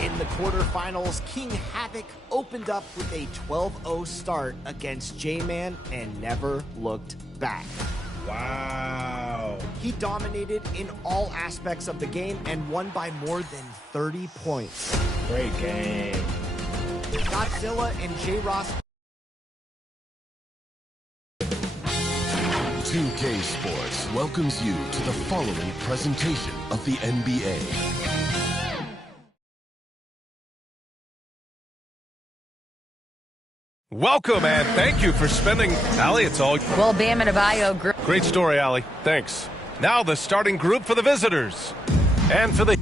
In the quarterfinals, King Havoc opened up with a 12-0 start against J-Man and never looked back. Wow. He dominated in all aspects of the game and won by more than 30 points. Great game. Godzilla and J-Ross. 2K Sports welcomes you to the following presentation of the NBA. Welcome and thank you for spending. Allie, it's all. Well, Bam Adebayo. Great story, Allie. Thanks. Now the starting group for the visitors. And for the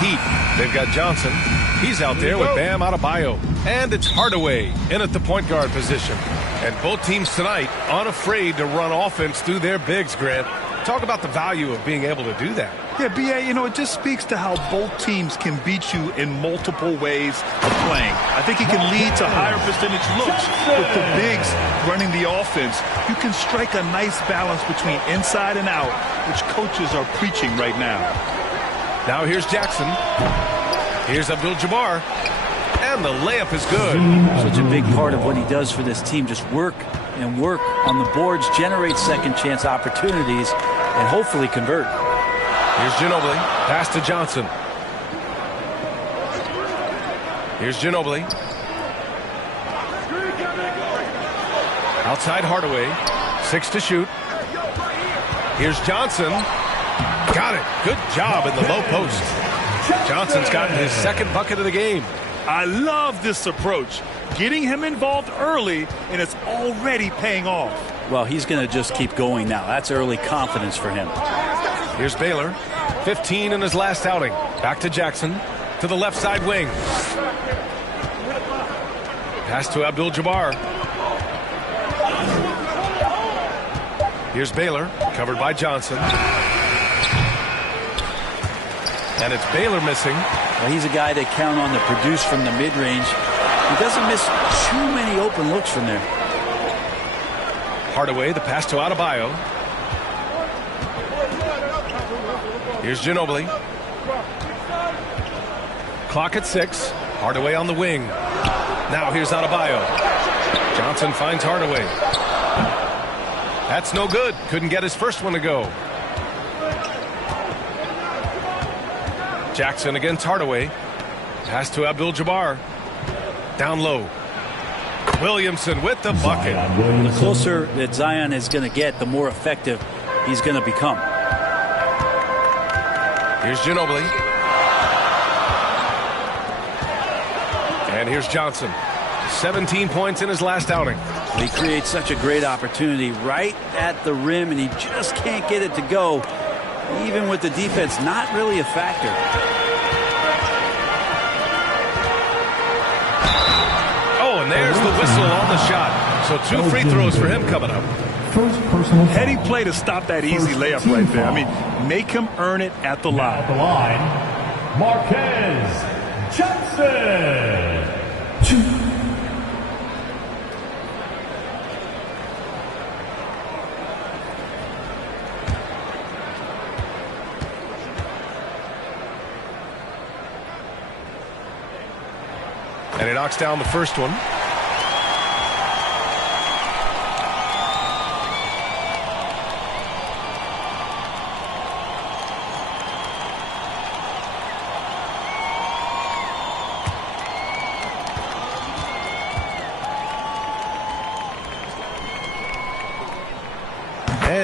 Heat, they've got Johnson. He's out there with Bam Adebayo. And it's Hardaway in at the point guard position. And both teams tonight unafraid to run offense through their bigs, Grant. Talk about the value of being able to do that. Yeah, B.A., it just speaks to how both teams can beat you in multiple ways of playing. I think it can lead to higher percentage looks with the bigs running the offense. You can strike a nice balance between inside and out, which coaches are preaching right now. Now here's Jackson. Here's Abdul-Jabbar. And the layup is good. Such a big part of what he does for this team, just work and work on the boards, generate second chance opportunities, and hopefully convert. Here's Ginobili. Pass to Johnson. Here's Ginobili. Outside Hardaway. 6 to shoot. Here's Johnson. Got it. Good job in the low post. Johnson's gotten his second bucket of the game. I love this approach. Getting him involved early, and it's already paying off. Well, he's going to just keep going now. That's early confidence for him. Here's Baylor. 15 in his last outing. Back to Jackson. To the left side wing. Pass to Abdul-Jabbar. Here's Baylor. Covered by Johnson. And it's Baylor missing. Well, he's a guy they count on to produce from the mid-range. He doesn't miss too many open looks from there. Hardaway, the pass to Adebayo. Here's Ginobili. Clock at 6. Hardaway on the wing. Now here's Adebayo. Johnson finds Hardaway. That's no good. Couldn't get his first one to go. Jackson against Hardaway. Pass to Abdul-Jabbar. Down low. Williamson with the bucket. The closer that Zion is going to get, the more effective he's going to become. Here's Ginobili. And here's Johnson. 17 points in his last outing. He creates such a great opportunity right at the rim, and he just can't get it to go. Even with the defense not really a factor. Oh, and there's the whistle on the shot. So 2 free throws for him coming up. Heady play to stop that easy layup right there. I mean, make him earn it at the line. At the line, Marquez Johnson. And he knocks down the first one.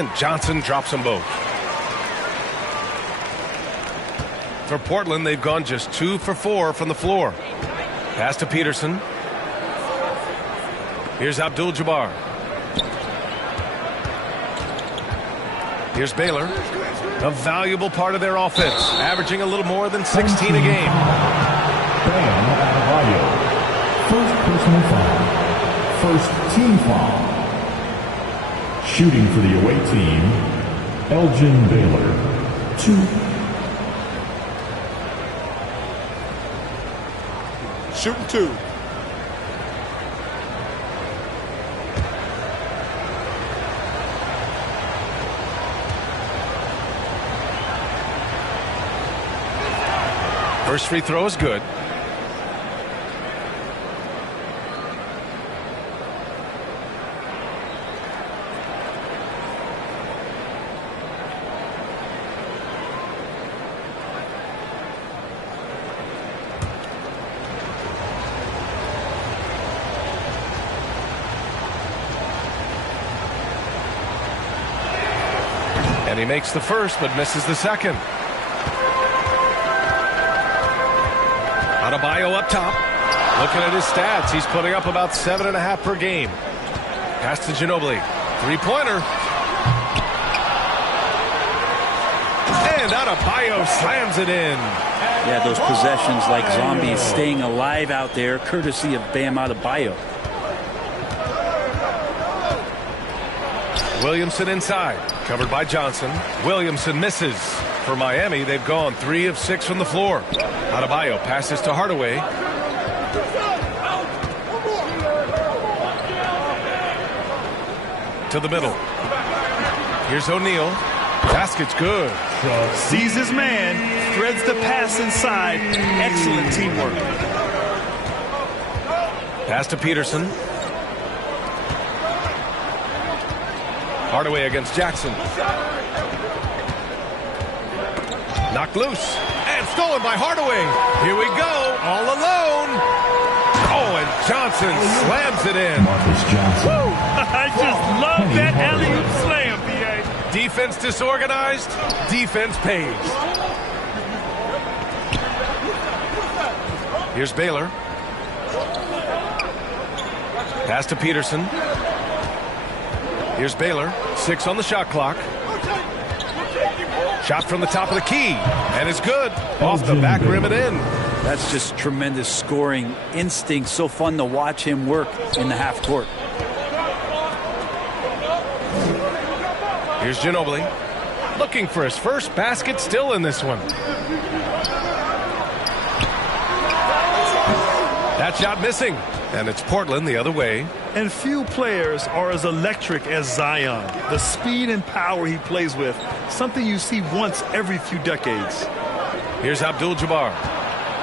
and Johnson drops them both. For Portland, they've gone just 2 for 4 from the floor. Pass to Peterson. Here's Abdul-Jabbar. Here's Baylor. A valuable part of their offense, averaging a little more than 16 a game. Bam Adebayo. First personal foul. First team foul. Shooting for the away team, Elgin Baylor. 2. Shooting 2. First free throw is good. And he makes the first, but misses the second. Adebayo up top. Looking at his stats, he's putting up about 7.5 per game. Pass to Ginobili. Three-pointer. And Adebayo slams it in. Yeah, those possessions like zombies staying alive out there, courtesy of Bam Adebayo. Williamson inside. Covered by Johnson. Williamson misses. For Miami, they've gone 3 of 6 from the floor. Adebayo passes to Hardaway. To the middle. Here's O'Neal. Basket's good. Sees his man, threads the pass inside. Excellent teamwork. Pass to Peterson. Hardaway against Jackson. Knocked loose. And stolen by Hardaway. Here we go. All alone. Oh, and Johnson slams it in. Marcus Johnson. Woo! I just love that alley-oop slam, B.A. Defense disorganized. Defense pays. Here's Baylor. Pass to Peterson. Here's Baylor. 6 on the shot clock. Shot from the top of the key. And it's good. Off the back rim and in. That's just tremendous scoring instinct. So fun to watch him work in the half court. Here's Ginobili. Looking for his first basket, still in this one. That shot missing. And it's Portland the other way. And few players are as electric as Zion. The speed and power he plays with, something you see once every few decades. Here's Abdul-Jabbar.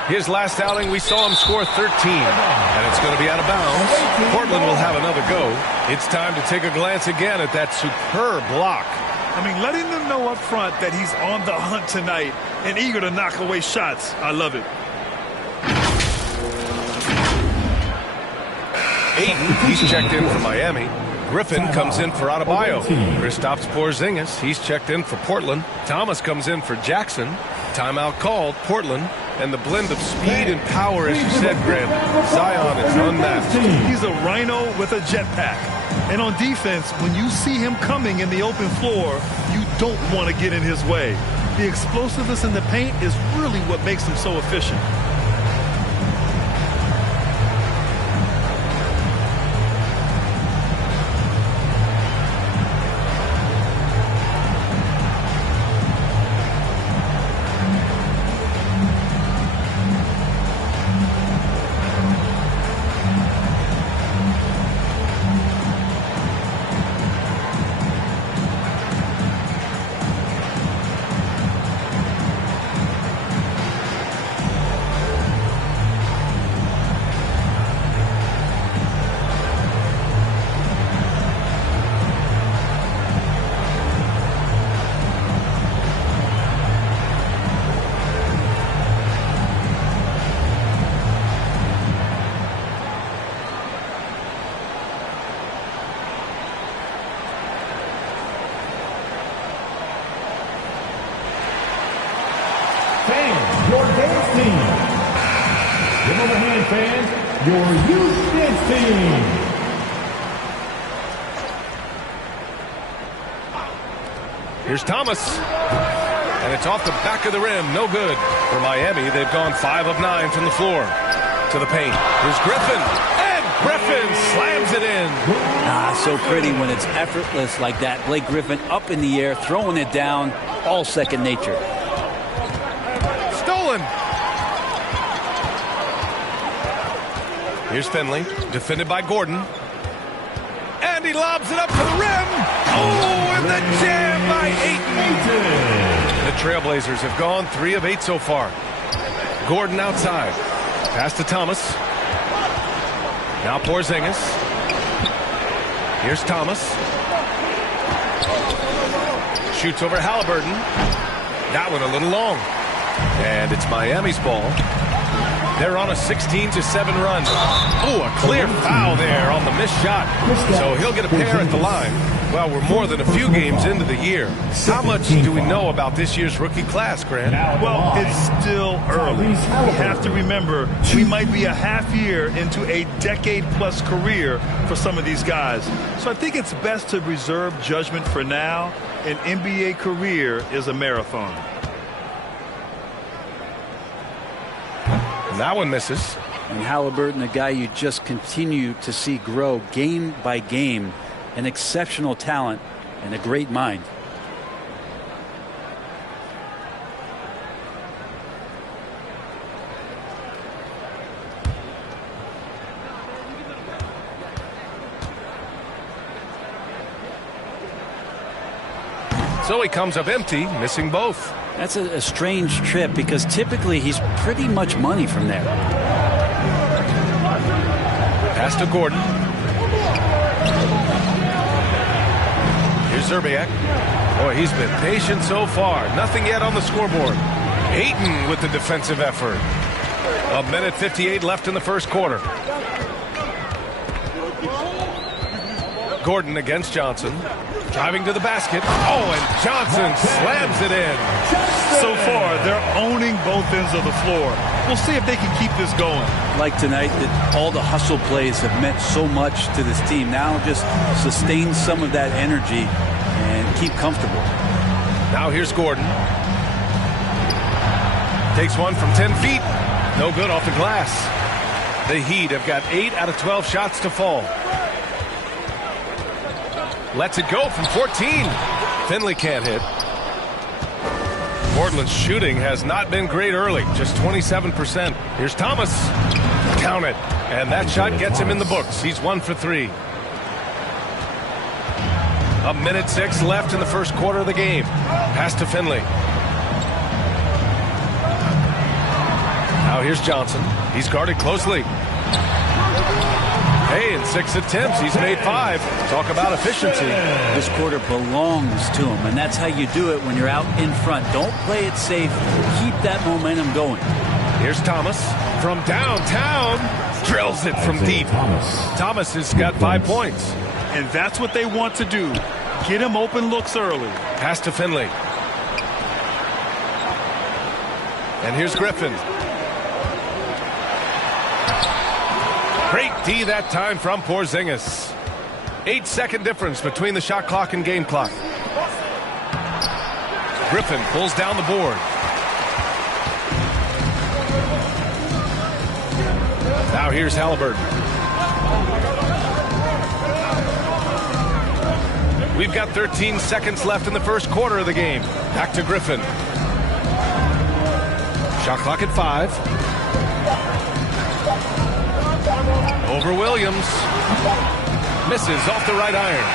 His last outing, we saw him score 13. And it's going to be out of bounds. Portland will have another go. It's time to take a glance again at that superb block. I mean, letting them know up front that he's on the hunt tonight and eager to knock away shots. I love it. Ayton, he's checked in for Miami. Griffin comes in for Adebayo. Kristaps Porzingis, he's checked in for Portland. Thomas comes in for Jackson. Timeout called, Portland. And the blend of speed and power, as you said, Grant, Zion is unmatched. He's a rhino with a jetpack. And on defense, when you see him coming in the open floor, you don't want to get in his way. The explosiveness in the paint is really what makes him so efficient. your dance team. Give them a hand, fans. Your youth dance team. Here's Thomas. And it's off the back of the rim. No good. For Miami, they've gone 5 of 9 from the floor. To the paint. Here's Griffin. And Griffin slams it in. So pretty when it's effortless like that. Blake Griffin up in the air, throwing it down. All second nature. Stolen. Here's Finley. Defended by Gordon. And he lobs it up to the rim. Oh, and the jam by Ayton. The Trailblazers have gone 3 of 8 so far. Gordon outside. Pass to Thomas. Now Porzingis. Here's Thomas. Shoots over Halliburton. That one a little long. And it's Miami's ball. They're on a 16-7 run. Oh, a clear foul there on the missed shot. So he'll get a pair at the line. Well, we're more than a few games into the year. How much do we know about this year's rookie class, Grant? Well, it's still early. We have to remember we might be a half year into a decade-plus career for some of these guys. So I think it's best to reserve judgment for now. An NBA career is a marathon. That one misses. And Halliburton, a guy you just continue to see grow game by game. An exceptional talent and a great mind. So he comes up empty, missing both. That's a strange trip because typically he's pretty much money from there. Pass to Gordon. Here's Zerbiak. Boy, he's been patient so far. Nothing yet on the scoreboard. Ayton with the defensive effort. 1:58 left in the first quarter. Gordon against Johnson. Driving to the basket. Oh, and Johnson slams it in. So far, they're owning both ends of the floor. We'll see if they can keep this going. Like tonight, that all the hustle plays have meant so much to this team. Now just sustain some of that energy and keep comfortable. Now here's Gordon. Takes one from 10 feet. No good off the glass. The Heat have got 8 out of 12 shots to fall. Lets it go from 14. Finley can't hit. Portland's shooting has not been great early, just 27%. Here's Thomas. Count it. And that shot gets him in the books. He's 1 for 3. 1:06 left in the first quarter of the game. Pass to Finley. Now here's Johnson. He's guarded closely. Hey, in 6 attempts, he's made 5. Talk about efficiency. This quarter belongs to him, and that's how you do it when you're out in front. Don't play it safe. Keep that momentum going. Here's Thomas from downtown. Drills it from deep. Thomas has got 5 points. And that's what they want to do. Get him open looks early. Pass to Finley. And here's Griffin. Great D that time from Porzingis. 8-second difference between the shot clock and game clock. Griffin pulls down the board. Now here's Halliburton. We've got 13 seconds left in the first quarter of the game. Back to Griffin. Shot clock at 5. Over Williams. Misses off the right iron.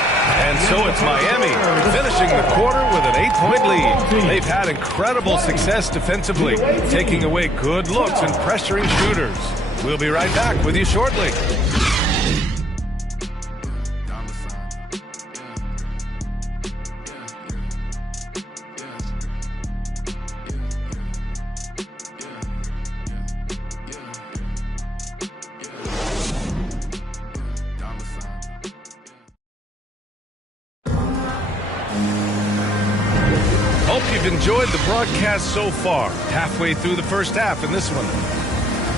And so it's Miami finishing the quarter with an 8-point lead. They've had incredible success defensively, taking away good looks and pressuring shooters. We'll be right back with you shortly. Hope you've We've enjoyed the broadcast so far, halfway through the first half in this one.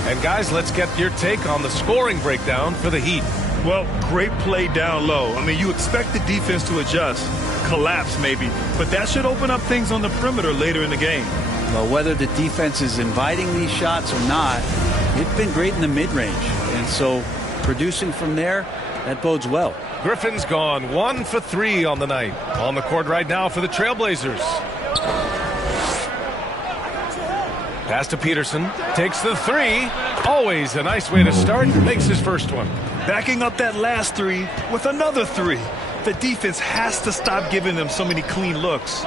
And guys, let's get your take on the scoring breakdown for the Heat. Well, great play down low. I mean, you expect the defense to adjust, collapse maybe, but that should open up things on the perimeter later in the game. Well, whether the defense is inviting these shots or not, they've been great in the mid-range. And so producing from there, that bodes well. Griffin's gone 1 for 3 on the night. On the court right now for the Trailblazers. Pass to Peterson. Takes the 3. Always a nice way to start. Makes his first one. Backing up that last 3 with another 3. The defense has to stop giving them so many clean looks.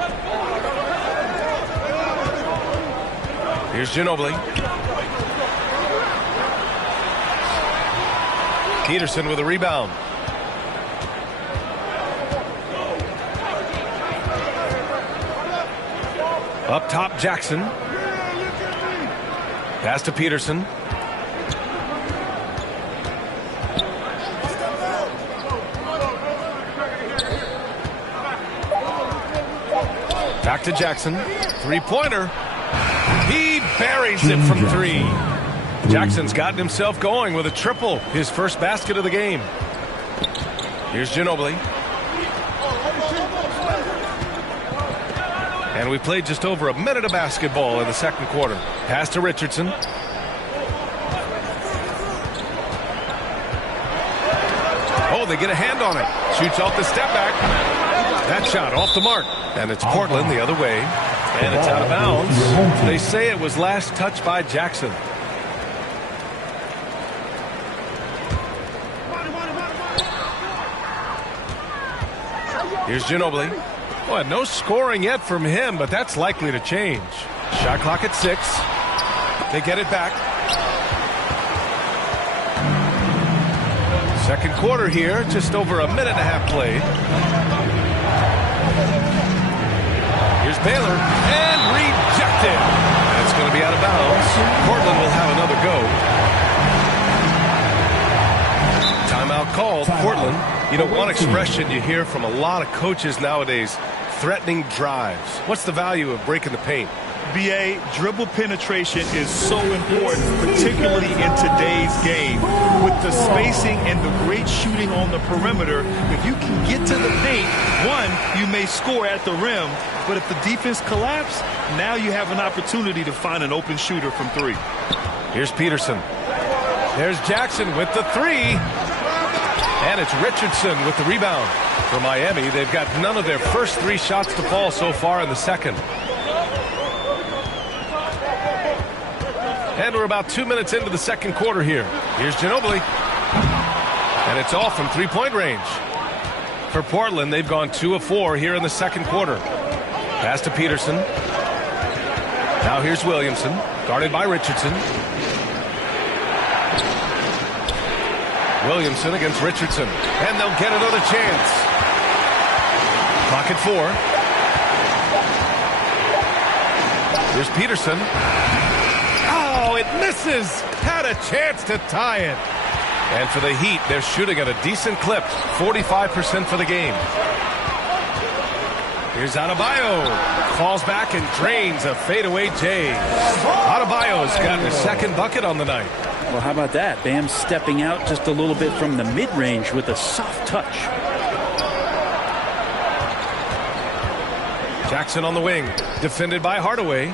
Here's Ginobili. Peterson with a rebound. Up top, Jackson. Pass to Peterson. Back to Jackson. Three-pointer. He buries it from 3. Jackson's gotten himself going with a triple. His first basket of the game. Here's Ginobili. And we played just over a minute of basketball in the second quarter. Pass to Richardson. Oh, they get a hand on it. Shoots off the step back. That shot off the mark. And it's Portland the other way. And it's out of bounds. They say it was last touched by Jackson. Here's Ginobili. Well, no scoring yet from him, but that's likely to change. Shot clock at 6. They get it back. Second quarter here, just over a minute and a half played. Here's Baylor, and rejected. That's going to be out of bounds. Portland will have another go. Timeout called. Portland. You know, one expression you hear from a lot of coaches nowadays, threatening drives. What's the value of breaking the paint? BA, dribble penetration is so important, particularly in today's game. With the spacing and the great shooting on the perimeter, if you can get to the paint, one, you may score at the rim, but if the defense collapses, now you have an opportunity to find an open shooter from 3. Here's Peterson. There's Jackson with the 3. And it's Richardson with the rebound. For Miami, they've got none of their first 3 shots to fall so far in the second. And we're about 2 minutes into the second quarter here. Here's Ginobili. And it's off from 3-point range. For Portland, they've gone 2 of 4 here in the second quarter. Pass to Peterson. Now here's Williamson, guarded by Richardson. Williamson against Richardson. And they'll get another chance. Clock at 4. Here's Peterson. Oh, it misses. Had a chance to tie it. And for the Heat, they're shooting at a decent clip. 45% for the game. Here's Adebayo. Falls back and drains a fadeaway J. Adebayo's gotten his second bucket on the night. Well, how about that? Bam stepping out just a little bit from the mid-range with a soft touch. Jackson on the wing, defended by Hardaway.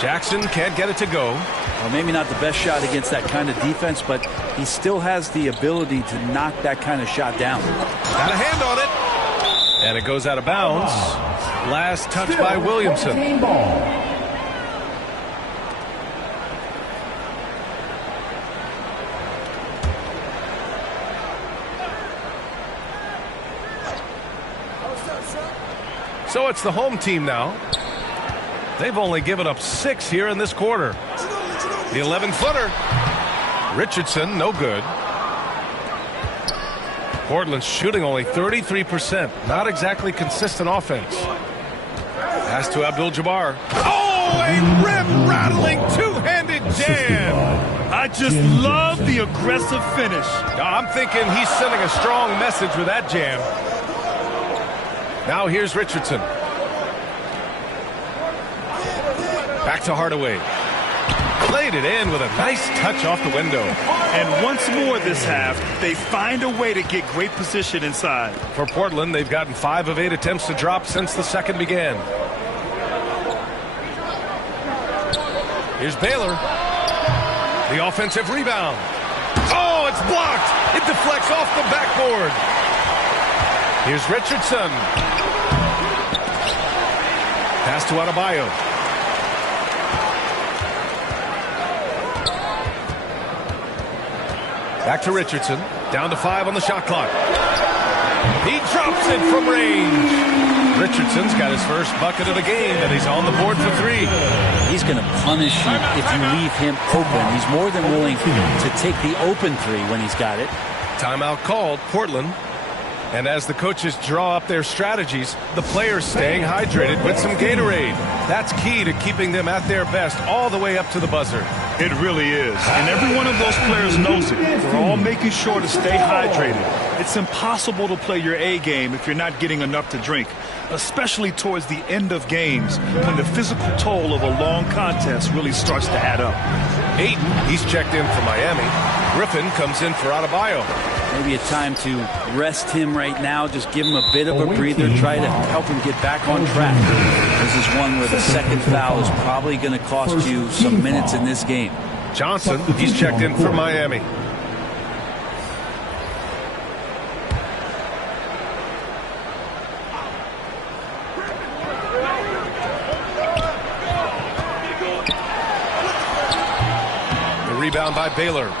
Jackson can't get it to go. Well, maybe not the best shot against that kind of defense, but he still has the ability to knock that kind of shot down. Got a hand on it. And it goes out of bounds. Last touch by Williamson. So it's the home team now. They've only given up 6 here in this quarter. The 11-footer. Richardson, no good. Portland's shooting only 33%. Not exactly consistent offense. Pass to Abdul-Jabbar. Oh, a rim-rattling two-handed jam. I just love the aggressive finish. I'm thinking he's sending a strong message with that jam. Now here's Richardson. Back to Hardaway. Laid it in with a nice touch off the window. And once more this half, they find a way to get great position inside. For Portland, they've gotten 5 of 8 attempts to drop since the second began. Here's Baylor. The offensive rebound. Oh, it's blocked. It deflects off the backboard. Here's Richardson. Pass to Adebayo. Back to Richardson. Down to 5 on the shot clock. He drops it from range. Richardson's got his first bucket of the game, and he's on the board for 3. He's going to punish you if you leave him open. He's more than willing to take the open 3 when he's got it. Timeout called, Portland. And as the coaches draw up their strategies, the players staying hydrated with some Gatorade. That's key to keeping them at their best all the way up to the buzzer. It really is. And every one of those players knows it. We're all making sure to stay hydrated. It's impossible to play your A game if you're not getting enough to drink, especially towards the end of games when the physical toll of a long contest really starts to add up. Ayton, he's checked in for Miami. Griffin comes in for Adebayo. Maybe a time to rest him right now. Just give him a bit of a breather. Try to help him get back on track. This is one where the second foul is probably going to cost you some minutes in this game. Johnson, he's checked in for Miami. The rebound by Baylor.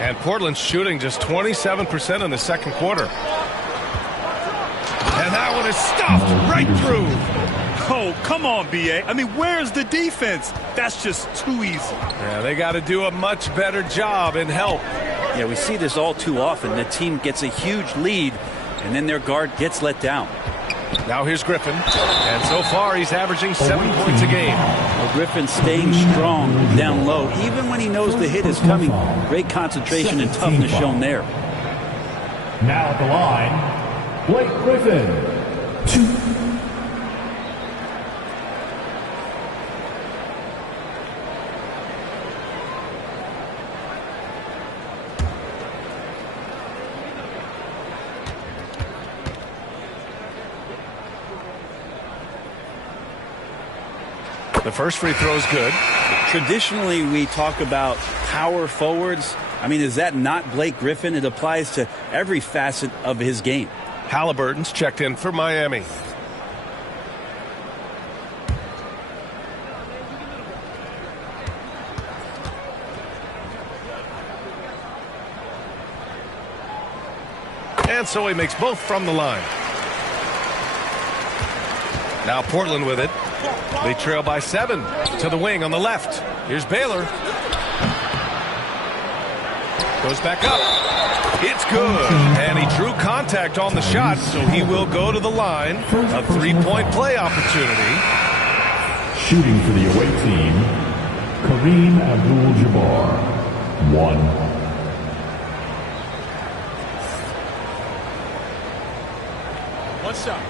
And Portland's shooting just 27% in the second quarter. And that one is stuffed right through. Oh, come on, B.A. I mean, where's the defense? That's just too easy. Yeah, they got to do a much better job in help. Yeah, we see this all too often. The team gets a huge lead, and then their guard gets let down. Now here's Griffin, and so far he's averaging 7 points a game. Well, Griffin staying strong down low, even when he knows the hit is coming. Great concentration and toughness shown there. Now at the line, Blake Griffin. 2. The first free throw is good. Traditionally, we talk about power forwards. I mean, is that not Blake Griffin? It applies to every facet of his game. Halliburton's checked in for Miami. And so he makes both from the line. Now Portland with it. They trail by 7 to the wing on the left. Here's Baylor. Goes back up. It's good. And he drew contact on the shot, so he will go to the line. A 3-point play opportunity. Shooting for the away team, Kareem Abdul-Jabbar. 1. What's up?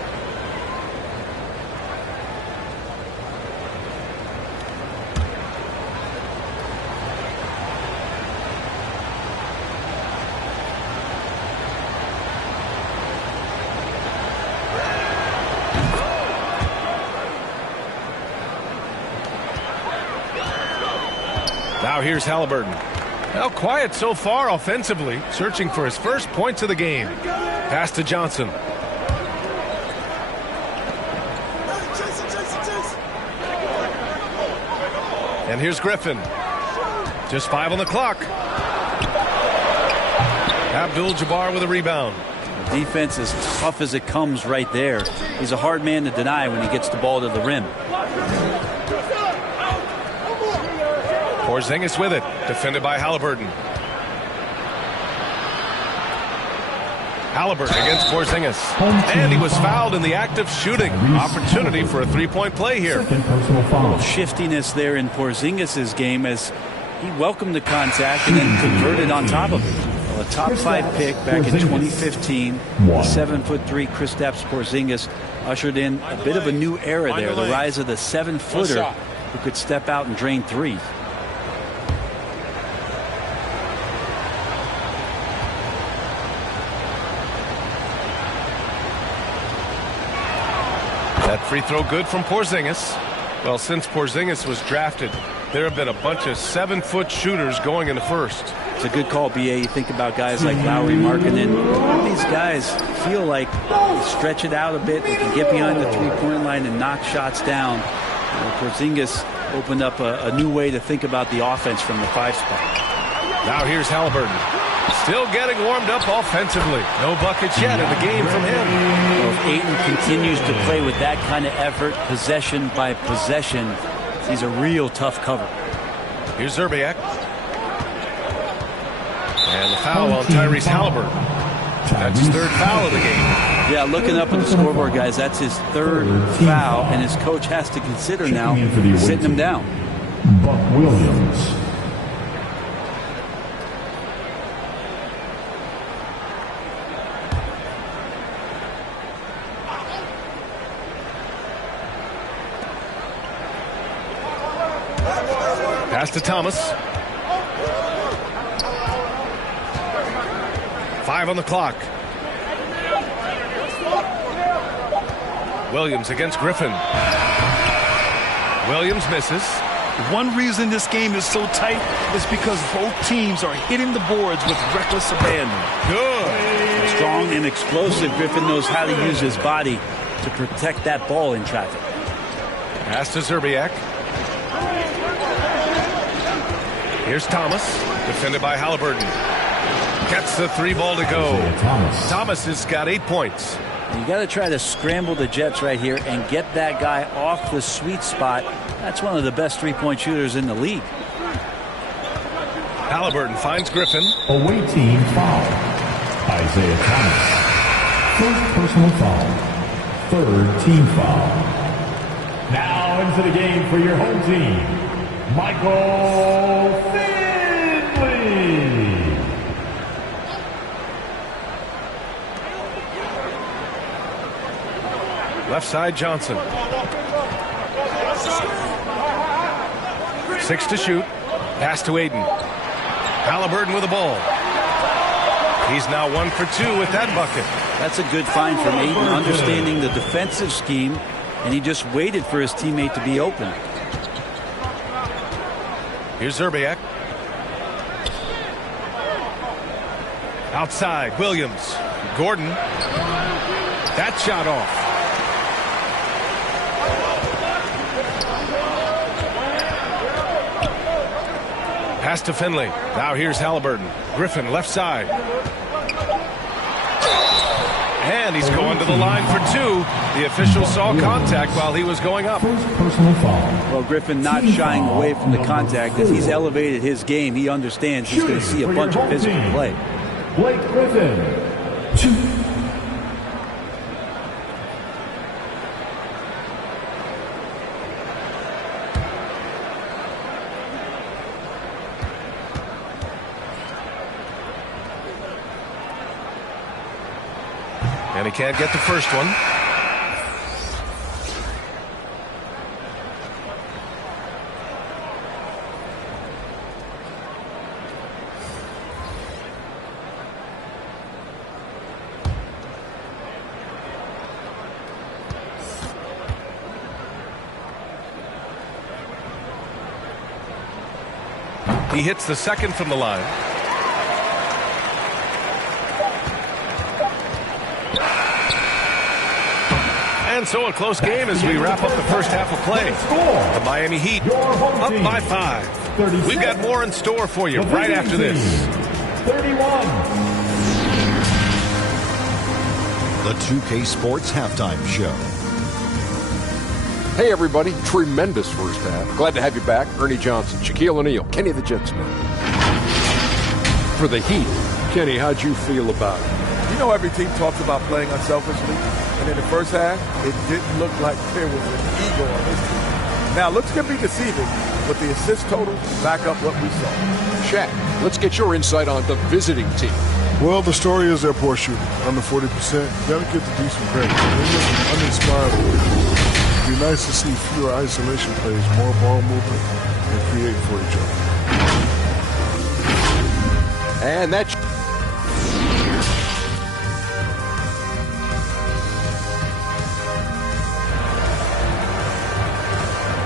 Now here's Halliburton. Now quiet so far offensively, searching for his first points of the game. Pass to Johnson. And here's Griffin. Just 5 on the clock. Abdul-Jabbar with a rebound. The defense is tough as it comes right there. He's a hard man to deny when he gets the ball to the rim. Porzingis with it, defended by Halliburton. Halliburton against Porzingis. And he was fouled in the act of shooting. Opportunity for a 3-point play here. A little shiftiness there in Porzingis' game as he welcomed the contact and then converted on top of it. Well, a top 5 pick back in 2015. The 7'3" Kristaps Porzingis ushered in a bit of a new era there. The rise of the 7-footer who could step out and drain threes. That free throw good from Porzingis. Well, since Porzingis was drafted, there have been a bunch of 7-foot shooters going in the first. It's a good call, B.A. You think about guys like Lowry, Markkanen. These guys feel like they stretch it out a bit. They can get behind the three-point line and knock shots down. Porzingis opened up a new way to think about the offense from the 5 spot. Now here's Halliburton. Still getting warmed up offensively. No buckets yet in the game from him. Well, if Ayton continues to play with that kind of effort, possession by possession, he's a real tough cover. Here's Zerbiak. And the foul on Tyrese Halliburton. That's his 3rd foul of the game. Yeah, looking up at the scoreboard, guys, that's his 3rd foul, and his coach has to consider now sitting him down. Buck Williams. Pass to Thomas. 5 on the clock. Williams against Griffin. Williams misses. One reason this game is so tight is because both teams are hitting the boards with reckless abandon. Good. Strong and explosive. Griffin knows how to use his body to protect that ball in traffic. Pass to Zerbiak. Here's Thomas, defended by Halliburton. Gets the 3 ball to go. Thomas has got 8 points. You got to try to scramble the Jets right here and get that guy off the sweet spot. That's one of the best 3-point shooters in the league. Halliburton finds Griffin. Away team foul. Isaiah Thomas. 1st personal foul. 3rd team foul. Now into the game for your home team, Michael Finley. Left side, Johnson. 6 to shoot. Pass to Ayton. Halliburton with the ball. He's now 1 for 2 with that bucket. That's a good find from Ayton, understanding the defensive scheme, and he just waited for his teammate to be open. Here's Zerbiak. Outside, Williams. Gordon. That shot off. Pass to Finley. Now here's Halliburton. Griffin left side. And he's going to the line for 2. The official saw contact while he was going up. 1st personal foul. Well, Griffin not shying away from the contact. As he's elevated his game, he understands he's going to see a bunch of physical play. Blake Griffin. 2. And he can't get the first one. He hits the second from the line. And so a close game as we wrap up the first half of play. The Miami Heat up by 5. We've got more in store for you right after this. 31. The 2K Sports Halftime Show. Hey, everybody. Tremendous first half. Glad to have you back. Ernie Johnson, Shaquille O'Neal, Kenny the Jet Smith. For the Heat, Kenny, how'd you feel about it? You know, every team talks about playing unselfishly. And in the first half, it didn't look like there was an ego on this team. Now, looks could be deceiving, but the assist totals back up what we saw. Shaq, let's get your insight on the visiting team. Well, the story is their poor shooting, under 40%. Got to get the decent credit. They're uninspired. If you nice to see fewer isolation plays, more ball movement, and create for each other. And that's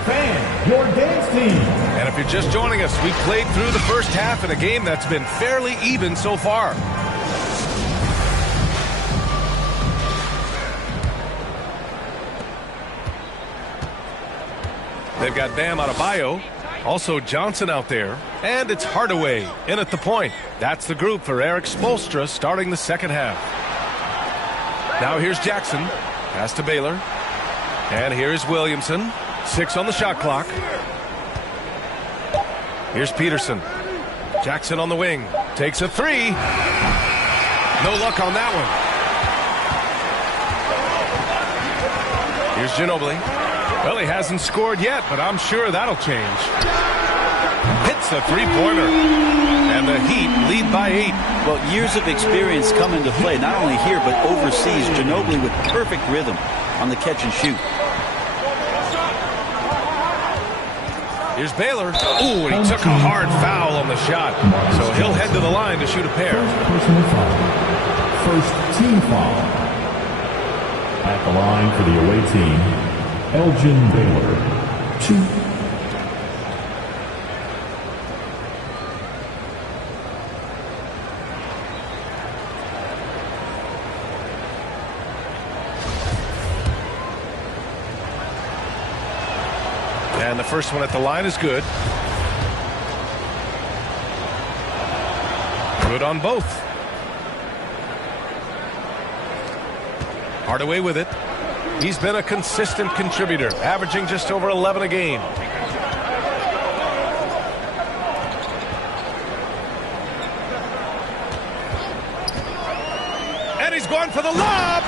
Fan, your dance team. And if you're just joining us, we played through the first half in a game that's been fairly even so far. They've got Bam Adebayo, also Johnson out there, and it's Hardaway in at the point. That's the group for Erik Spoelstra starting the second half. Now here's Jackson, pass to Baylor, and here's Williamson, 6 on the shot clock. Here's Peterson, Jackson on the wing, takes a 3. No luck on that one. Here's Ginobili. Well, he hasn't scored yet, but I'm sure that'll change. Hits a three-pointer. And the Heat lead by 8. Well, years of experience come into play, not only here, but overseas. Ginobili with perfect rhythm on the catch and shoot. Here's Baylor. Ooh, and he took a hard foul on the shot. So he'll head to the line to shoot a pair. Personal foul. First team foul. At the line for the away team, Elgin Baylor, 2. And the first one at the line is good. Good on both. Hardaway with it. He's been a consistent contributor, averaging just over 11 a game. And he's going for the lob.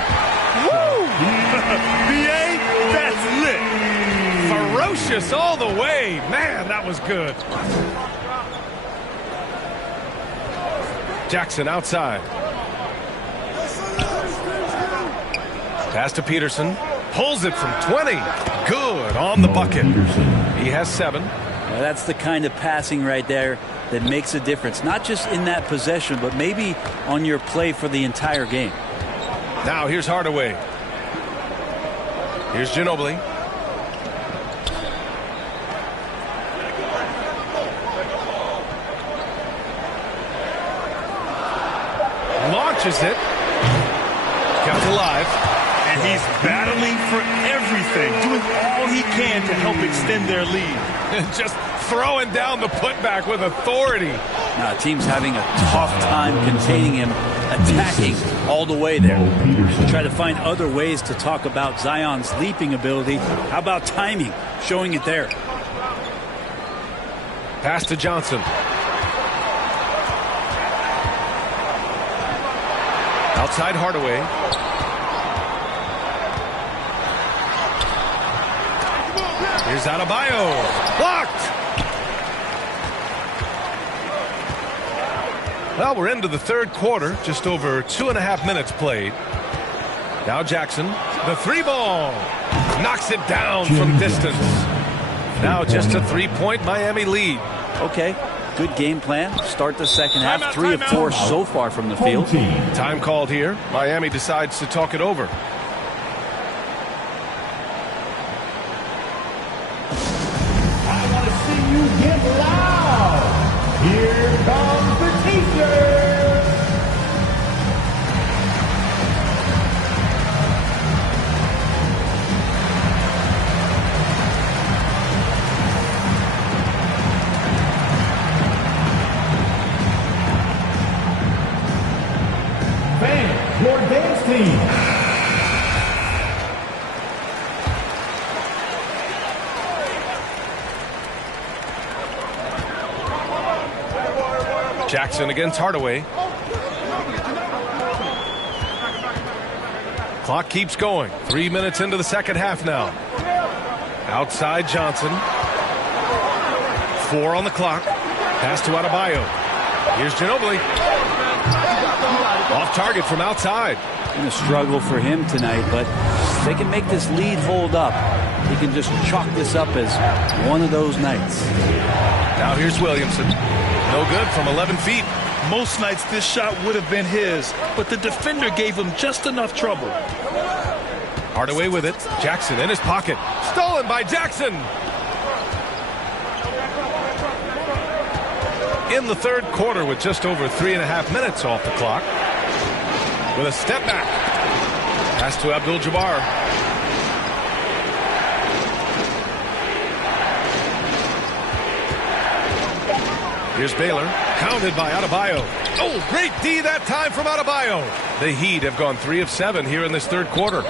Woo! BA, that's lit. Ferocious all the way. Man, that was good. Jackson outside. Pass to Peterson. Pulls it from 20. Good on the bucket. He has 7. Well, that's the kind of passing right there that makes a difference. Not just in that possession, but maybe on your play for the entire game. Now here's Hardaway. Here's Ginobili. Launches it. Kept alive. And he's battling for everything, doing all he can to help extend their lead. Just throwing down the putback with authority. Now, team's having a tough time containing him, attacking all the way there. Try to find other ways to talk about Zion's leaping ability. How about timing? Showing it there. Pass to Johnson. Outside Hardaway. Here's Adebayo. Blocked! Well, we're into the third quarter. Just over 2.5 minutes played. Now Jackson. The 3-ball. Knocks it down from distance. Now just a 3-point Miami lead. Okay. Good game plan. Start the second half. 3 of 4 so far from the field. Time called here. Miami decides to talk it over. Get loud! Here comes the teacher! Fans, your dance team! Jackson against Hardaway. Clock keeps going. 3 minutes into the second half now. Outside Johnson. 4 on the clock. Pass to Adebayo. Here's Ginobili. Off target from outside. Been a struggle for him tonight, but if they can make this lead hold up, he can just chalk this up as one of those nights. Now here's Williamson. No good from 11 feet. Most nights this shot would have been his, but the defender gave him just enough trouble. Hardaway with it. Jackson in his pocket. Stolen by Jackson. In the third quarter with just over 3.5 minutes off the clock. With a step back. Pass to Abdul-Jabbar. Here's Baylor. Counted by Adebayo. Oh, great D that time from Adebayo. The Heat have gone 3 of 7 here in this third quarter.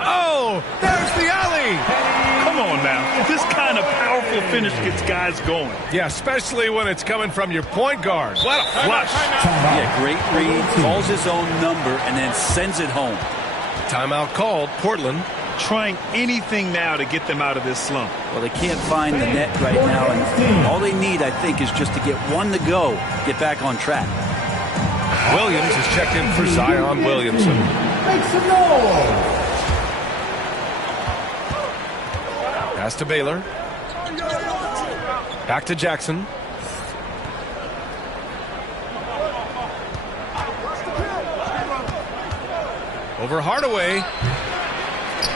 Oh, there's the alley. Come on now. This kind of powerful finish gets guys going. Yeah, especially when it's coming from your point guard. What a flush. Yeah, great read. Calls his own number and then sends it home. Timeout called. Portland trying anything now to get them out of this slump. Well, they can't find the net right now, and all they need, I think, is just to get one to go, get back on track. Williams is checked in for Zion Williamson. Make some noise. Pass to Baylor. Back to Jackson. Over Hardaway.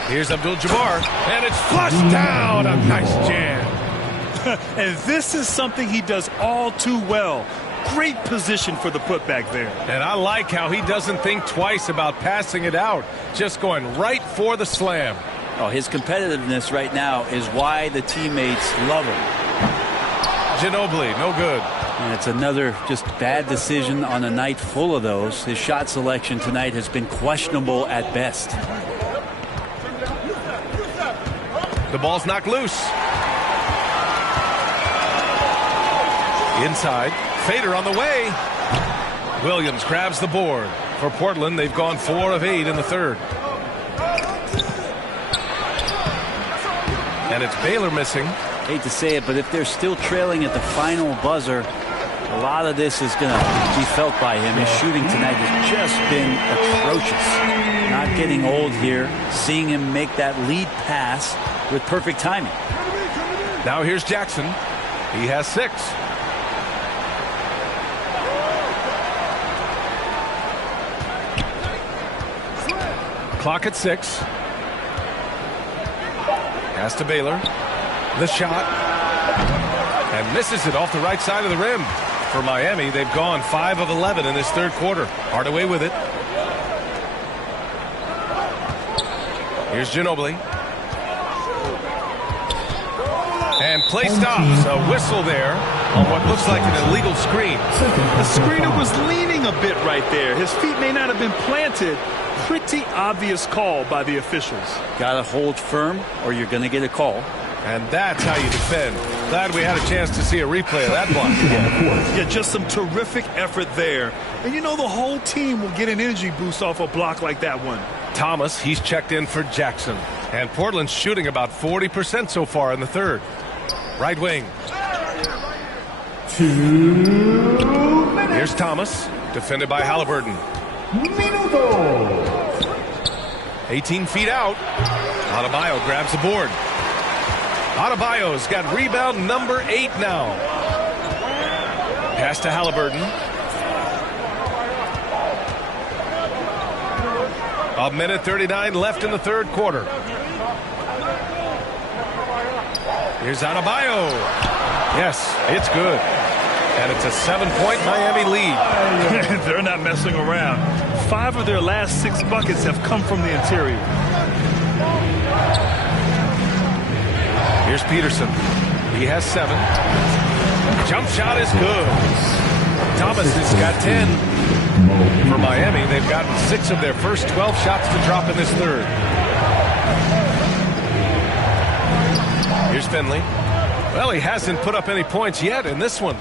Here's Abdul-Jabbar, and it's flushed down. A nice jam. And this is something he does all too well. Great position for the putback there. And I like how he doesn't think twice about passing it out. Just going right for the slam. Oh, his competitiveness right now is why the teammates love him. Ginobili, no good. And it's another just bad decision on a night full of those. His shot selection tonight has been questionable at best. The ball's knocked loose. Inside. Fader on the way. Williams grabs the board. For Portland, they've gone 4 of 8 in the third. And it's Baylor missing. Hate to say it, but if they're still trailing at the final buzzer, a lot of this is going to be felt by him. His shooting tonight has just been atrocious. Not getting old here. Seeing him make that lead pass with perfect timing. Now here's Jackson. He has 6. Clock at 6. Pass to Baylor. The shot. And misses it off the right side of the rim. For Miami, they've gone 5 of 11 in this third quarter. Hardaway with it. Here's Ginobili. And play stops. A whistle there on what looks like an illegal screen. The screener was leaning a bit right there. His feet may not have been planted. Pretty obvious call by the officials. Got to hold firm or you're going to get a call. And that's how you defend. Glad we had a chance to see a replay of that block. Yeah, just some terrific effort there. And you know the whole team will get an energy boost off a block like that one. Thomas, he's checked in for Jackson. And Portland's shooting about 40% so far in the third. Right wing. 2 minutes. Here's Thomas, defended by Halliburton. Minuto. 18 feet out. Adebayo grabs the board. Adebayo's got rebound number 8 now. Pass to Halliburton. A minute 39 left in the third quarter. Here's Adebayo. Yes, it's good. And it's a 7-point Miami lead. They're not messing around. 5 of their last 6 buckets have come from the interior. Here's Peterson. He has 7. Jump shot is good. Thomas has got 10. For Miami, they've gotten 6 of their first 12 shots to drop in this third. Here's Finley. Well, he hasn't put up any points yet in this one.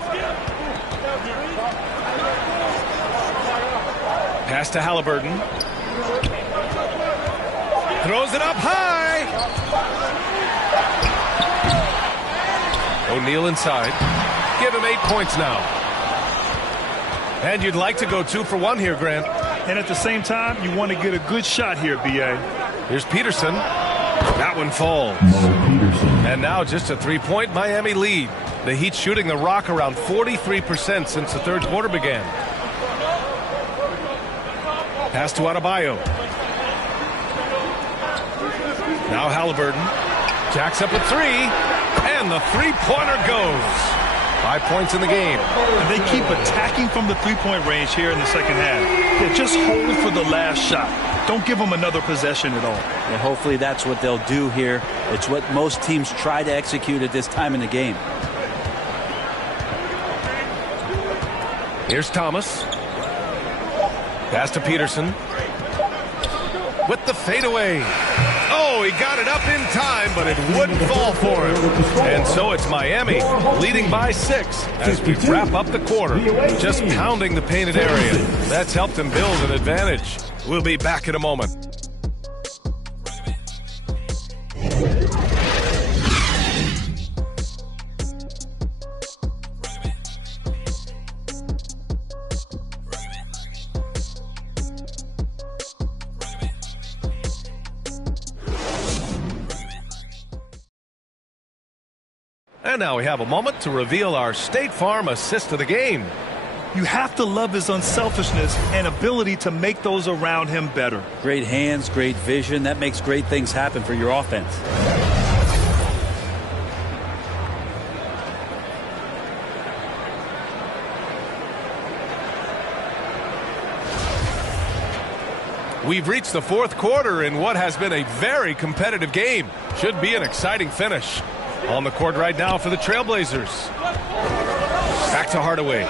Pass to Halliburton. Throws it up high. O'Neal inside. Give him 8 points now. And you'd like to go 2 for 1 here, Grant. And at the same time, you want to get a good shot here, B.A. Here's Peterson. That one falls. And now just a three-point Miami lead. The Heat shooting the rock around 43% since the third quarter began. Pass to Adebayo. Now Halliburton. Jacks up a three. And the three-pointer goes. 5 points in the game. And they keep attacking from the three-point range here in the second half. Yeah, just hold for the last shot. Don't give them another possession at all. And hopefully that's what they'll do here. It's what most teams try to execute at this time in the game. Here's Thomas. Pass to Peterson. With the fadeaway. Oh, he got it up in time, but it wouldn't fall for him. And so it's Miami leading by 6 as we wrap up the quarter. Just pounding the painted area. That's helped him build an advantage. We'll be back in a moment. And now we have a moment to reveal our State Farm assist of the game. You have to love his unselfishness and ability to make those around him better. Great hands, great vision. That makes great things happen for your offense. We've reached the fourth quarter in what has been a very competitive game. Should be an exciting finish. On the court right now for the Trailblazers. Back to Hardaway.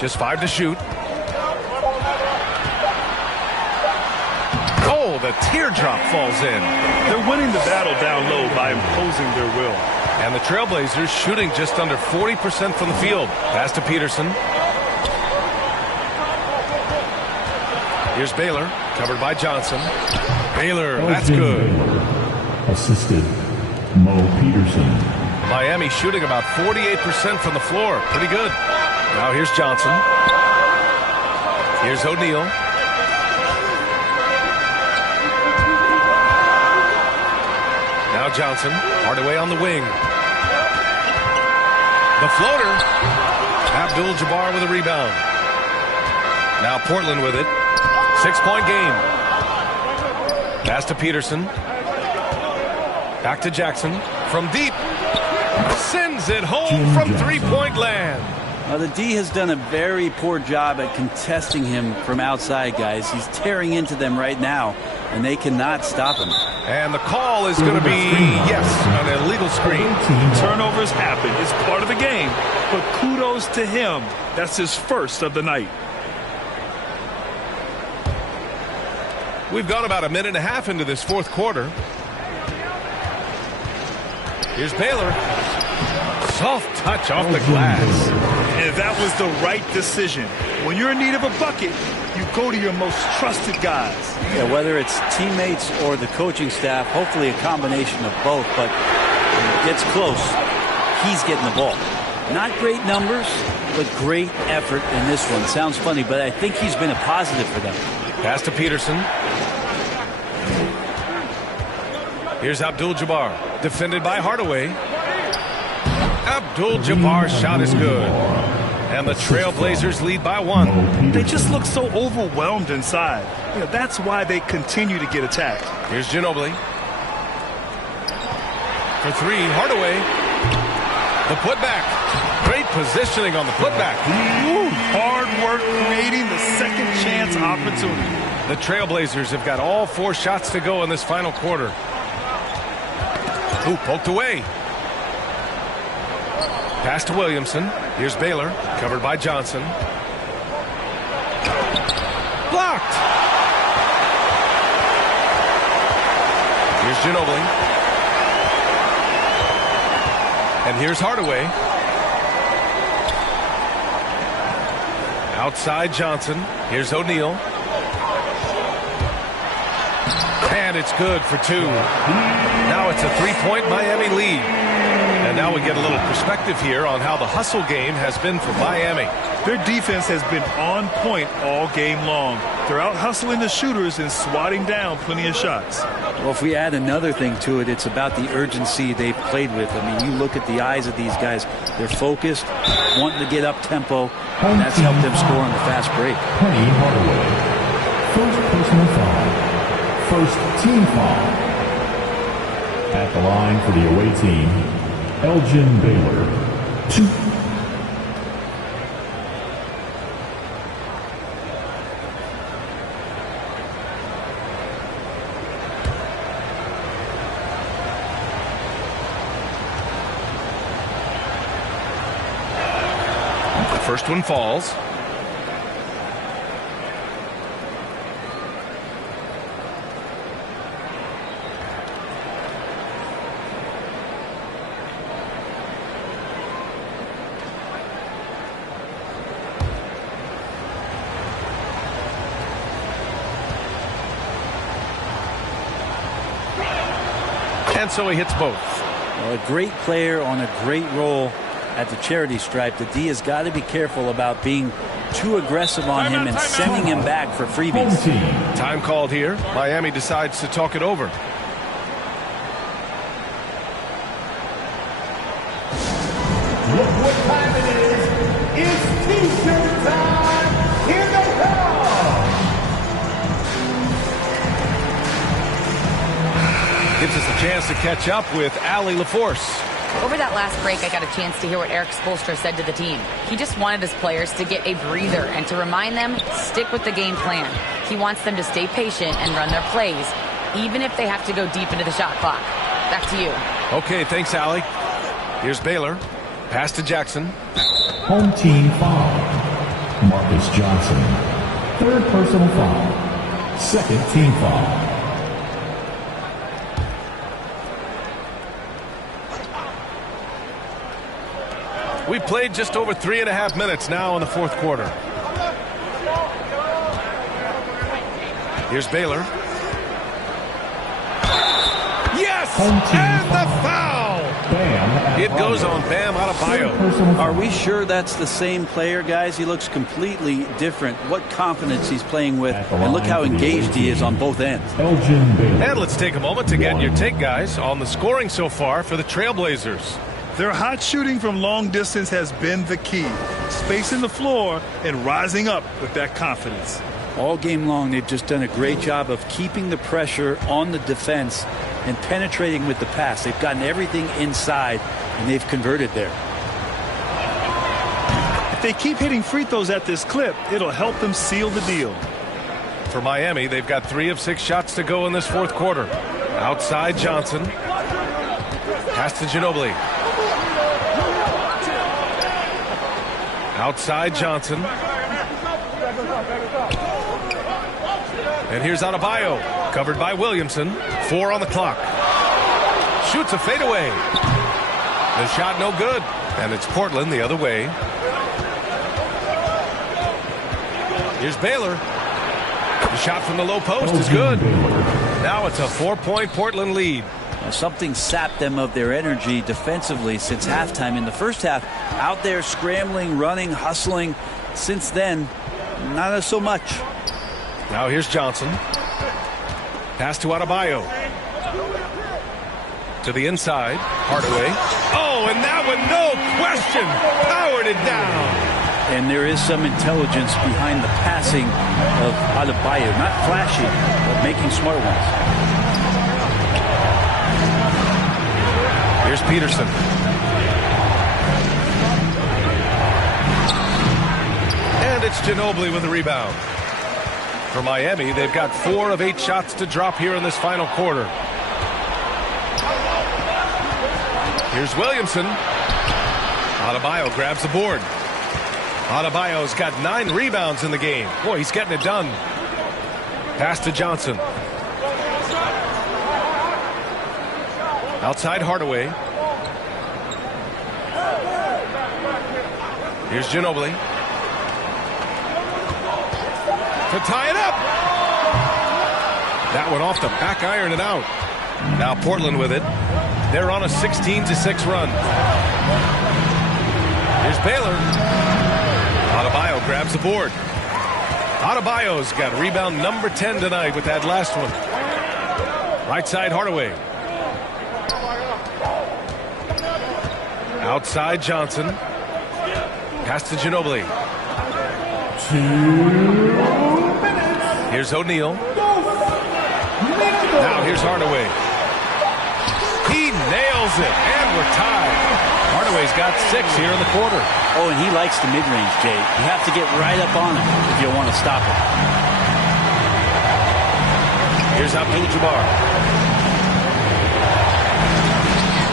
Just 5 to shoot. Oh, the teardrop falls in. They're winning the battle down low by imposing their will. And the Trailblazers shooting just under 40% from the field. Pass to Peterson. Here's Baylor, covered by Johnson. Baylor, that's good. Assisted, Mo Peterson. Miami shooting about 48% from the floor. Pretty good. Now here's Johnson. Here's O'Neal. Now Johnson, Hardaway on the wing. The floater. Abdul-Jabbar with a rebound. Now Portland with it. 6-point game. Pass to Peterson. Back to Jackson. From deep. Sends it home from three-point land. Now the D has done a very poor job at contesting him from outside, guys. He's tearing into them right now, and they cannot stop him. And the call is going to be, yes, an illegal screen. Turnovers happen. It's part of the game. But kudos to him. That's his first of the night. We've gone about a minute and a half into this fourth quarter. Here's Baylor. Soft touch off the glass. And that was the right decision. When you're in need of a bucket, you go to your most trusted guys. Yeah, whether it's teammates or the coaching staff, hopefully a combination of both. But when it gets close, he's getting the ball. Not great numbers, but great effort in this one. Sounds funny, but I think he's been a positive for them. Pass to Peterson. Here's Abdul-Jabbar, defended by Hardaway. Abdul-Jabbar's shot is good. And the Trailblazers lead by 1. They just look so overwhelmed inside. You know, that's why they continue to get attacked. Here's Ginobili. For 3, Hardaway. The putback. Great positioning on the putback. Ooh, hard work creating the second chance opportunity. The Trailblazers have got all 4 shots to go in this final quarter. Ooh, poked away. Pass to Williamson. Here's Baylor, covered by Johnson. Blocked. Here's Ginobili. And here's Hardaway. Outside Johnson. Here's O'Neal. And it's good for 2. Now it's a 3-point Miami lead. And now we get a little perspective here on how the hustle game has been for Miami. Their defense has been on point all game long. They're out hustling the shooters and swatting down plenty of shots. Well, if we add another thing to it, it's about the urgency they've played with. I mean, you look at the eyes of these guys. They're focused, wanting to get up tempo, and that's helped them score on the fast break. Penny Hardaway. First personal foul. First team foul. At the line for the away team, Elgin Baylor. 2. First one falls. And so he hits both. Well, a great player on a great role at the charity stripe. The D has got to be careful about being too aggressive on him and sending him back for freebies. Time called here. Miami decides to talk it over. Look what time it is. It's T-shirt time. Here they come. Gives us a chance to catch up with Allie LaForce. Over that last break, I got a chance to hear what Eric Spoelstra said to the team. He just wanted his players to get a breather and to remind them, stick with the game plan. He wants them to stay patient and run their plays, even if they have to go deep into the shot clock. Back to you. Okay, thanks, Allie. Here's Baylor. Pass to Jackson. Home team foul. Marcus Johnson. Third personal foul. Second team foul. We played just over 3.5 minutes now in the fourth quarter. Here's Baylor. Yes! And the foul! Bam. It goes on Bam Adebayo. Are we sure that's the same player, guys? He looks completely different. What confidence he's playing with, and look how engaged he is on both ends. And let's take a moment to get your take, guys, on the scoring so far for the Trailblazers. Their hot shooting from long distance has been the key. Spacing the floor and rising up with that confidence. All game long, they've just done a great job of keeping the pressure on the defense and penetrating with the pass. They've gotten everything inside, and they've converted there. If they keep hitting free throws at this clip, it'll help them seal the deal. For Miami, they've got 3 of 6 shots to go in this fourth quarter. Outside Johnson. Pass to Ginobili. Outside Johnson. And here's Adebayo, covered by Williamson. 4 on the clock. Shoots a fadeaway. The shot no good. And it's Portland the other way. Here's Baylor. The shot from the low post is good. Now it's a 4-point Portland lead. Something sapped them of their energy defensively since halftime. In the first half, out there scrambling, running, hustling. Since then, not so much. Now here's Johnson. Pass to Adebayo. To the inside. Hardaway. Oh, and that one, no question, powered it down. And there is some intelligence behind the passing of Adebayo. Not flashy, but making smart ones. Here's Peterson. And it's Ginobili with the rebound. For Miami, they've got 4 of 8 shots to drop here in this final quarter. Here's Williamson. Adebayo grabs the board. Adebayo's got 9 rebounds in the game. Boy, he's getting it done. Pass to Johnson. Outside Hardaway. Here's Ginobili. To tie it up. That one off the back iron and out. Now Portland with it. They're on a 16-6 run. Here's Baylor. Adebayo grabs the board. Adebayo's got rebound number 10 tonight with that last one. Right side, Hardaway. Outside, Johnson. Pass to Ginobili. 2 minutes. Here's O'Neal. Now here's Hardaway. He nails it, and we're tied. Hardaway's got 6 here in the quarter. Oh, and he likes the mid-range, Jay. You have to get right up on him if you want to stop him. Here's Abdul-Jabbar.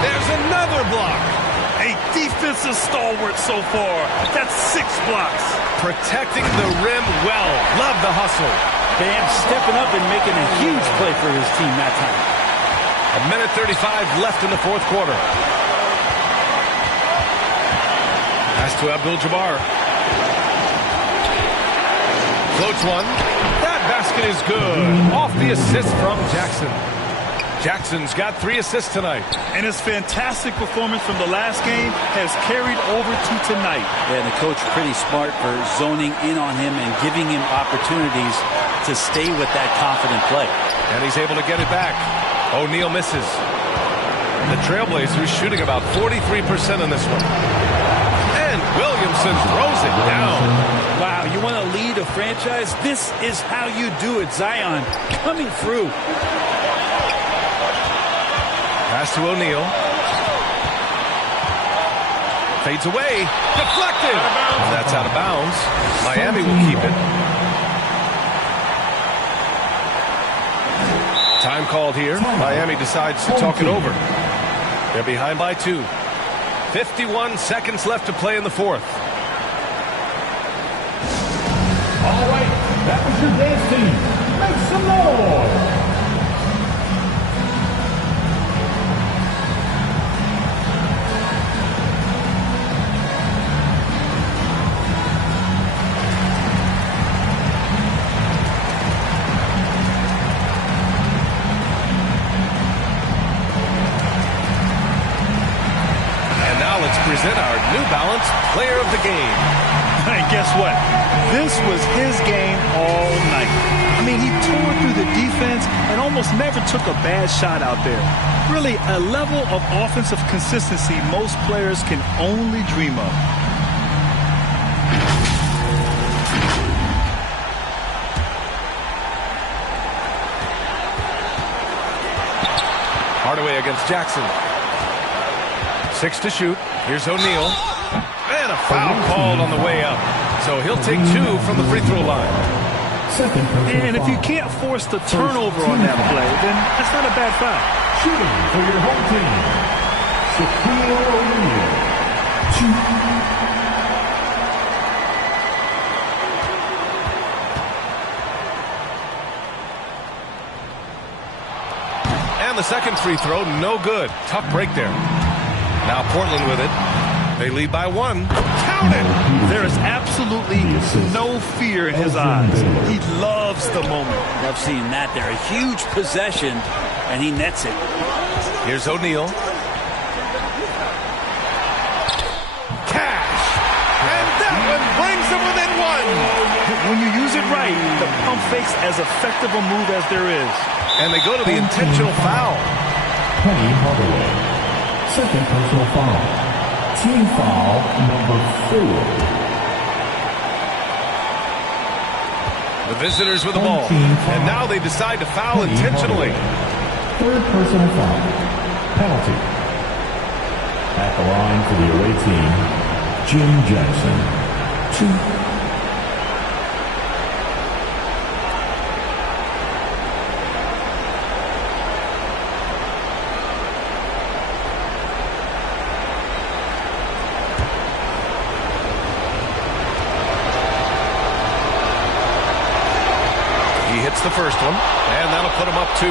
There's another block. A defensive stalwart so far. That's 6 blocks. Protecting the rim well. Love the hustle. Bam stepping up and making a huge play for his team that time. 1:35 left in the fourth quarter. Pass to Abdul-Jabbar. Floats one. That basket is good. Off the assist from Jackson. Jackson's got 3 assists tonight. And his fantastic performance from the last game has carried over to tonight. And the coach pretty smart for zoning in on him and giving him opportunities to stay with that confident play. And he's able to get it back. O'Neal misses. The Trailblazers shooting about 43% on this one. And Williamson throws it down. Wow, you want to lead a franchise? This is how you do it. Zion coming through. Pass to O'Neal. Fades away. Deflected. That's out of bounds. Miami will keep it. Time called here. Miami decides to talk it over. They're behind by 2. 51 seconds left to play in the fourth. All right, that was your dance team. Make some noise. Present our New Balance Player of the Game. And guess what? This was his game all night. I mean, he tore through the defense and almost never took a bad shot out there. Really, a level of offensive consistency most players can only dream of. Hardaway against Jackson. 6 to shoot. Here's O'Neal. And a foul called on the way up. So he'll take 2 from the free throw line. And if you can't force the turnover on that play, then that's not a bad foul. Shooting for your home team, Shaquille O'Neal. 2. And the second free throw, no good. Tough break there. Now Portland with it. They lead by 1. Count it! There is absolutely no fear in his eyes. He loves the moment. Love seeing that there. A huge possession, and he nets it. Here's O'Neal. Cash! And that one brings them within 1. When you use it right, the pump fake's as effective a move as there is. And they go to the intentional foul. Penny Hardaway. Second personal foul. Team foul number 4. The visitors with the ball. And now they decide to foul intentionally. Third personal foul. Penalty. At the line for the away team, Jim Jackson. 2. The first one, and that'll put him up 2.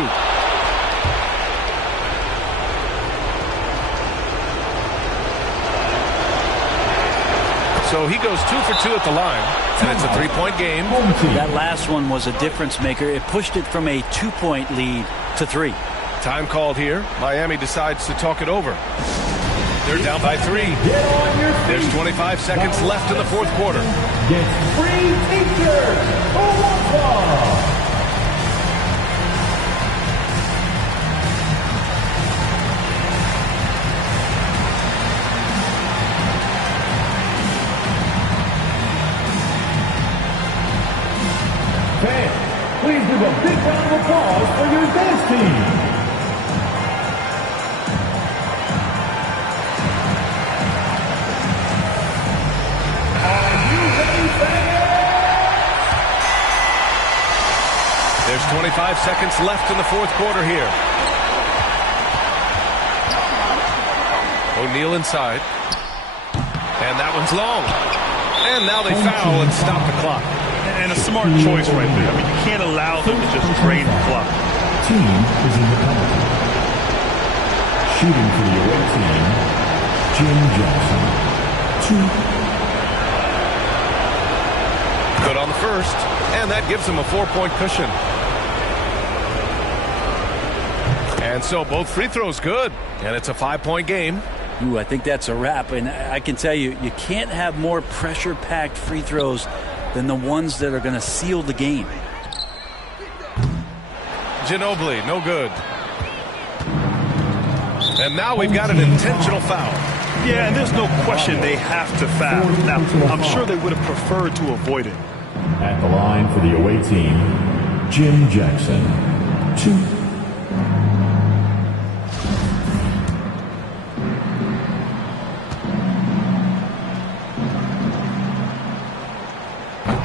So he goes 2 for 2 at the line, and it's a 3-point game. That last one was a difference maker. It pushed it from a 2-point lead to 3. Time called here. Miami decides to talk it over. They're down by 3. There's 25 seconds left in the fourth quarter. Get free t-shirts. Fans, please give a big round of applause for your dance team. Are you ready, fans? There's 25 seconds left in the fourth quarter here. O'Neal inside. And that one's long. And now they foul and stop the clock. And a smart choice right there. I mean, you can't allow them to just drain the clock. Team is in the penalty. Shooting for the away team, Jim Jackson. 2. Good on the first, and that gives them a 4-point cushion. And so both free throws good, and it's a 5-point game. Ooh, I think that's a wrap, and I can tell you, you can't have more pressure-packed free throws than the ones that are going to seal the game. Ginobili, no good. And now we've got an intentional foul. Yeah, and there's no question they have to foul. Now, I'm sure they would have preferred to avoid it. At the line for the away team, Jim Jackson. 2.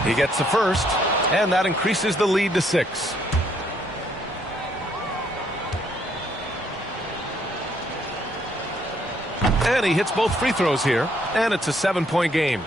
He gets the first, and that increases the lead to 6. And he hits both free throws here, and it's a 7-point game.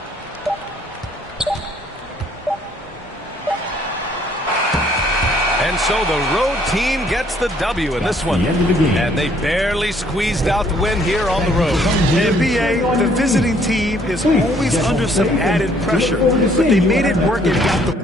And so the road team gets the W in this one. And they barely squeezed out the win here on the road. NBA, the visiting team is always under some added pressure, but they made it work and got the...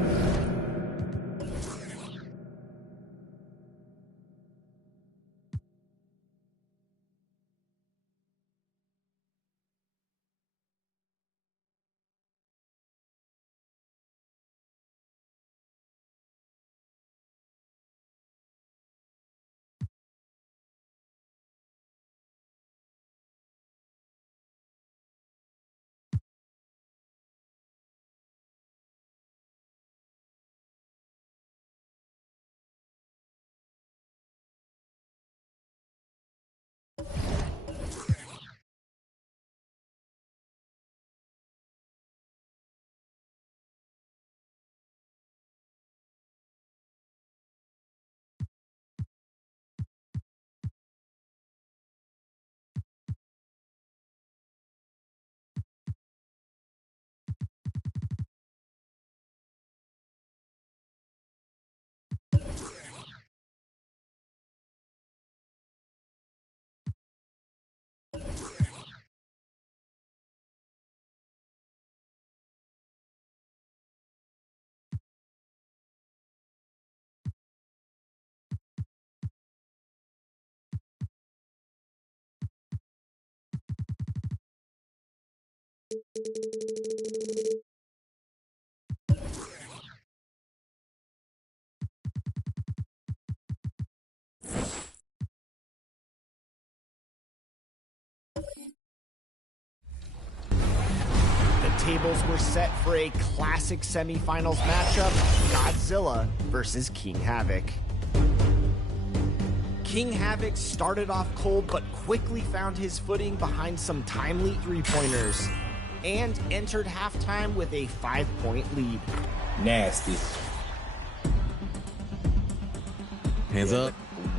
Tables were set for a classic semifinals matchup, Godzilla versus King Havoc. King Havoc started off cold but quickly found his footing behind some timely three-pointers and entered halftime with a 5-point lead. Nasty. Hands up.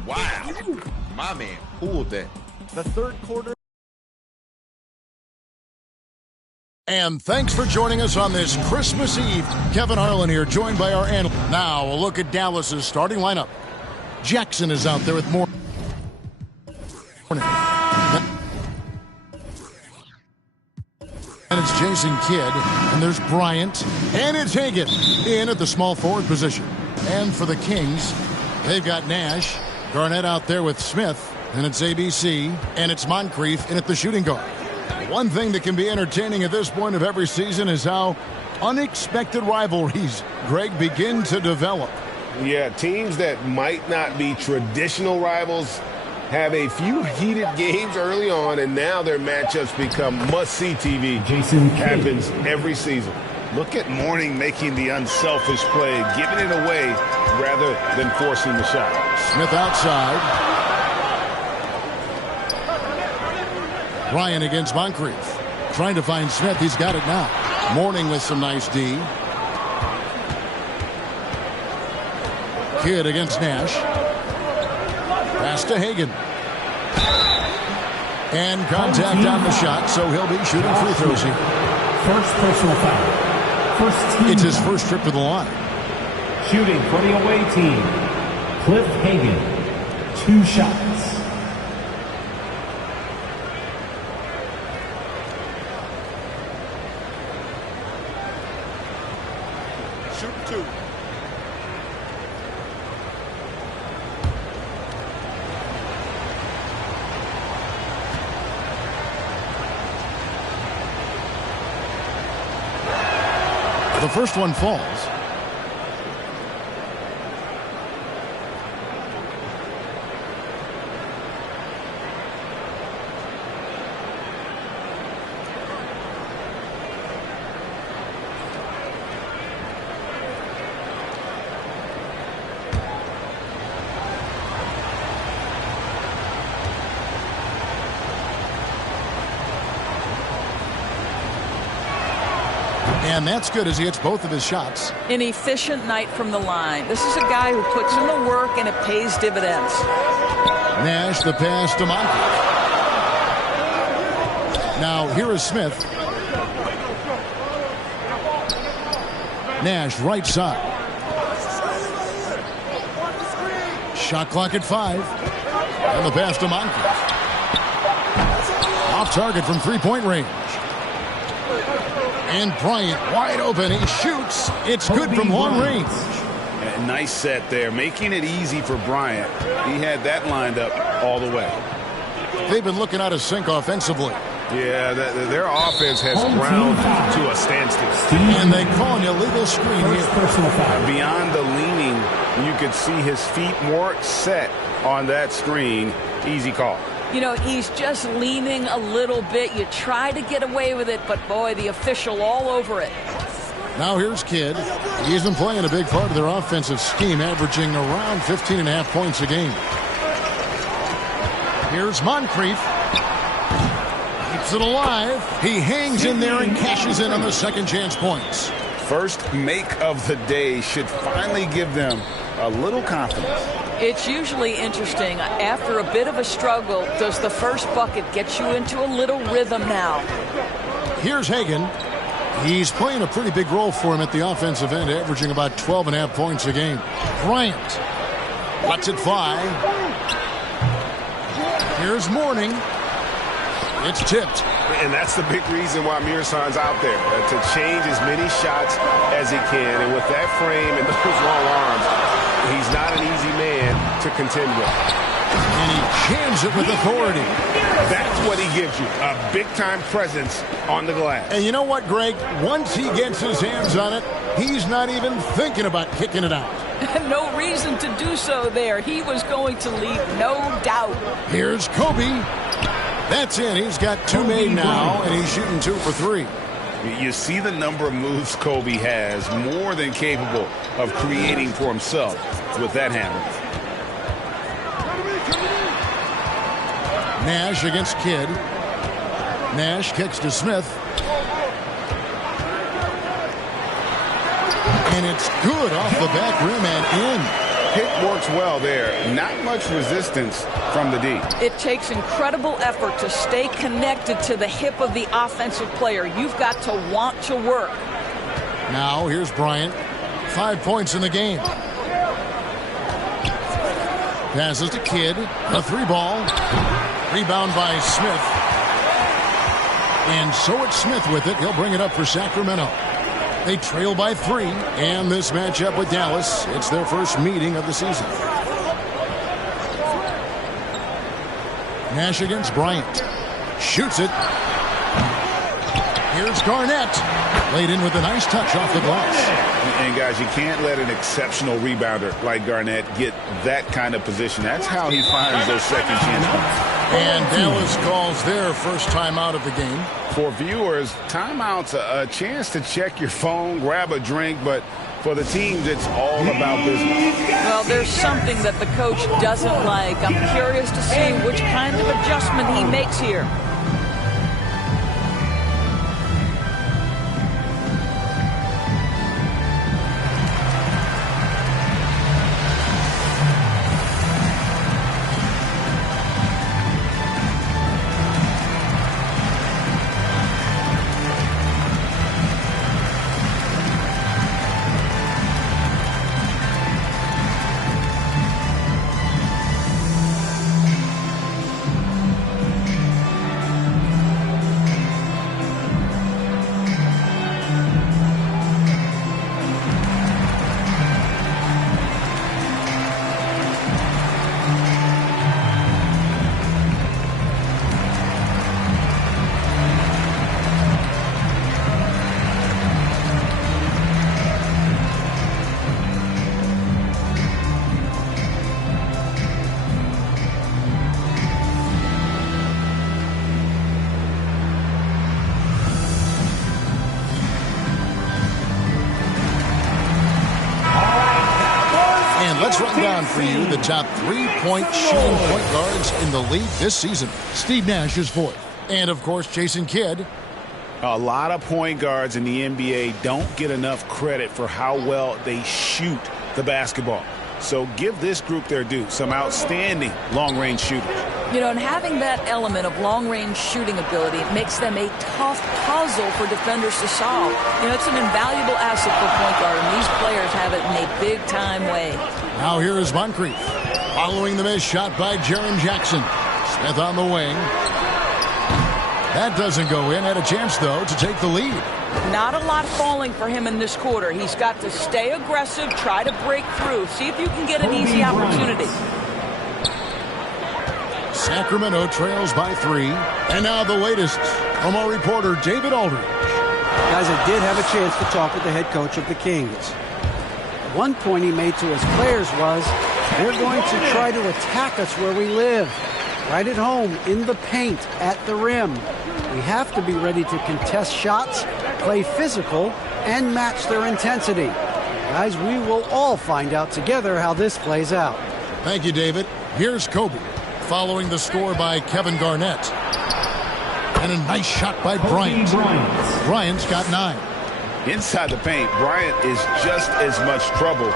Wow. My man pulled that. The third quarter. And thanks for joining us on this Christmas Eve. Kevin Harlan here, joined by our analyst. Now, a look at Dallas's starting lineup. Jackson is out there with more. And it's Jason. Jason Kidd. And there's Bryant. And it's Hagan in at the small forward position. And for the Kings, they've got Nash. Garnett out there with Smith. And it's ABC. And it's Moncrief in at the shooting guard. One thing that can be entertaining at this point of every season is how unexpected rivalries, Greg, begin to develop. Yeah, teams that might not be traditional rivals have a few heated games early on, and now their matchups become must-see TV. Jason happens every season. Look at Mourning making the unselfish play, giving it away rather than forcing the shot. Smith outside. Ryan against Moncrief. Trying to find Smith. He's got it now. Mourning with some nice D. Kidd against Nash. Pass to Hagan. And contact on the shot, so he'll be shooting free throws here. First personal foul. First team. It's his first trip to the line. Shooting for the away team, Cliff Hagan. 2 shots. Shoot 2. The first one falls. And that's good as he hits both of his shots. An efficient night from the line. This is a guy who puts in the work and it pays dividends. Nash the pass to Moncrief. Now here is Smith. Nash right side. Shot clock at 5. And the pass to Moncrief. Off target from three-point range. And Bryant wide open. He shoots. It's good from long range. A nice set there, making it easy for Bryant. He had that lined up all the way. They've been looking out of sync offensively. Yeah, their offense has ground to a standstill. And they call an illegal screen here. Beyond the leaning, you could see his feet more set on that screen. Easy call. You know, he's just leaning a little bit. You try to get away with it, but boy, the official all over it. Now here's Kidd. He's been playing a big part of their offensive scheme, averaging around 15.5 points a game. Here's Moncrief. Keeps it alive. He hangs in there and cashes in on the second chance points. First make of the day should finally give them a little confidence. It's usually interesting. After a bit of a struggle, does the first bucket get you into a little rhythm now? Here's Hagan. He's playing a pretty big role for him at the offensive end, averaging about 12.5 points a game. Bryant lets it fly. Here's Mourning. It's tipped. And that's the big reason why Mearsan's out there, to change as many shots as he can. And with that frame and those long arms, he's not an easy man to contend with. And he jams it with authority. That's what he gives you, a big-time presence on the glass. And you know what, Greg? Once he gets his hands on it, he's not even thinking about kicking it out. No reason to do so there. He was going to leave, no doubt. Here's Kobe. That's in. He's got 2 made now, and he's shooting 2 for 3. You see the number of moves Kobe has, more than capable of creating for himself with that handle. Nash against Kidd. Nash kicks to Smith. And it's good off the back rim and in. Pick works well there. Not much resistance from the D. It takes incredible effort to stay connected to the hip of the offensive player. You've got to want to work. Now here's Bryant. 5 points in the game. Passes to Kidd. A 3-ball. Rebound by Smith. And so it's Smith with it. He'll bring it up for Sacramento. They trail by 3, and this matchup with Dallas, it's their first meeting of the season. Nash against Bryant. Shoots it. Here's Garnett. Laid in with a nice touch off the glass. And guys, you can't let an exceptional rebounder like Garnett get that kind of position. That's how he finds those second chance points. And Dallas calls their first timeout of the game. For viewers, timeout's a chance to check your phone, grab a drink, but for the teams, it's all about business. Well, there's something that the coach doesn't like. I'm curious to see which kind of adjustment he makes here. Let's run down for you the top 3-point shooting point guards in the league this season. Steve Nash is 4th. And, of course, Jason Kidd. A lot of point guards in the NBA don't get enough credit for how well they shoot the basketball. So give this group their due. Some outstanding long-range shooters. You know, and having that element of long-range shooting ability makes them a tough puzzle for defenders to solve. You know, it's an invaluable asset for point guard, and these players have it in a big-time way. Now here is Moncrief. Following the missed shot by Jaren Jackson. Smith on the wing. That doesn't go in. Had a chance, though, to take the lead. Not a lot falling for him in this quarter. He's got to stay aggressive, try to break through. See if you can get an easy opportunity. Sacramento trails by 3. And now the latest from our reporter, David Aldridge. Guys, I did have a chance to talk with the head coach of the Kings. One point he made to his players was, they're going to try to attack us where we live. Right at home, in the paint, at the rim. We have to be ready to contest shots, play physical, and match their intensity. Guys, we will all find out together how this plays out. Thank you, David. Here's Kobe, following the score by Kevin Garnett. And a nice shot by Bryant. Bryant's got 9. Inside the paint, Bryant is just as much trouble.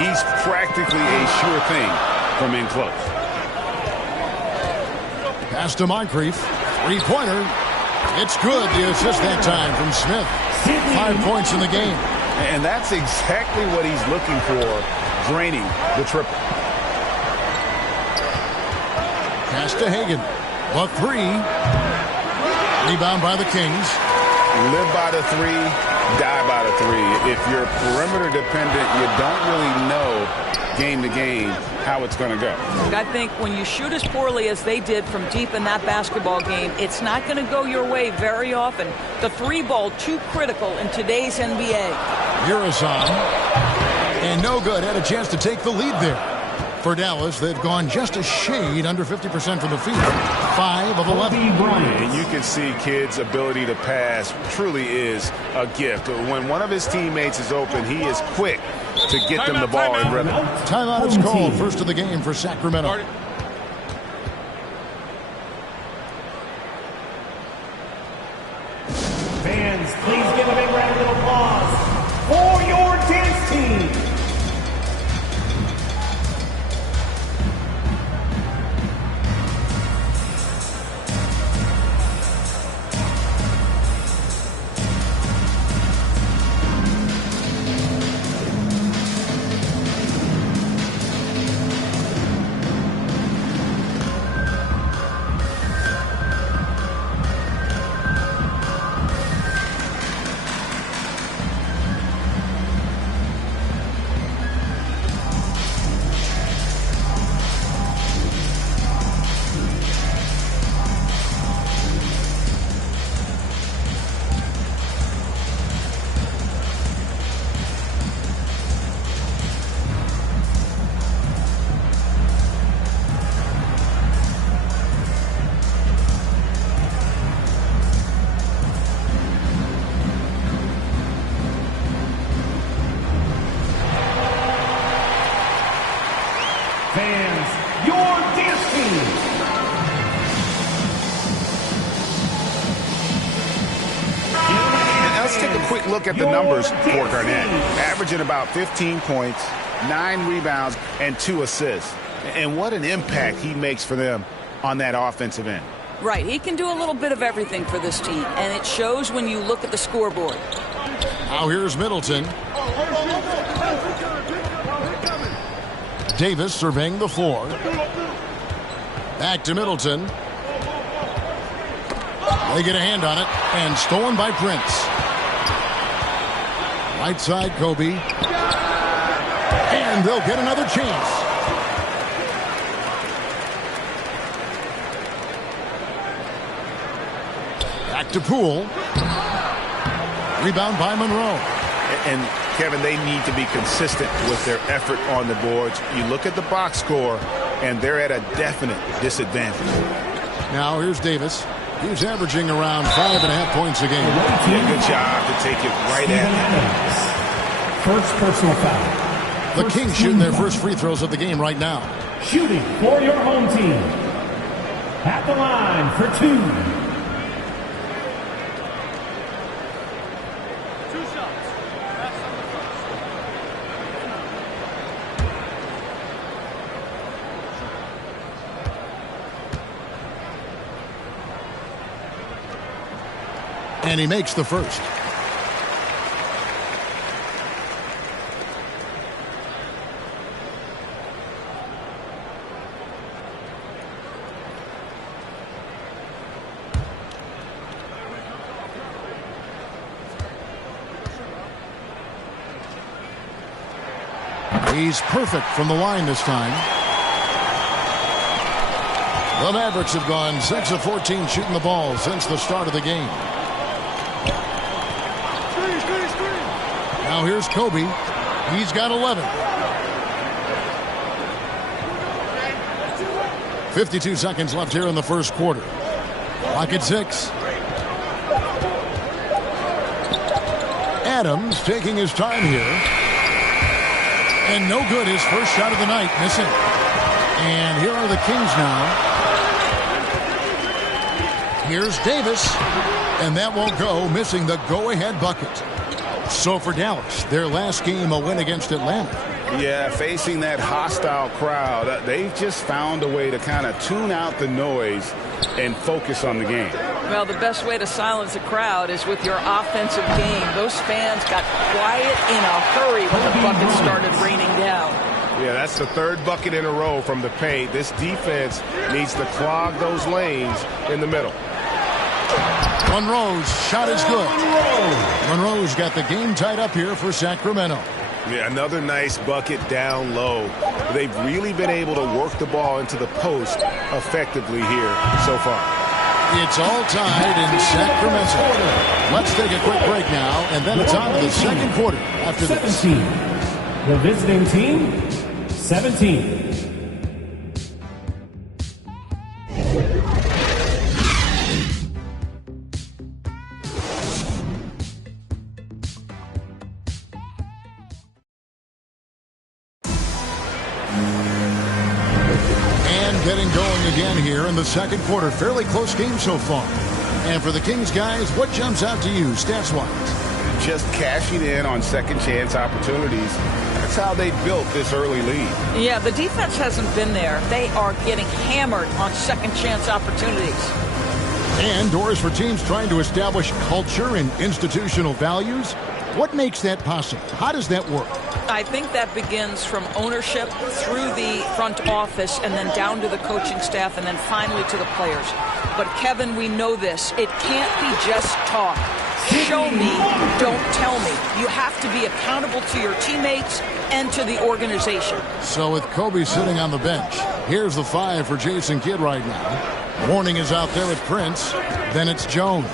He's practically a sure thing from in close. Pass to Moncrief. 3-pointer. It's good. The assist that time from Smith. 5 points in the game. And that's exactly what he's looking for, draining the triple. Pass to Hagan. The 3. Rebound by the Kings. Live by the 3, die by the 3. If you're perimeter dependent, you don't really know game to game how it's going to go. I think when you shoot as poorly as they did from deep in that basketball game, it's not going to go your way very often. The 3 ball, too critical in today's NBA. Urizon. And no good. Had a chance to take the lead there. For Dallas, they've gone just a shade under 50% from the field. 5 of 11. And you can see Kidd's ability to pass truly is a gift. When one of his teammates is open, he is quick to get them the ball in rhythm. Timeout is called. First of the game for Sacramento. Fans, please give a big round of applause for your dance team. Fans, your dance team. Let's take a quick look at the numbers for Garnett. Averaging about 15 points, 9 rebounds, and 2 assists. And what an impact he makes for them on that offensive end. Right. He can do a little bit of everything for this team, and it shows when you look at the scoreboard. Now here's Middleton. Davis surveying the floor. Back to Middleton. They get a hand on it, and stolen by Prince. Right side, Kobe. And they'll get another chance. Back to Poole. Rebound by Monroe. And Kevin, they need to be consistent with their effort on the boards. You look at the box score, and they're at a definite disadvantage. Now here's Davis. He's averaging around 5.5 points a game. Yeah, good job to take it right at him. First personal foul. The Kings shooting their first free throws of the game right now. Shooting for your home team. At the line for 2. And he makes the first. He's perfect from the line this time. The Mavericks have gone 6 of 14 shooting the ball since the start of the game. Now here's Kobe. He's got 11. 52 seconds left here in the first quarter. Clock at 6. Adams taking his time here. And no good, his first shot of the night, missing. And here are the Kings now. Here's Davis. And that won't go, missing the go-ahead bucket. So for Dallas, their last game, a win against Atlanta. Yeah, facing that hostile crowd, they've just found a way to kind of tune out the noise and focus on the game. Well, the best way to silence a crowd is with your offensive game. Those fans got quiet in a hurry when the bucket started raining down. Yeah, that's the third bucket in a row from the paint. This defense needs to clog those lanes in the middle. Monroe's shot is good. Monroe's got the game tied up here for Sacramento. Yeah, another nice bucket down low. They've really been able to work the ball into the post effectively here so far. It's all tied in Sacramento. Let's take a quick break now, and then it's on to the second quarter after this. 17. The visiting team, 17. Getting going again here in the second quarter. Fairly close game so far. And for the Kings guys, what jumps out to you stats-wise? Just cashing in on second chance opportunities. That's how they built this early lead. Yeah, the defense hasn't been there. They are getting hammered on second chance opportunities. And doors for teams trying to establish culture and institutional values. What makes that possible? How does that work? I think that begins from ownership through the front office and then down to the coaching staff and then finally to the players. But, Kevin, we know this. It can't be just talk. Show me, don't tell me. You have to be accountable to your teammates and to the organization. So with Kobe sitting on the bench, here's the 5 for Jason Kidd right now. Warning is out there with Prince. Then it's Jones.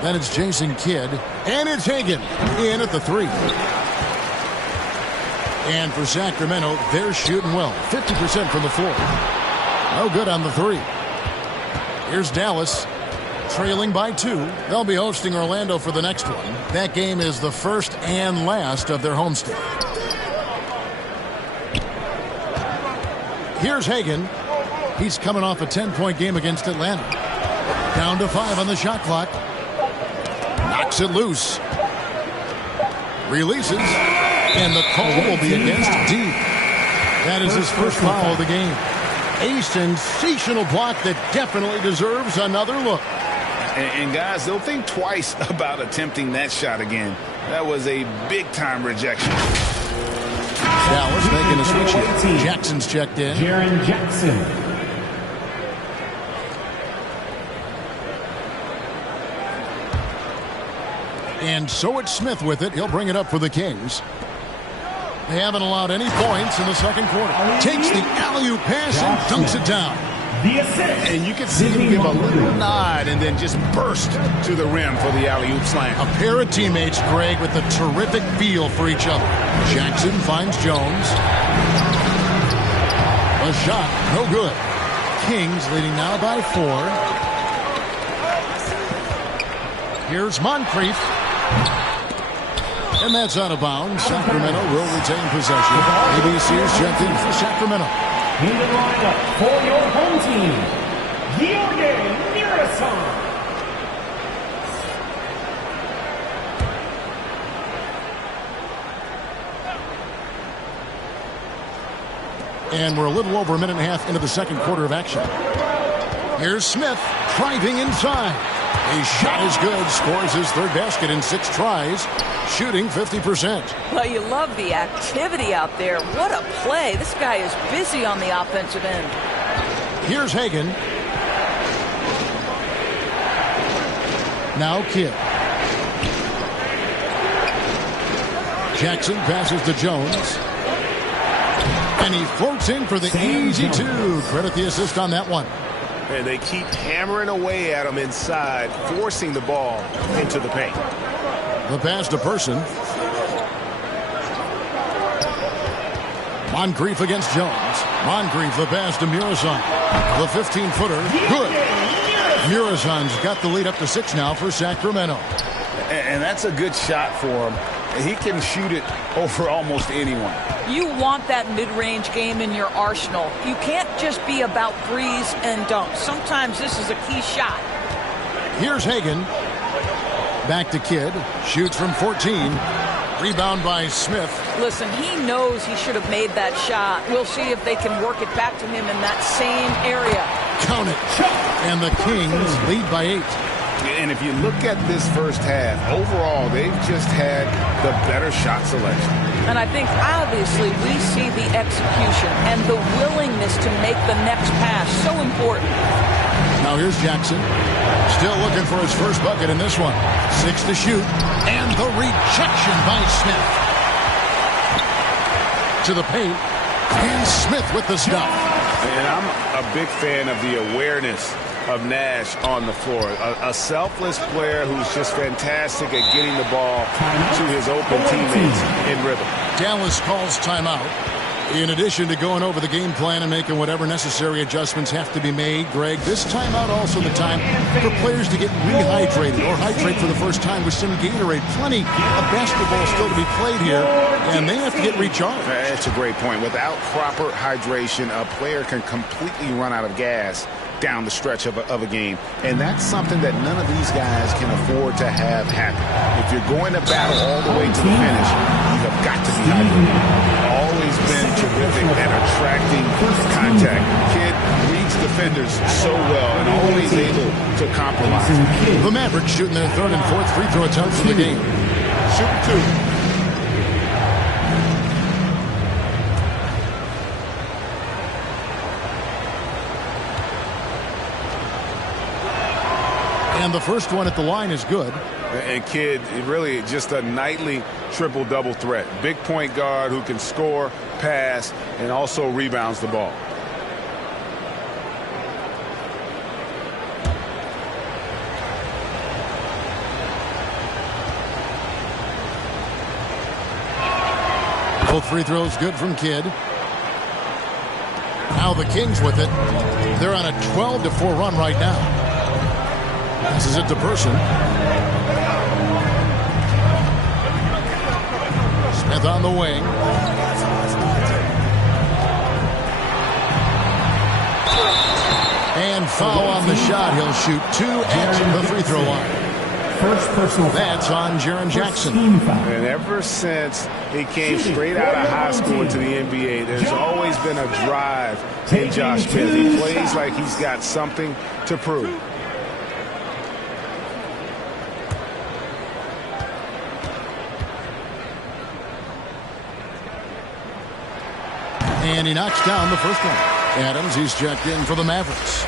Then it's Jason Kidd. And it's Hagan in at the 3. And for Sacramento, they're shooting well. 50% from the floor. No good on the 3. Here's Dallas. Trailing by 2. They'll be hosting Orlando for the next one. That game is the first and last of their homestand. Here's Hagan. He's coming off a 10-point game against Atlanta. Down to 5 on the shot clock. Knocks it loose. Releases. And the call will be against Deep. That is his first foul of the game. A sensational block that definitely deserves another look. And guys, they'll think twice about attempting that shot again. That was a big-time rejection. Dallas making a switch here. Jackson's checked in. Jaren Jackson. And so it's Smith with it. He'll bring it up for the Kings. They haven't allowed any points in the second quarter. Takes the alley-oop pass and dunks it down. And you can see him give a little nod and then just burst to the rim for the alley-oop slam. A pair of teammates, Greg, with a terrific feel for each other. Jackson finds Jones. A shot, no good. Kings leading now by 4. Here's Moncrief. And that's out of bounds. Sacramento will retain possession. ABC is checked in for Sacramento. In the lineup for your home team, Gheorghe Muresan. And we're a little over a minute and a half into the second quarter of action. Here's Smith driving inside. His shot is good. Scores his third basket in 6 tries. Shooting 50%. Well, you love the activity out there. What a play. This guy is busy on the offensive end. Here's Hagan. Now Kidd. Jackson passes to Jones. And he floats in for the easy 2. Credit the assist on that one. And they keep hammering away at him inside, forcing the ball into the paint. The pass to Person. Moncrief against Jones. Moncrief, the pass to Muresan. The 15-footer. Good. Muresan's got the lead up to 6 now for Sacramento. And that's a good shot for him. He can shoot it over almost anyone. You want that mid-range game in your arsenal. You can't just be about threes and dunks. Sometimes this is a key shot. Here's Hagan. Back to Kidd. Shoots from 14. Rebound by Smith. Listen, he knows he should have made that shot. We'll see if they can work it back to him in that same area. Count it. And the Kings lead by 8. And if you look at this first half, overall, they've just had the better shot selection. And I think, obviously, we see the execution and the willingness to make the next pass so important. Now here's Jackson. Still looking for his first bucket in this one. 6 to shoot. And the rejection by Smith. To the paint. And Smith with the stop. And I'm a big fan of the awareness of Nash on the floor. A selfless player who's just fantastic at getting the ball to his open teammates in rhythm. Dallas calls timeout. In addition to going over the game plan and making whatever necessary adjustments have to be made, Greg, this timeout also the time for players to get rehydrated or hydrate for the first time with some Gatorade. Plenty of basketball still to be played here, and they have to get recharged. That's a great point. Without proper hydration, a player can completely run out of gas down the stretch of a game. And that's something that none of these guys can afford to have happen. If you're going to battle all the way to the finish, you have got to be hydrated. Always been terrific at attracting contact. Kidd reads defenders so well and always able to compromise. The Mavericks shooting their third and fourth free throw attempts for the game. Shoot 2. And the first one at the line is good. And Kidd, really just a nightly triple-double threat. Big point guard who can score, pass, and also rebounds the ball. Both free throws good from Kidd. Now the Kings with it. They're on a 12-4 run right now. Passes it to Person. Smith on the wing. foul on the shot. He'll shoot 2 at the free throw line. First personal foul. That's on Jaren Jackson. And ever since he came straight out of high school into the NBA, there's always been a drive in Josh Smith. He plays like he's got something to prove. And he knocks down the first one. Adams, he's checked in for the Mavericks.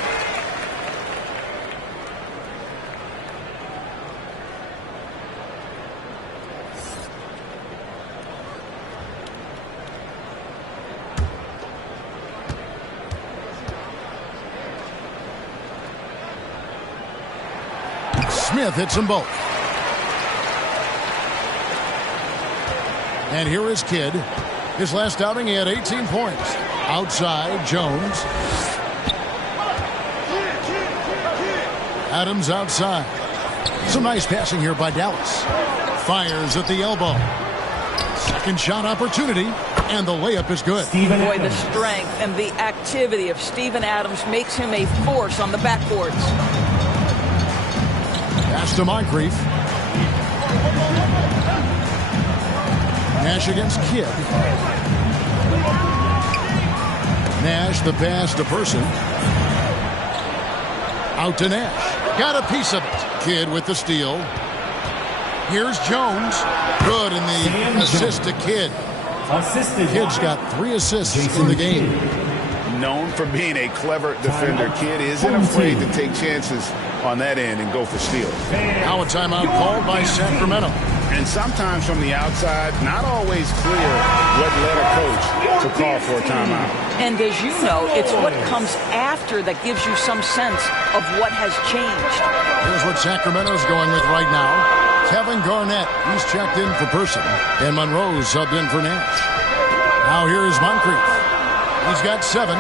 Smith hits them both. And here is Kidd. His last outing, he had 18 points. Outside, Jones. Adams outside. Some nice passing here by Dallas. Fires at the elbow. Second shot opportunity, and the layup is good. Boy, the strength and the activity of Steven Adams makes him a force on the backboards. Pass to Moncrief. Nash against Kidd. Nash, the pass to Person. Out to Nash. Got a piece of it. Kidd with the steal. Here's Jones. Good in the assist to Kidd. Kidd's got 3 assists in the game. Known for being a clever defender, Kidd isn't afraid to take chances on that end and go for steals. Now a timeout called by Sacramento. And sometimes from the outside, not always clear what led a coach to call for a timeout. And as you know, it's what comes after that gives you some sense of what has changed. Here's what Sacramento's going with right now. Kevin Garnett, he's checked in for Person. And Monroe subbed in for Nash. Now here is Moncrief. He's got 7.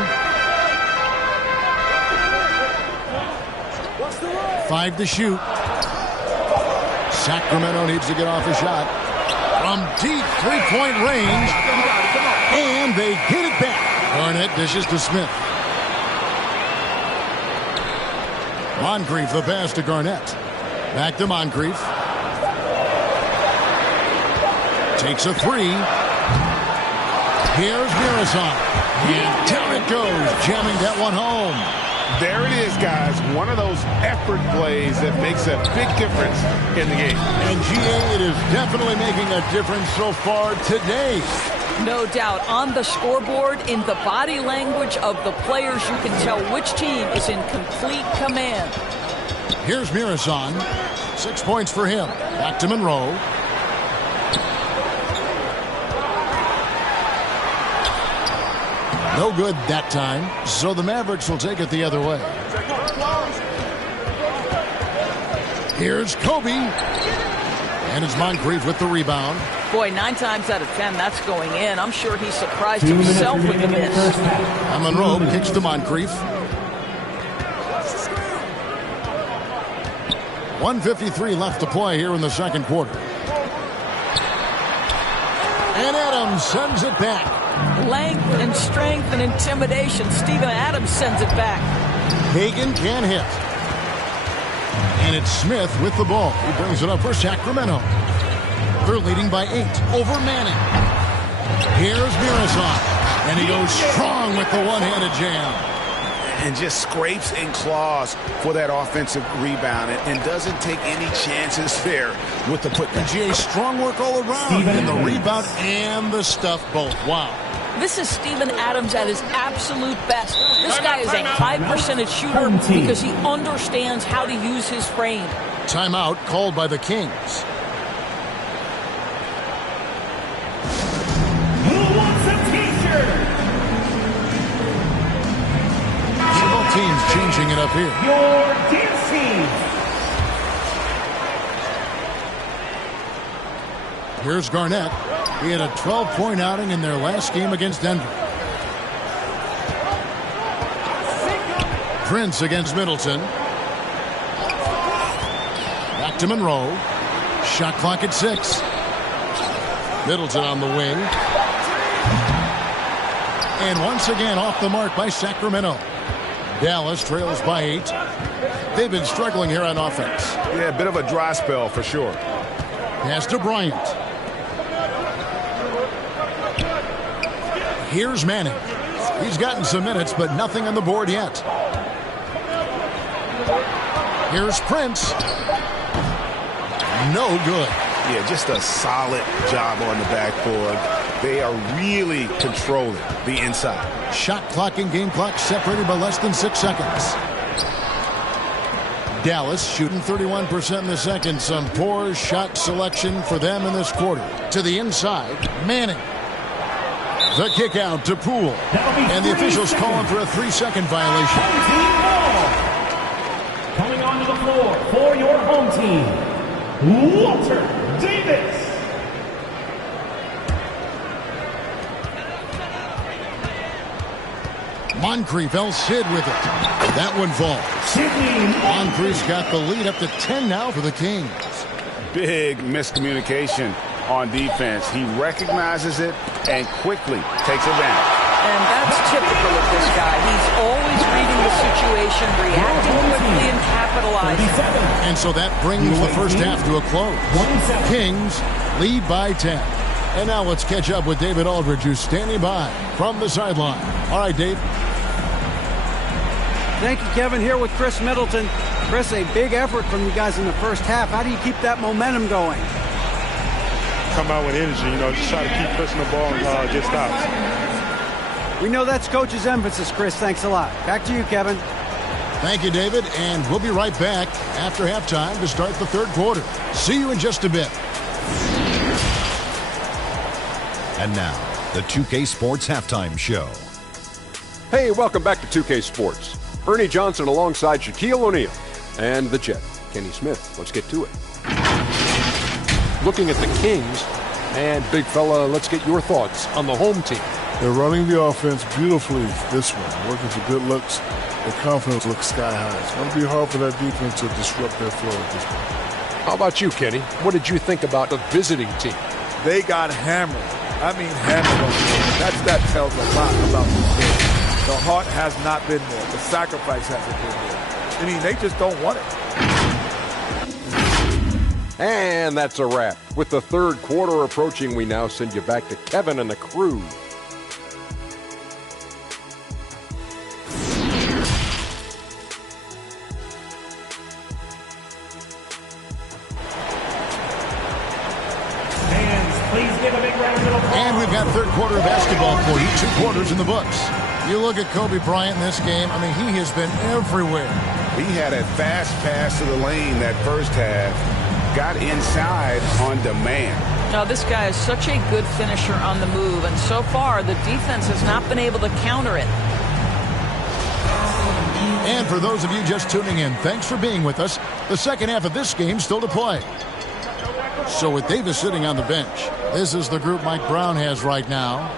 5 to shoot. Sacramento needs to get off a shot. From deep 3-point range. And they get it back. Garnett dishes to Smith. Moncrief, the pass to Garnett. Back to Moncrief. Takes a 3. Here's Mirasan. And down it goes, jamming that one home. There it is, guys. One of those effort plays that makes a big difference in the game. And GA, it is definitely making a difference so far today. No doubt. On the scoreboard, in the body language of the players, you can tell which team is in complete command. Here's Mirasan. 6 points for him. Back to Monroe. No good that time, so the Mavericks will take it the other way. Here's Kobe. And it's Moncrief with the rebound. Boy, 9 times out of 10, that's going in. I'm sure he surprised himself with the miss. And Monroe kicks to Moncrief. 1:53 left to play here in the second quarter. And Adams sends it back. Length and strength and intimidation. Steven Adams sends it back. Hagan can't hit. And it's Smith with the ball. He brings it up for Sacramento. They're leading by 8 over Manning. Here's Mirasan. And he goes strong with the one-handed jam. And just scrapes and claws for that offensive rebound and doesn't take any chances there with the putback. GA, strong work all around. And the rebound and the stuff both. Wow. This is Steven Adams at his absolute best. This guy is a high percentage shooter because he understands how to use his frame. Timeout called by the Kings. Who wants a t-shirt? Both teams changing it up here. Your dance team. Here's Garnett. He had a 12-point outing in their last game against Denver. Prince against Middleton. Back to Monroe. Shot clock at 6. Middleton on the wing. And once again off the mark by Sacramento. Dallas trails by 8. They've been struggling here on offense. Yeah, a bit of a dry spell for sure. Pass to Bryant. Here's Manning. He's gotten some minutes, but nothing on the board yet. Here's Prince. No good. Yeah, just a solid job on the backboard. They are really controlling the inside. Shot clock and game clock separated by less than 6 seconds. Dallas shooting 31% in the second. Some poor shot selection for them in this quarter. To the inside, Manning. The kick out to Poole. And the officials calling for a 3-second violation. Coming onto the floor for your home team, Walter Davis. Moncrief, El Cid with it. That one falls. Moncrief's got the lead up to 10 now for the Kings. Big miscommunication on defense. He recognizes it and quickly takes advantage. And that's typical of this guy. He's always reading the situation, reacting quickly, and capitalizing. And so that brings the first half to a close. Kings lead by 10. And now let's catch up with David Aldridge, who's standing by from the sideline. All right, Dave. Thank you, Kevin. Here with Chris Middleton. Chris, a big effort from you guys in the first half. How do you keep that momentum going? Come out with energy, just try to keep pushing the ball and get stops. We know that's Coach's emphasis, Chris. Thanks a lot. Back to you, Kevin. Thank you, David. And we'll be right back after halftime to start the third quarter. See you in just a bit. And now, the 2K Sports Halftime Show. Hey, welcome back to 2K Sports. Ernie Johnson alongside Shaquille O'Neal and the Jet, Kenny Smith. Let's get to it. Looking at the Kings, and big fella, let's get your thoughts on the home team. They're running the offense beautifully this one, working for good looks. Their confidence looks sky high. It's going to be hard for that defense to disrupt their flow at this point. How about you, Kenny? What did you think about the visiting team? They got hammered. I mean, hammered. That tells a lot about this game. The heart has not been there. The sacrifice hasn't been there. I mean, they just don't want it. And that's a wrap. With the third quarter approaching, we now send you back to Kevin and the crew. And we've got third quarter of basketball for you. 2 quarters in the books. You look at Kobe Bryant in this game. I mean, he has been everywhere. He had a fast pass to the lane that first half. Got inside on demand. Now, this guy is such a good finisher on the move, and so far the defense has not been able to counter it. And for those of you just tuning in, thanks for being with us. The second half of this game still to play. So with Davis sitting on the bench, this is the group Mike Brown has right now.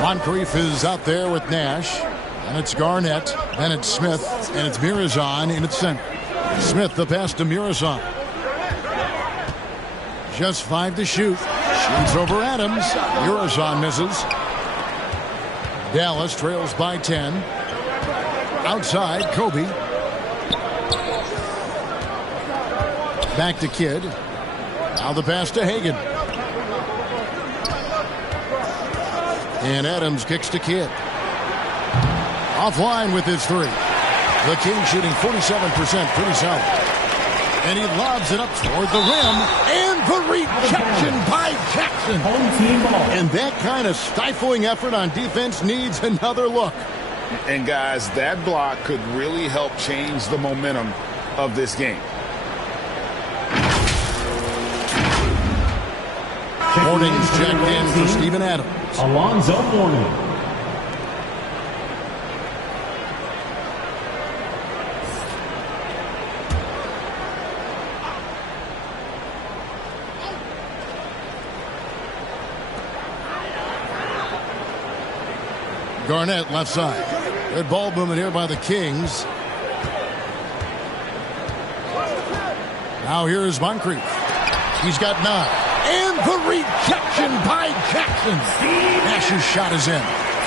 Moncrief is out there with Nash. And it's Garnett. Then it's Smith. And it's Mirazon in its center. Smith the pass to Mirazon. Just 5 to shoot. Shoots over Adams. Mirazon misses. Dallas trails by 10. Outside, Kobe. Back to Kidd. Now the pass to Hagan. And Adams kicks to Kidd. Offline with his 3. The Kings shooting 47%, pretty solid. And he lobs it up toward the rim. And the rejection by Jackson. Home team ball. And that kind of stifling effort on defense needs another look. And guys, that block could really help change the momentum of this game. Mourning's checked in for Steven Adams. Alonzo Mourning. Garnett left side. Good ball movement here by the Kings. Now here is Moncrief. He's got 9. And the rejection by Jackson. Nash's shot is in.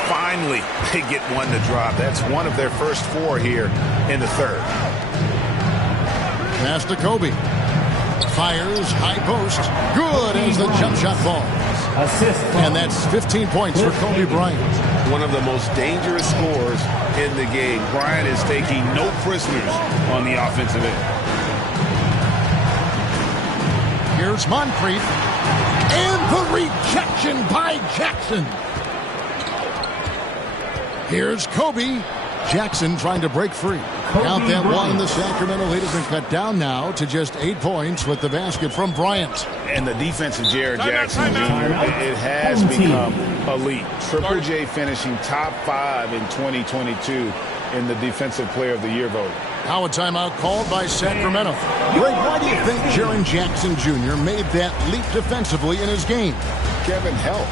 finally they get one to drop. That's one of their first 4 here in the third. Pass to Kobe. Fires, high post. Good as the jump shot falls. And that's 15 points for Kobe Bryant. One of the most dangerous scorers in the game. Bryant is taking no prisoners on the offensive end. Here's Moncrief. And the rejection by Jackson. Here's Kobe. Jackson trying to break free. Count that one. The Sacramento lead has been cut down now to just 8 points with the basket from Bryant. And the defense of Jaren Jackson Jr., it has become elite. Triple J finishing top 5 in 2022 in the Defensive Player of the Year vote. Now a timeout called by Sacramento. Greg, why do you think Jaren Jackson Jr. made that leap defensively in his game? Kevin, health.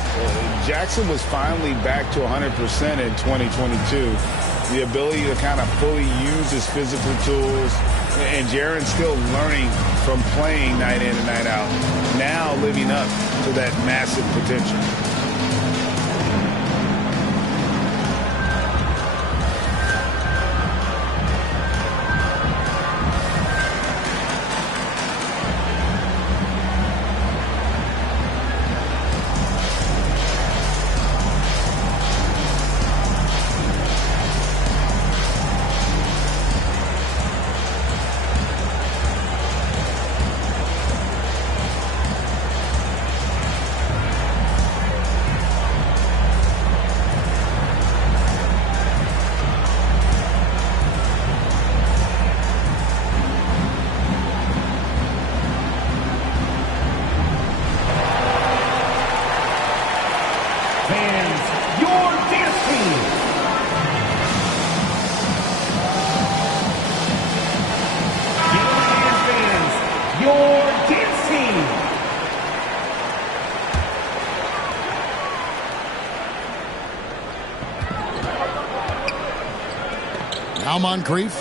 Jackson was finally back to 100% in 2022. The ability to kind of fully use his physical tools. And Jaren's still learning from playing night in and night out. Now living up to that massive potential. Now Moncrief.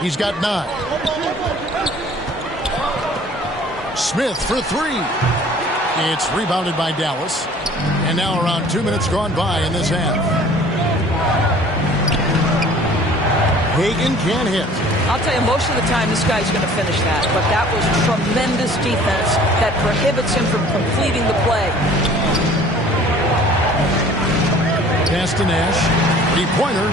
He's got 9. Smith for 3. It's rebounded by Dallas. And now around 2 minutes gone by in this half. Hagan can't hit. I'll tell you, most of the time this guy's going to finish that. But that was tremendous defense that prohibits him from completing the play. Pass to Nash. 3-pointer.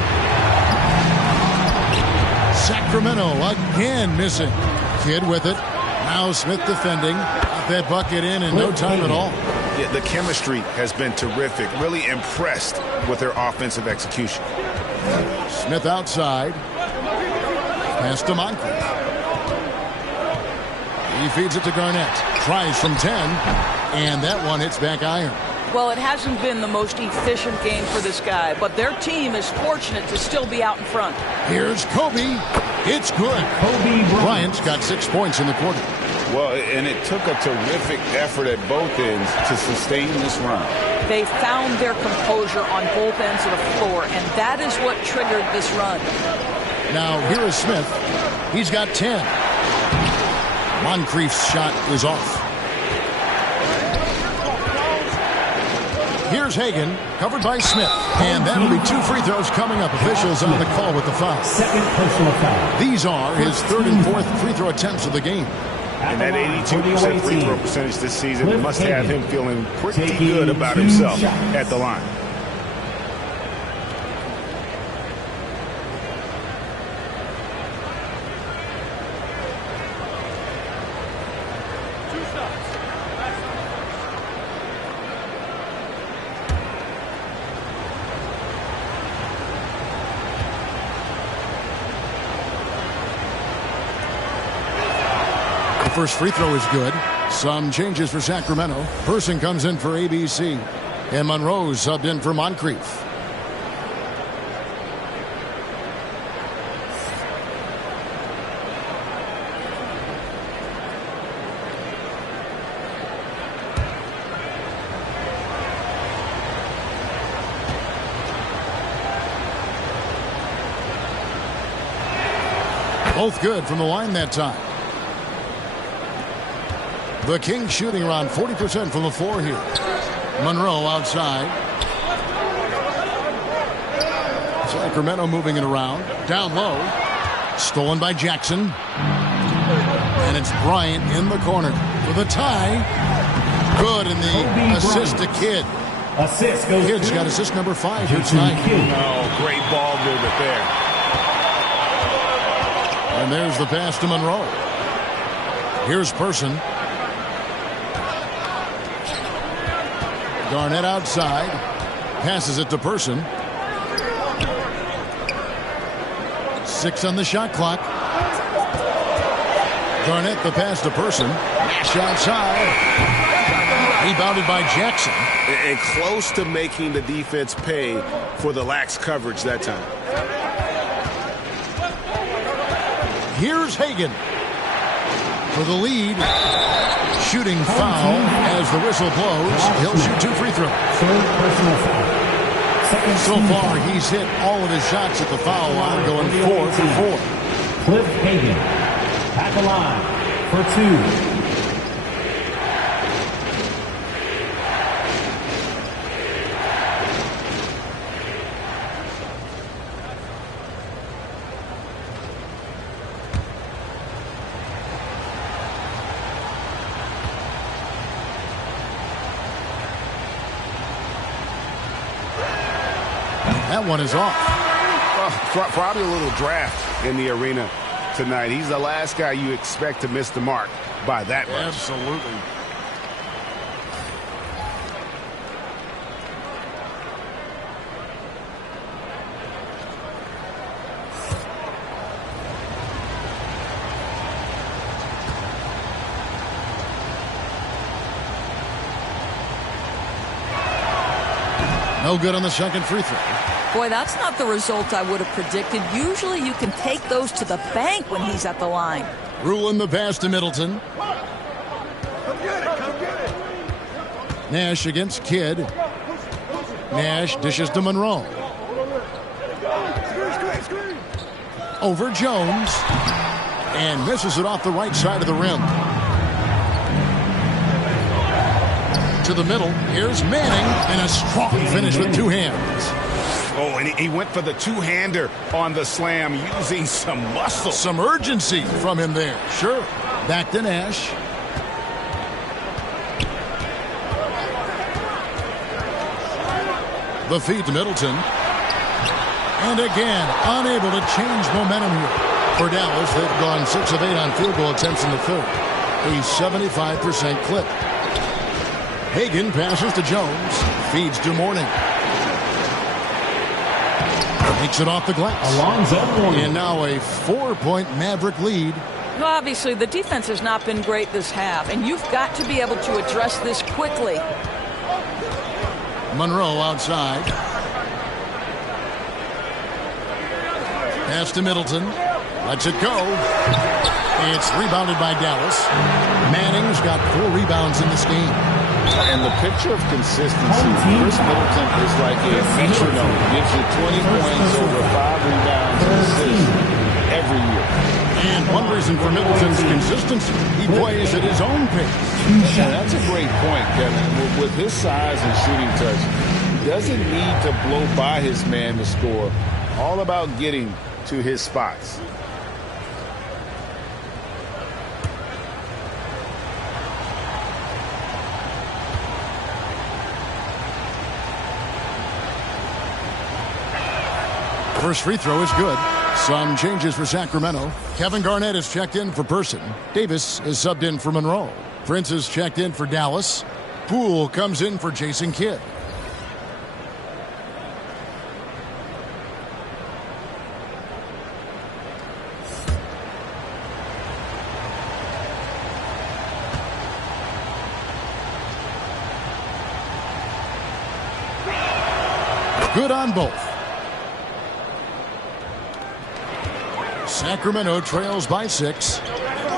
Sacramento again missing. Kidd with it. Now Smith defending. Got that bucket in no time at all. Yeah, the chemistry has been terrific. Really impressed with their offensive execution. Smith outside. Pass to Moncrief. He feeds it to Garnett. Tries from 10. And that one hits back iron. Well, it hasn't been the most efficient game for this guy, but their team is fortunate to still be out in front. Here's Kobe. It's good. Kobe Bryant's got 6 points in the quarter. Well, and it took a terrific effort at both ends to sustain this run. They found their composure on both ends of the floor, and that is what triggered this run. Now, here is Smith. He's got 10. Moncrief's shot is off. Here's Hagan, covered by Smith. And that'll be 2 free throws coming up. Officials on the call with the foul. Second personal foul. These are his 3rd and 4th free throw attempts of the game. And that 82% free throw percentage this season must have him feeling pretty good about himself at the line. First free throw is good. Some changes for Sacramento. Person comes in for ABC. And Monroe subbed in for Moncrief. Both good from the line that time. The Kings shooting around 40% from the floor here. Monroe outside. Sacramento moving it around. Down low. Stolen by Jackson. And it's Bryant in the corner for the tie. Good, and the assist to Kidd. Kidd's got assist number 5 here tonight. Oh, great ball movement there. And there's the pass to Monroe. Here's Person. Garnett outside. Passes it to Person. 6 on the shot clock. Garnett the pass to Person. Nash outside. Rebounded by Jackson. And close to making the defense pay for the lax coverage that time. Here's Hagan for the lead. Shooting foul as the whistle blows. He'll shoot 2 free throws. So far, he's hit all of his shots at the foul line, going 4 for 4. Cliff Hagan at the line for 2. That one is off. Probably a little draft in the arena tonight. He's the last guy you expect to miss the mark by that much. Absolutely. No good on the second free throw. Boy, that's not the result I would have predicted. Usually you can take those to the bank when he's at the line. Ruling the pass to Middleton. Nash against Kidd. Nash dishes to Monroe. Over Jones. And misses it off the right side of the rim. To the middle. Here's Manning. And a strong finish with 2 hands. Oh, and he went for the two-hander on the slam, using some muscle. Some urgency from him there. Sure. Back to Nash. The feed to Middleton. And again, unable to change momentum here. For Dallas, they've gone 6 of 8 on field goal attempts in the third. A 75% clip. Hagan passes to Jones. Feeds to Mourning. Takes it off the glass. Alonzo Mourning. And now a 4-point Maverick lead. Well, obviously, the defense has not been great this half, and you've got to be able to address this quickly. Monroe outside. Pass to Middleton. Lets it go. It's rebounded by Dallas. Manning's got 4 rebounds in this game. And the picture of consistency, Chris Middleton is like a metronome. Gives you 20 points, over 5 rebounds, and assists every year. And one reason for Middleton's consistency, he plays at his own pace. Yeah, that's a great point, Kevin. With his size and shooting touch, he doesn't need to blow by his man to score. All about getting to his spots. First free throw is good. Some changes for Sacramento. Kevin Garnett is checked in for Person. Davis is subbed in for Monroe. Prince is checked in for Dallas. Poole comes in for Jason Kidd. Good on both. Sacramento trails by 6.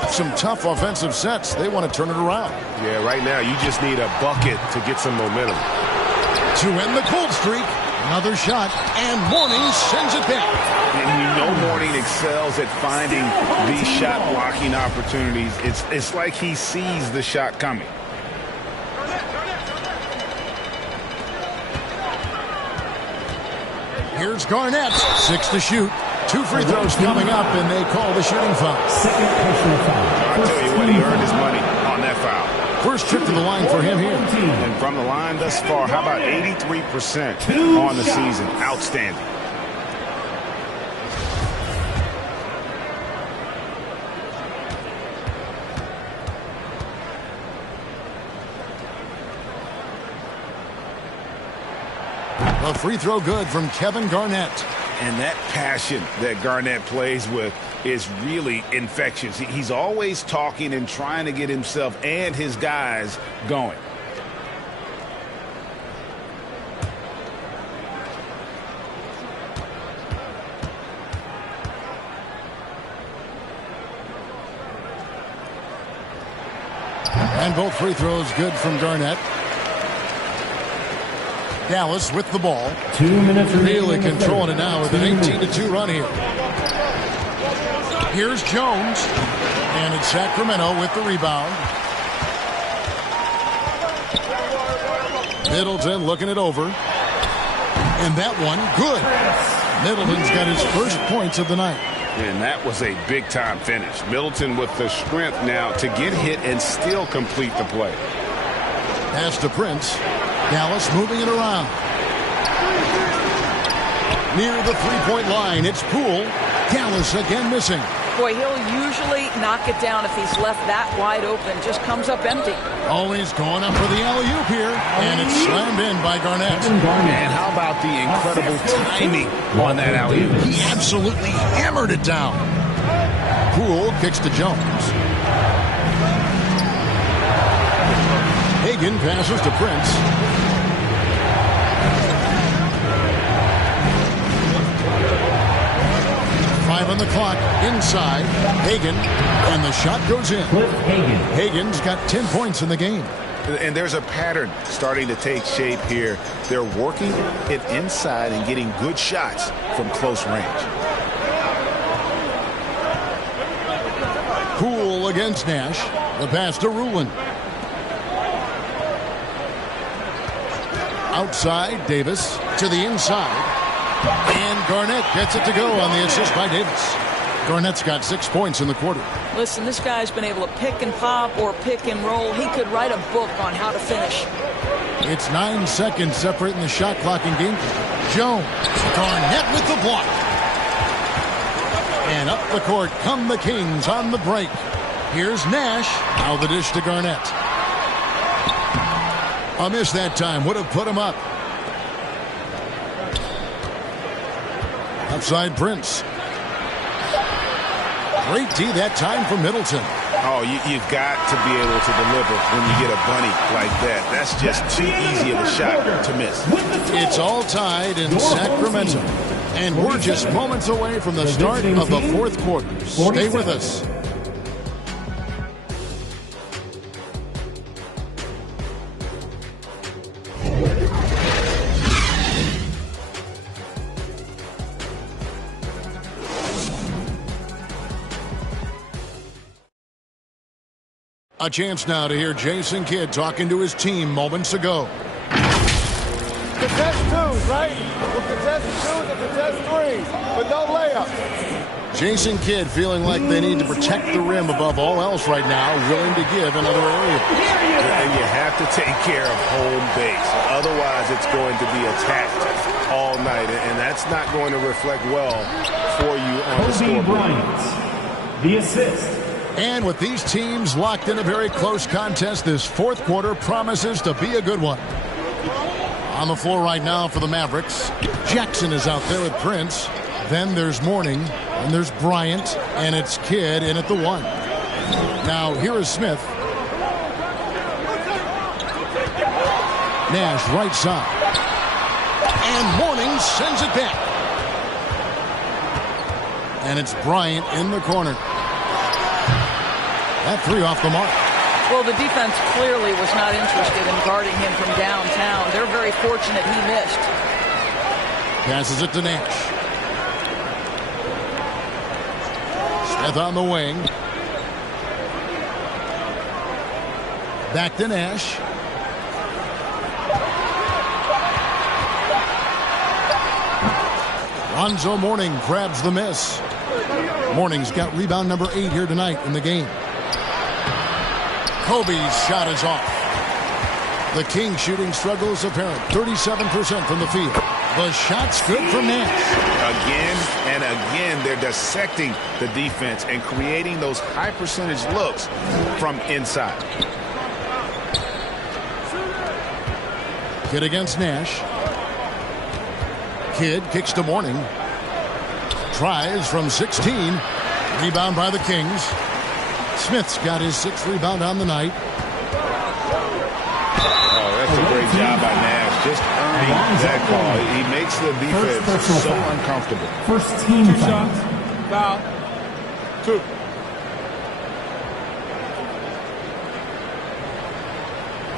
Some tough offensive sets. They want to turn it around. Yeah, right now you just need a bucket to get some momentum. To end the cold streak. Another shot. And Mourning sends it back. And you know Mourning excels at finding these shot blocking opportunities. It's like he sees the shot coming. Here's Garnett. 6 to shoot. 2 free throws coming up, and they call the shooting foul. Second personal foul. I tell you what, he earned his money on that foul. First trip to the line for him here. And from the line thus far, how about 83% on the season? Outstanding. A free throw good from Kevin Garnett. And that passion that Garnett plays with is really infectious. He's always talking and trying to get himself and his guys going. And both free throws good from Garnett. Dallas with the ball. 2 minutes really controlling it now with an 18-2 run here. Here's Jones. And it's Sacramento with the rebound. Middleton looking it over. And that one, good. Middleton's got his first points of the night. And that was a big-time finish. Middleton with the strength now to get hit and still complete the play. Pass to Prince. Dallas moving it around. Near the three-point line, it's Poole. Dallas again missing. Boy, he'll usually knock it down if he's left that wide open. Just comes up empty. Always going up for the alley-oop here. And it's slammed in by Garnett. And how about the incredible timing on that alley-oop? He absolutely hammered it down. Poole kicks to Jones. Hagan passes to Prince. Five on the clock, inside, Hagan, and the shot goes in. Hagan's got 10 points in the game. And there's a pattern starting to take shape here. They're working it inside and getting good shots from close range. Poole against Nash. The pass to Rulin. Outside, Davis to the inside. And Garnett gets it to go on the assist by Davis. Garnett's got 6 points in the quarter. Listen, this guy's been able to pick and pop or pick and roll. He could write a book on how to finish. It's 9 seconds separating the shot clock and game. Jones. Garnett with the block. And up the court come the Kings on the break. Here's Nash. Now the dish to Garnett. A miss that time. Would have put him up. Outside Prince. Great D that time from Middleton. Oh, you've got to be able to deliver when you get a bunny like that. That's just too easy of a shot to miss. It's all tied in Sacramento. And we're just moments away from the start of the fourth quarter. Stay with us. A chance now to hear Jason Kidd talking to his team moments ago. Contest twos, right? We'll contest twos and contest threes, but no layups. Jason Kidd feeling like they need to protect the rim above all else right now, willing to give in other areas. And you have to take care of home base. Otherwise, it's going to be attacked all night, and that's not going to reflect well for you on the scoreboard. Bryant, the assist. And with these teams locked in a very close contest, this fourth quarter promises to be a good one. On the floor right now for the Mavericks, Jackson is out there with Prince. Then there's Mourning, and there's Bryant, and it's Kidd in at the one. Now here is Smith. Nash right side. And Mourning sends it back. And it's Bryant in the corner. That three off the mark. Well, the defense clearly was not interested in guarding him from downtown. They're very fortunate he missed. Passes it to Nash. Smith on the wing. Back to Nash. Alonzo Mourning grabs the miss. Mourning's got rebound number 8 here tonight in the game. Kobe's shot is off. The Kings shooting struggles apparent. 37% from the field. The shot's good for Nash. Again and again, they're dissecting the defense and creating those high percentage looks from inside. Kidd against Nash. Kidd kicks to Mourning. Tries from 16. Rebound by the Kings. Smith's got his 6th rebound on the night. Oh, that's a great job by Nash. Just earning that call. He makes the defense so uncomfortable. First team shots. Foul. 2.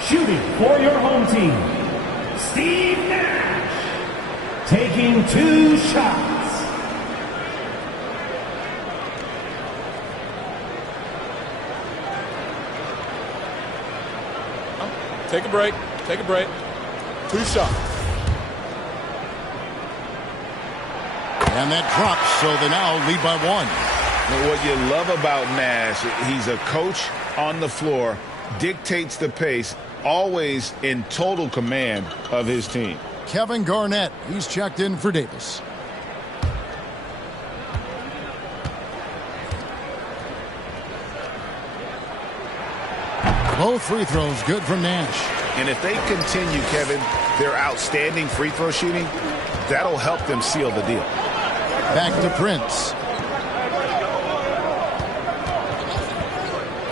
Shooting for your home team, Steve Nash. Taking 2 shots. Take a break. Take a break. 2 shots. And that drops, so they now lead by 1. What you love about Nash, he's a coach on the floor, dictates the pace, always in total command of his team. Kevin Garnett, he's checked in for Davis. Both free throws good from Nash. And if they continue, Kevin, their outstanding free throw shooting, that'll help them seal the deal. Back to Prince.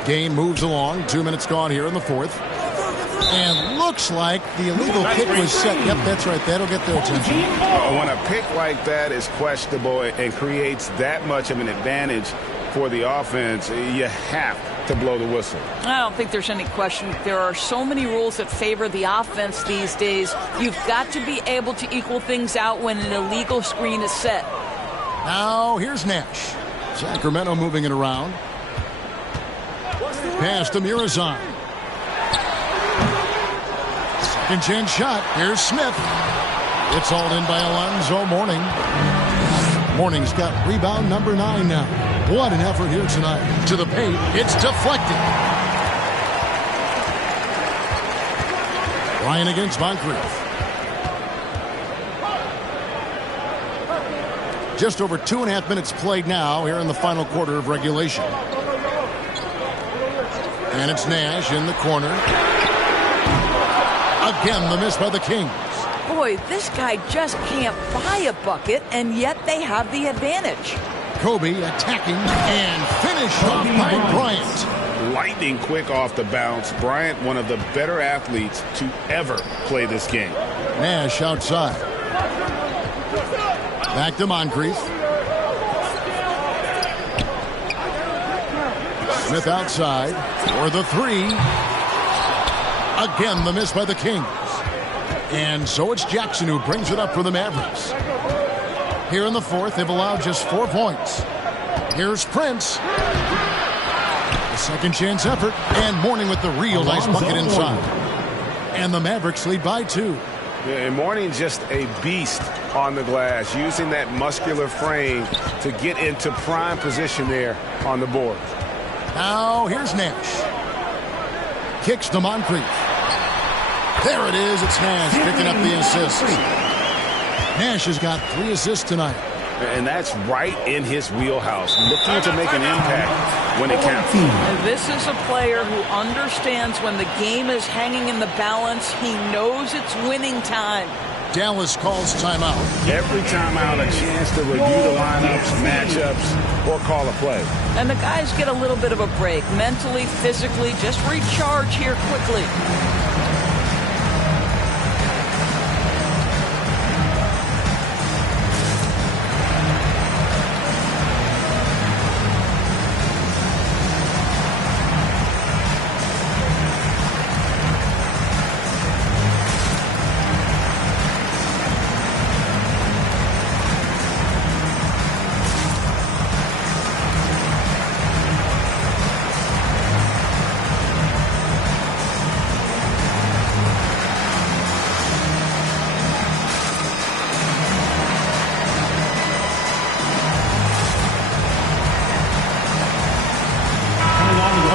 Game moves along. 2 minutes gone here in the 4th. And looks like the illegal kick was set. Yep, that's right. That'll get their attention. When a pick like that is questionable and creates that much of an advantage for the offense, you have to blow the whistle. I don't think there's any question. There are so many rules that favor the offense these days. You've got to be able to equal things out when an illegal screen is set. Now, here's Nash. Sacramento moving it around. Pass to Mirazan. Second chance shot. Here's Smith. It's hauled in by Alonzo Mourning. Mourning's got rebound number 9 now. What an effort here tonight. To the paint. It's deflected. Ryan against Moncrief. Just over 2.5 minutes played now here in the final quarter of regulation. And it's Nash in the corner. Again, the miss by the Kings. Boy, this guy just can't buy a bucket, and yet they have the advantage. Kobe attacking and finished off by Bryant. Lightning quick off the bounce. Bryant, one of the better athletes to ever play this game. Nash outside. Back to Moncrief. Smith outside for the 3. Again, the miss by the Kings. And so it's Jackson who brings it up for the Mavericks. Here in the 4th, they've allowed just 4 points. Here's Prince. The second chance effort. And Mourning with the real nice bucket inside. And the Mavericks lead by 2. Yeah, and Mourning's just a beast on the glass, using that muscular frame to get into prime position there on the board. Now here's Nash. Kicks to Moncrief. There it is. It's Nash picking up the assist. Nash has got 3 assists tonight. And that's right in his wheelhouse, looking to make an impact when it counts. And this is a player who understands when the game is hanging in the balance. He knows it's winning time. Dallas calls timeout. Every timeout, a chance to review the lineups, matchups, or call a play. And the guys get a little bit of a break, mentally, physically, just recharge here quickly.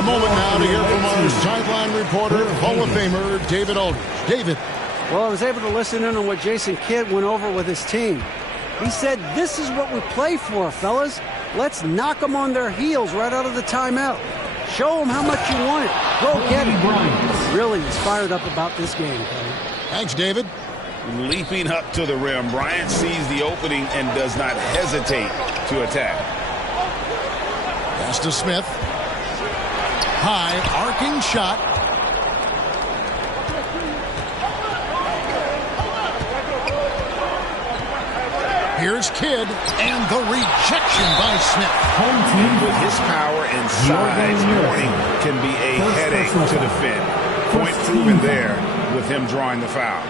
moment now to hear from our sideline reporter, Hall of Famer David Aldridge. David. Well, I was able to listen in on what Jason Kidd went over with his team. He said, this is what we play for, fellas. Let's knock them on their heels right out of the timeout. Show them how much you want it. Go get it. Really is fired up about this game, Kelly. Thanks, David. Leaping up to the rim, Bryant sees the opening and does not hesitate to attack. Pass to Smith. High, arcing shot. Here's Kidd, and the rejection by Smith. With his power and size, Mourning can be a headache to defend. Point proven there with him drawing the foul.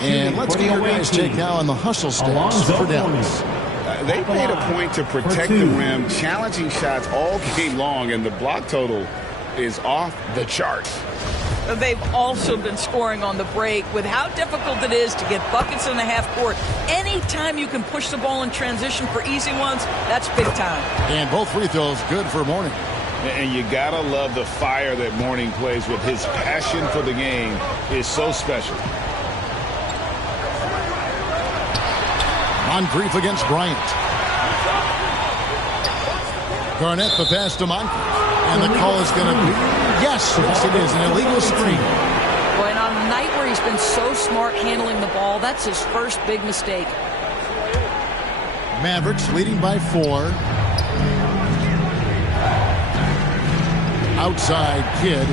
And let's get our guys take now on the hustle stats for Dallas. They made a point to protect the rim, challenging shots all game long, and the block total is off the charts. They've also been scoring on the break. With how difficult it is to get buckets in the half court, anytime you can push the ball in transition for easy ones, that's big time. And both free throws good for Mourning. And you gotta love the fire that Mourning plays with. His passion for the game is so special. Moncrief against Bryant. Garnett the pass to Moncrief. And the call is going to be, yes, it is, an illegal screen. Boy, and on a night where he's been so smart handling the ball, that's his first big mistake. Mavericks leading by 4. Outside Kidd,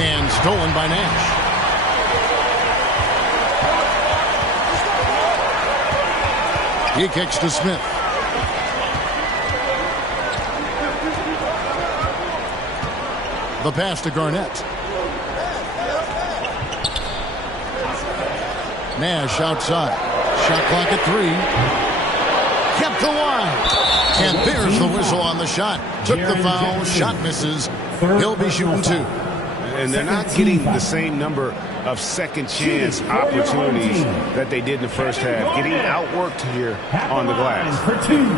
and stolen by Nash. He kicks to Smith. The pass to Garnett. Nash outside. Shot clock at 3. Kept the line. And there's the whistle on the shot. Took the foul. Shot misses. He'll be shooting 2. And they're not getting the same number of second chance opportunities that they did in the first half. Getting outworked here on the glass. For 2.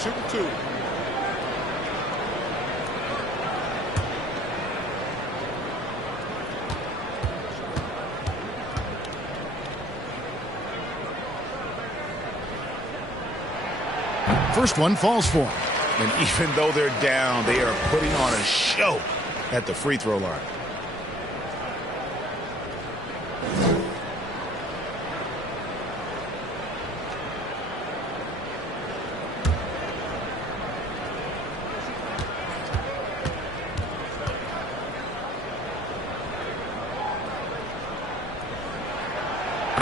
Shooting 2. First one falls for him. And even though they're down, they are putting on a show at the free throw line.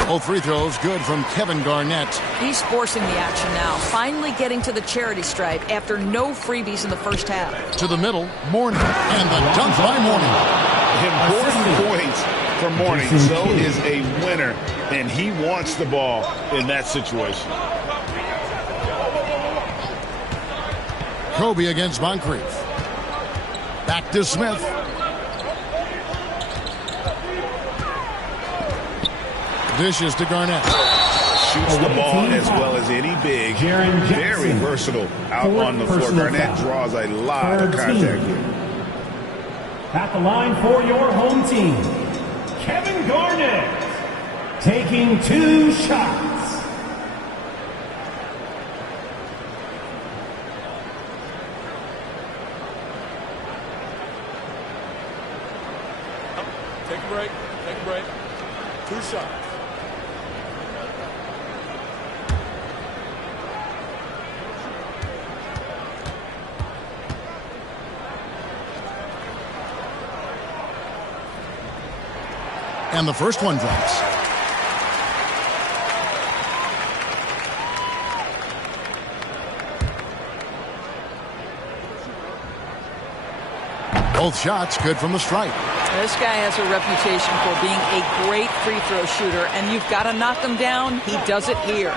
Both free throws good from Kevin Garnett. He's forcing the action now, finally getting to the charity stripe after no freebies in the first half. To the middle, Mourning, and the dunk by Mourning. Important points for Mourning. So is a winner, and he wants the ball in that situation. Kobe against Moncrief. Back to Smith. Dishes to Garnett. Shoots the ball as well as any big. Very versatile out on the floor. Garnett draws a lot of contact here. At the line for your home team, Kevin Garnett, taking 2 shots. Take a break. Take a break. 2 shots. And the first one drops. Both shots good from the stripe. This guy has a reputation for being a great free throw shooter, and you've got to knock him down. He does it here.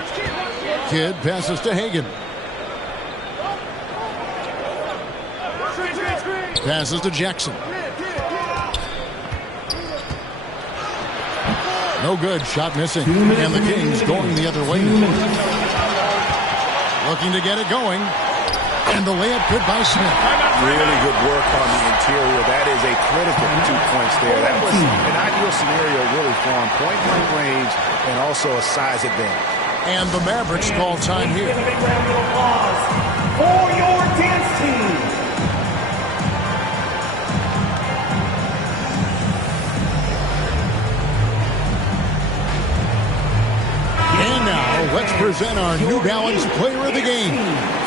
Kidd passes to Hagan. Passes to Jackson. No good. Shot missing. And the Kings going the other way. Looking to get it going. And the layup good by Smith. Really good work on the interior. That is a critical 2 points there. That was an ideal scenario really for him. Point-blank range and also a size advantage. And the Mavericks call time here. A big round of applause for your dance team. And now, let's present our New Balance Player of the Game,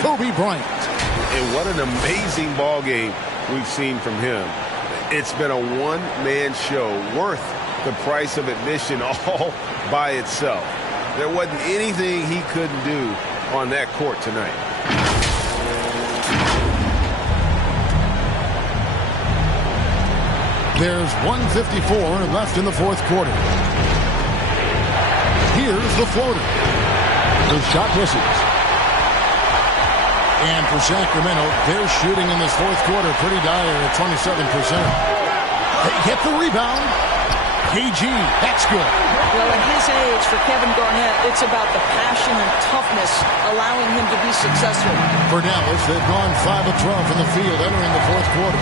Kobe Bryant. And what an amazing ball game we've seen from him. It's been a one-man show worth the price of admission all by itself. There wasn't anything he couldn't do on that court tonight. There's 1:54 left in the fourth quarter. Here's the floater. The shot misses. And for Sacramento, they're shooting in this fourth quarter pretty dire at 27%. They get the rebound. KG, that's good. Well, at his age, for Kevin Garnett, it's about the passion and toughness allowing him to be successful. For Dallas, they've gone 5 of 12 in the field entering the fourth quarter.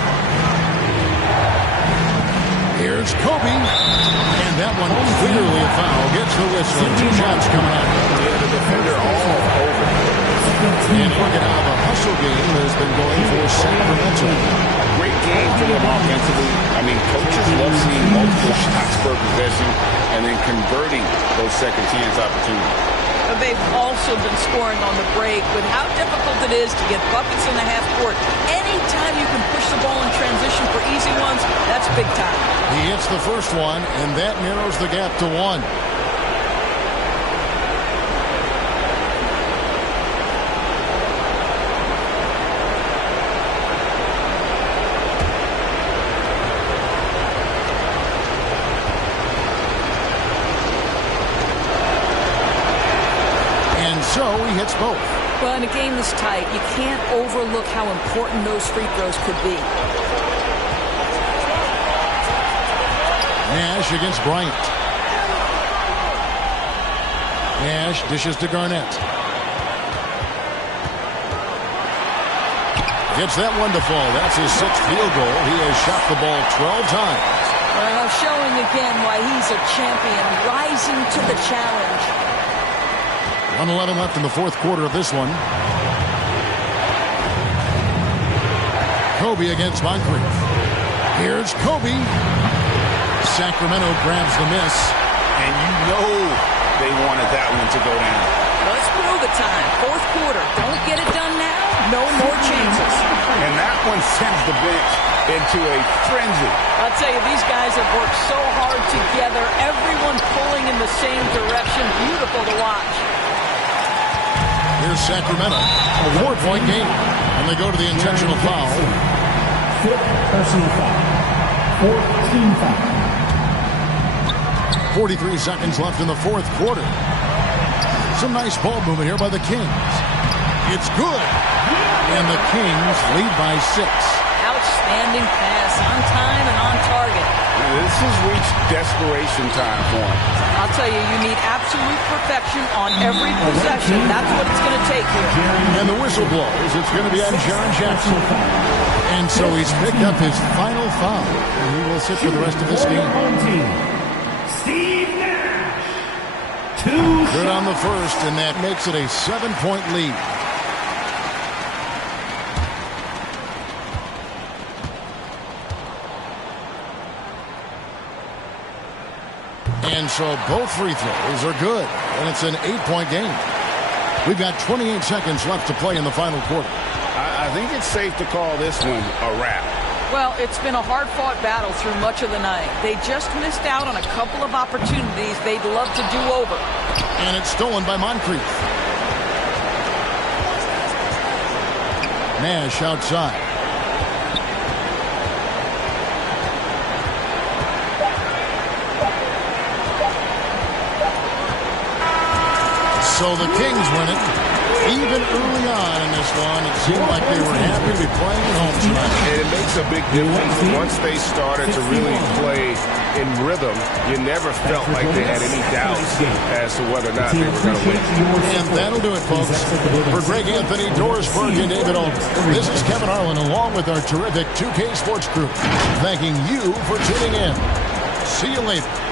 Here's Kobe. And that one clearly a foul. Gets the whistle. 2 shots coming out. Yeah, the defender all over. And look at how the hustle game has been going for Sacramento. Great game for them offensively. I mean, coaches love seeing multiple shots per possession and then converting those second chance opportunities. They've also been scoring on the break. With how difficult it is to get buckets in the half court, anytime you can push the ball in transition for easy ones, that's big time. He hits the first one, and that narrows the gap to 1. So he hits both. Well, in a game this tight, you can't overlook how important those free throws could be. Nash against Bryant. Nash dishes to Garnett. Gets that one to fall. That's his 6th field goal. He has shot the ball 12 times. Well, showing again why he's a champion, rising to the challenge. 1:11 left in the fourth quarter of this one. Kobe against Moncrief. Here's Kobe. Sacramento grabs the miss. And you know they wanted that one to go down. Let's prove the time. Fourth quarter. Don't get it done now. No more chances. And that one sends the bench into a frenzy. I'll tell you, these guys have worked so hard together. Everyone pulling in the same direction. Beautiful to watch. Here's Sacramento, a 4-point game. And they go to the intentional foul. 5th personal foul. 4th team foul. 43 seconds left in the fourth quarter. Some nice ball movement here by the Kings. It's good. And the Kings lead by 6. Outstanding pass, on time and on target. This has reached desperation time for him. I'll tell you, you need absolute perfection on every possession. That's what it's going to take here. And the whistle blows. It's going to be on John Jackson. And so he's picked up his final foul. And he will sit for the rest of this game. Steve Nash. Good on the first, and that makes it a 7-point lead. And so both free throws are good, and it's an 8-point game. We've got 28 seconds left to play in the final quarter. I think it's safe to call this one a wrap. Well, it's been a hard-fought battle through much of the night. They just missed out on a couple of opportunities they'd love to do over. And it's stolen by Moncrief. Nash outside. So the Kings win it. Even early on in this one, it seemed like they were happy to be playing at home tonight. And it makes a big difference once they started to really play in rhythm, you never felt like they had any doubts as to whether or not they were going to win. And that'll do it, folks. For Greg Anthony, Doris Berg, and David Olden, this is Kevin Harlan along with our terrific 2K Sports crew, thanking you for tuning in. See you later.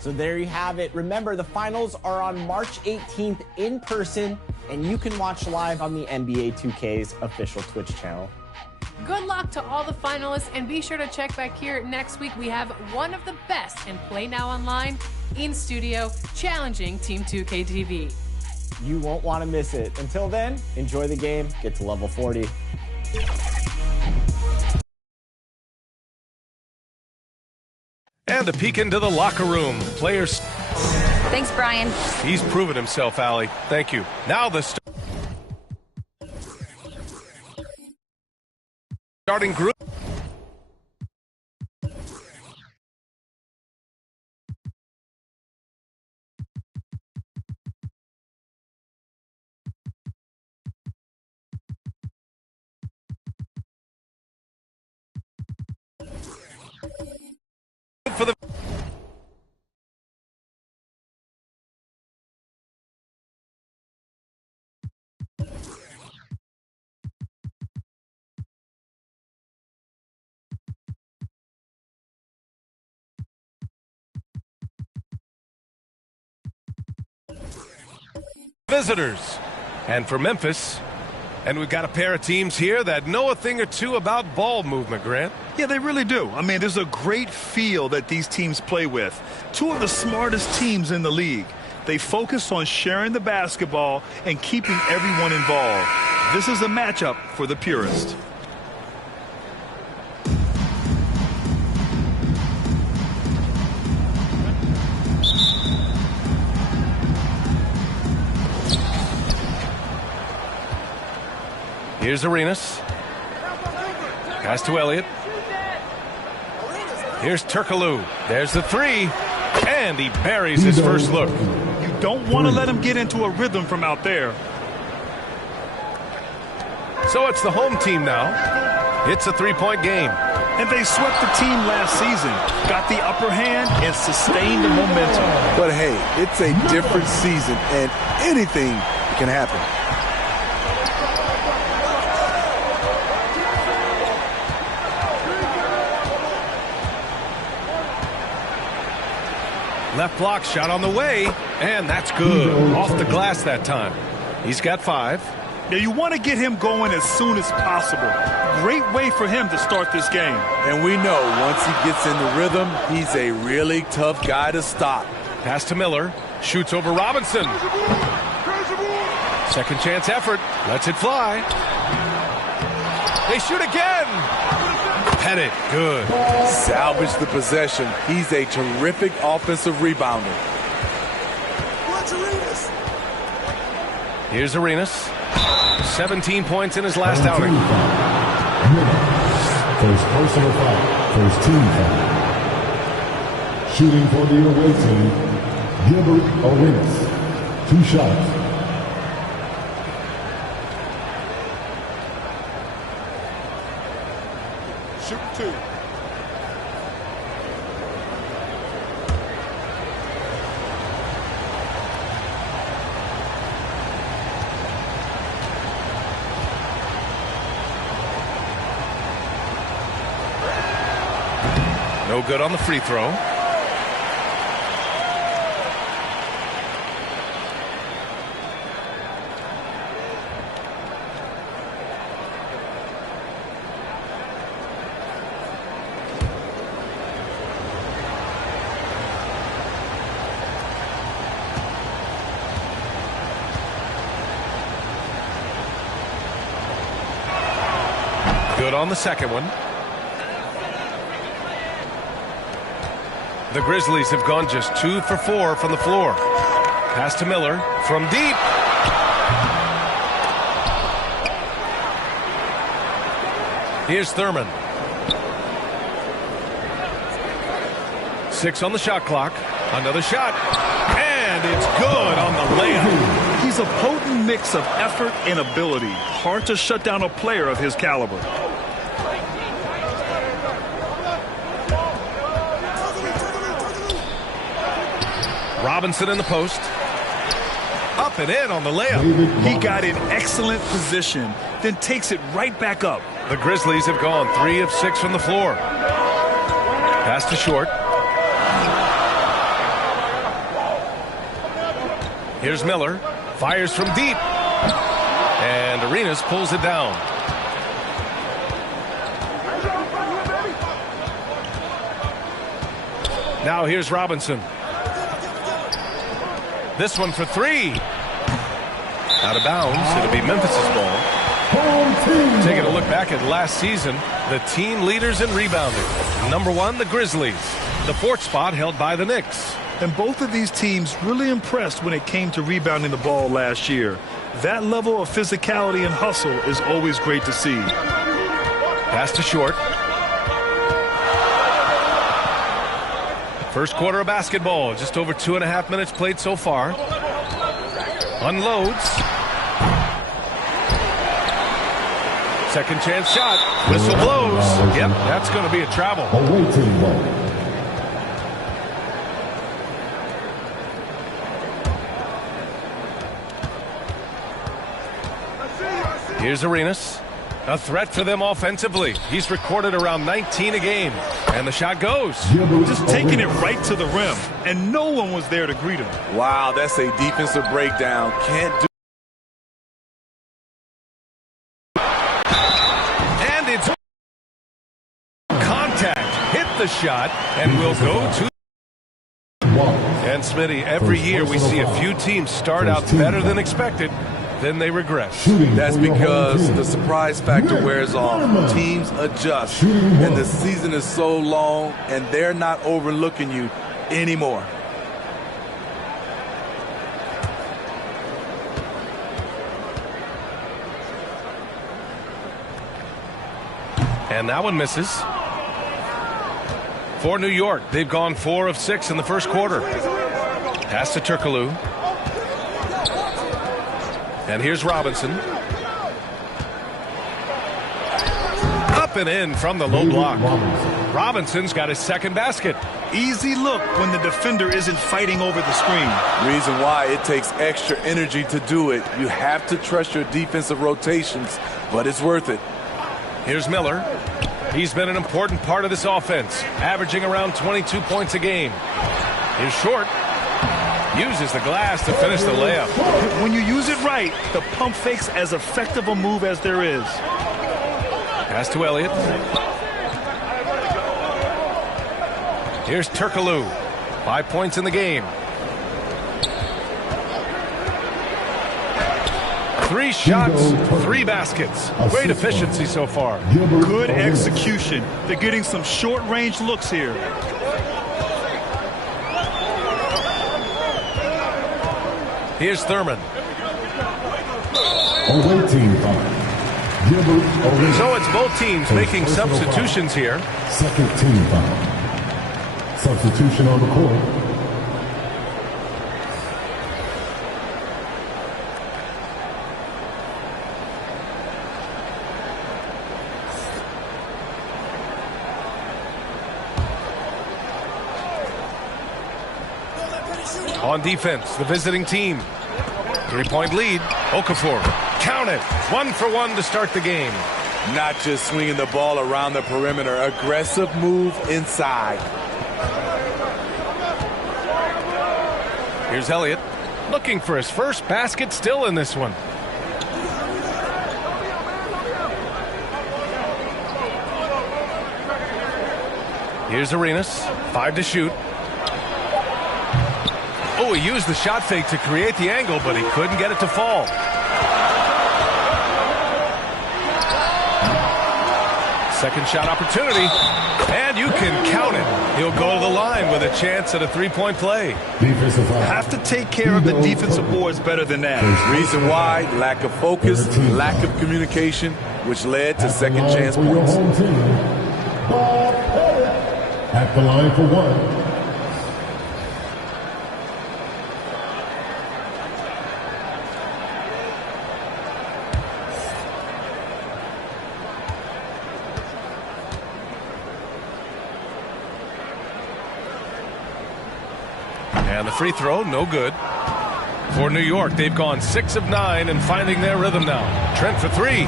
So there you have it. Remember, the finals are on March 18th in person, and you can watch live on the NBA 2K's official Twitch channel. Good luck to all the finalists, and be sure to check back here next week. We have one of the best in Play Now Online in studio, challenging Team 2K TV. You won't want to miss it. Until then, enjoy the game, get to level 40. And a peek into the locker room. Players. Thanks, Brian. He's proven himself, Allie. Thank you. Now the starting group. For the visitors. And for Memphis, and we've got a pair of teams here that know a thing or two about ball movement, Grant. Yeah, they really do. I mean, there's a great feel that these teams play with. Two of the smartest teams in the league. They focus on sharing the basketball and keeping everyone involved. This is a matchup for the purist. Here's Arenas. Pass to Elliott. Here's Turkoglu. There's the three. And he buries his first look. You don't want to let him get into a rhythm from out there. So it's the home team now. It's a three-point game. And they swept the team last season. Got the upper hand and sustained the momentum. But hey, it's a different season and anything can happen. Left block shot on the way, and that's good. Off the glass that time. He's got 5. Now, you want to get him going as soon as possible. Great way for him to start this game. And we know once he gets in the rhythm, he's a really tough guy to stop. Pass to Miller. Shoots over Robinson. Second chance effort. Lets it fly. They shoot again. Pettit, good. Salvage the possession. He's a terrific offensive rebounder. Here's Arenas. 17 points in his last outing. First personal foul. First team foul. Shooting for the away team, Gilbert Arenas. 2 shots. Shoot 2. No good on the free throw. Good on the second one. The Grizzlies have gone just 2 for 4 from the floor. Pass to Miller from deep. Here's Thurman. 6 on the shot clock. Another shot. And it's good on the layup. He's a potent mix of effort and ability. Hard to shut down a player of his caliber. Robinson in the post. Up and in on the layup. He got in excellent position, then takes it right back up. The Grizzlies have gone 3 of 6 from the floor. Pass to Short. Here's Miller. Fires from deep. And Arenas pulls it down. Now here's Robinson. This one for 3. Out of bounds. It'll be Memphis's ball. Taking a look back at last season, the team leaders in rebounding. Number 1, the Grizzlies. The 4th spot held by the Knicks. And both of these teams really impressed when it came to rebounding the ball last year. That level of physicality and hustle is always great to see. Pass to Short. First quarter of basketball. Just over 2.5 minutes played so far. Unloads. Second chance shot. Whistle blows. Yep, that's going to be a travel. Here's Arenas. A threat for them offensively. He's recorded around 19 a game. And the shot goes. Just taking it right to the rim. And no one was there to greet him. Wow, that's a defensive breakdown. Can't do. And it's contact. Hit the shot. And we'll go to. And Smitty, every year we see a few teams start out better than expected. Then they regress. That's because the surprise factor wears off. Teams adjust, and the season is so long, and they're not overlooking you anymore. And that one misses. For New York, they've gone 4 of 6 in the first quarter. Pass to Turkoglu. And here's Robinson. Up and in from the low block. Robinson's got his second basket. Easy look when the defender isn't fighting over the screen. Reason why it takes extra energy to do it. You have to trust your defensive rotations, but it's worth it. Here's Miller. He's been an important part of this offense, averaging around 22 points a game. Here's Short. Uses the glass to finish the layup. When you use it right, the pump fake's as effective a move as there is. Pass to Elliott. Here's Turkoglu. 5 points in the game. 3 shots, 3 baskets. Great efficiency so far. Good execution. They're getting some short-range looks here. Here's Thurman. Away team foul. So it's both teams making substitutions here. Second team foul. Substitution on the court. On defense, the visiting team. 3-point lead. Okafor. Count it. 1 for 1 to start the game. Not just swinging the ball around the perimeter. Aggressive move inside. Here's Elliott. Looking for his first basket still in this one. Here's Arenas. 5 to shoot. Oh, he used the shot fake to create the angle, but he couldn't get it to fall. Second shot opportunity, and you can count it. He'll go to the line with a chance at a 3-point play. Have to take care of the defensive boards better than that. Reason why, lack of focus, lack of communication, which led to second chance points. At the line for 1. And the free throw, no good. For New York, they've gone 6 of 9 and finding their rhythm now. Trent for 3.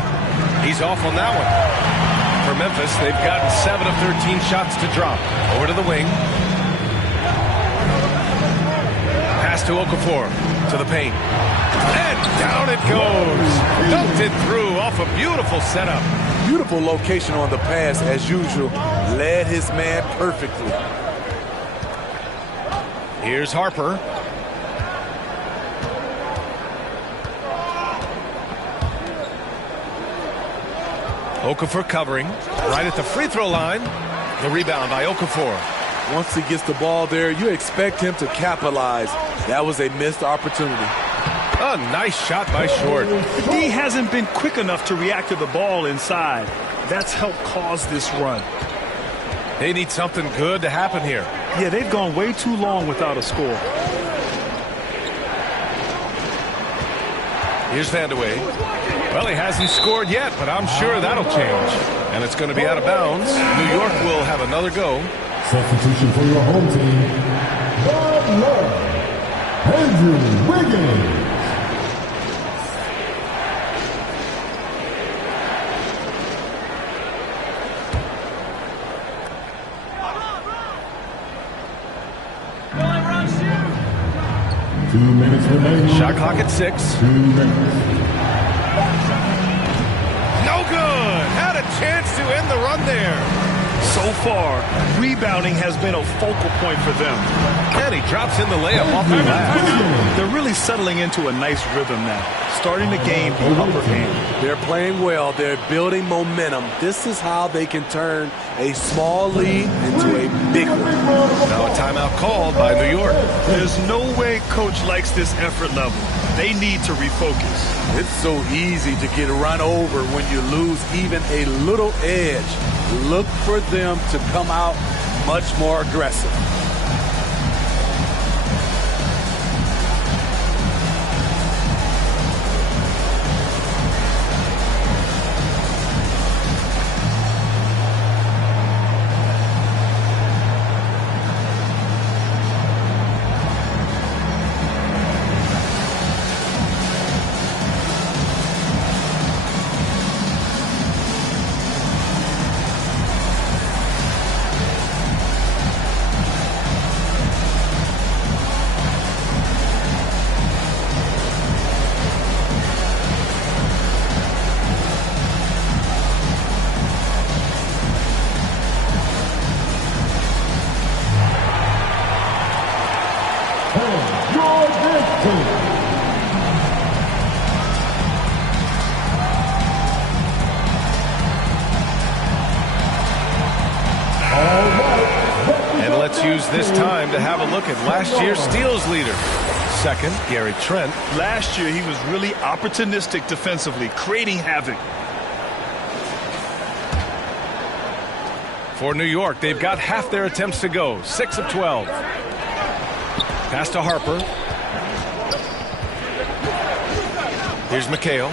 He's off on that one. For Memphis, they've gotten 7 of 13 shots to drop. Over to the wing. Pass to Okafor. To the paint. And down it goes. Dunked it through off a beautiful setup. Beautiful location on the pass, as usual. Led his man perfectly. Here's Harper. Okafor covering. Right at the free throw line. The rebound by Okafor. Once he gets the ball there, you expect him to capitalize. That was a missed opportunity. A nice shot by Short. The D hasn't been quick enough to react to the ball inside. That's helped cause this run. They need something good to happen here. Yeah, they've gone way too long without a score. Here's Vandeweghe. Well, he hasn't scored yet, but I'm sure that'll change. And it's going to be out of bounds. New York will have another go. Substitution for your home team. Butler. Andrew Wiggins. Shot clock at 6. 2 minutes. No good. Had a chance to end the run there. So far, rebounding has been a focal point for them. And he drops in the layup off the glass. They're really settling into a nice rhythm now, starting to gain the upper hand. They're playing well. They're building momentum. This is how they can turn a small lead into a big one. Now a timeout called by New York. There's no way coach likes this effort level. They need to refocus. It's so easy to get run over when you lose even a little edge. Look for them to come out much more aggressive. And let's use this time to have a look at last year's steals leader. Second, Gary Trent. Last year, he was really opportunistic defensively, creating havoc. For New York, they've got half their attempts to go. 6 of 12. Pass to Harper. Here's McHale.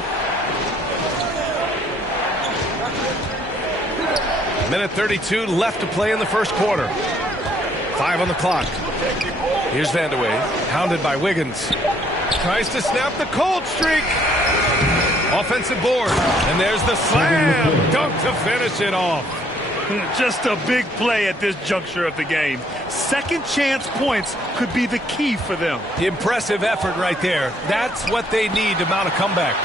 Minute 32 left to play in the first quarter. 5 on the clock. Here's Vandeweghe, hounded by Wiggins. Tries to snap the cold streak. Offensive board. And there's the slam dunk to finish it off. Just a big play at this juncture of the game. Second chance points could be the key for them. Impressive effort right there. That's what they need to mount a comeback.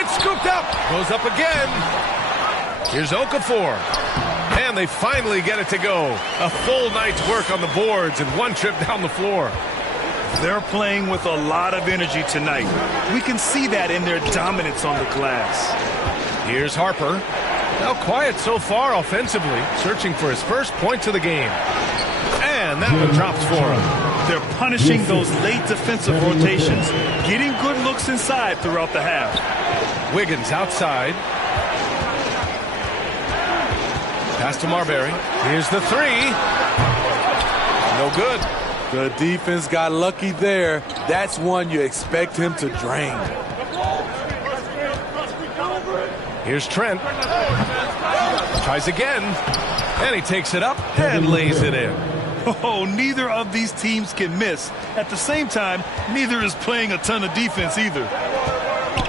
It's scooped up. Goes up again. Here's Okafor. And they finally get it to go. A full night's work on the boards and one trip down the floor. They're playing with a lot of energy tonight. We can see that in their dominance on the glass. Here's Harper. Now quiet so far offensively, searching for his first points of the game. And that one drops for him. They're punishing those late defensive rotations, getting good looks inside throughout the half. Wiggins outside. Pass to Marbury. Here's the three. No good. The defense got lucky there. That's one you expect him to drain. Here's Trent. Tries again. And he takes it up and lays it in. Oh, neither of these teams can miss. At the same time, neither is playing a ton of defense either.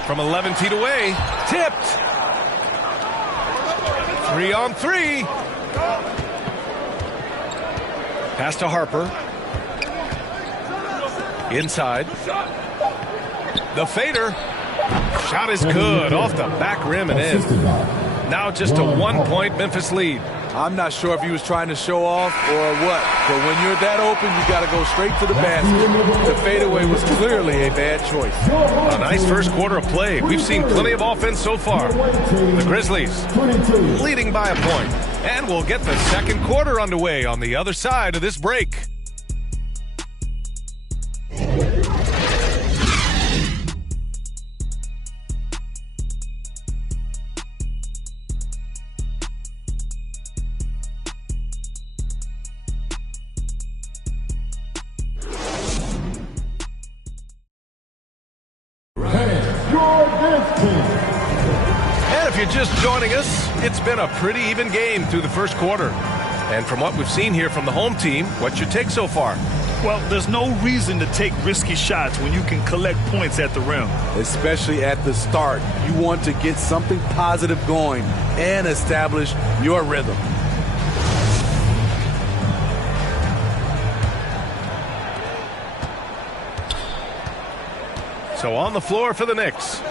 From 11 feet away. Tipped. 3 on 3. Pass to Harper. Inside. The fader. Shot is good off the back rim and in. Now just a 1-point Memphis lead. I'm not sure if he was trying to show off or what, but when you're that open, you got to go straight to the basket. The fadeaway was clearly a bad choice. A nice first quarter of play. We've seen plenty of offense so far. The Grizzlies leading by a point. And we'll get the second quarter underway on the other side of this break. And if you're just joining us, it's been a pretty even game through the first quarter. And from what we've seen here from the home team, what's your take so far? Well, there's no reason to take risky shots when you can collect points at the rim. Especially at the start. You want to get something positive going and establish your rhythm. So on the floor for the Knicks.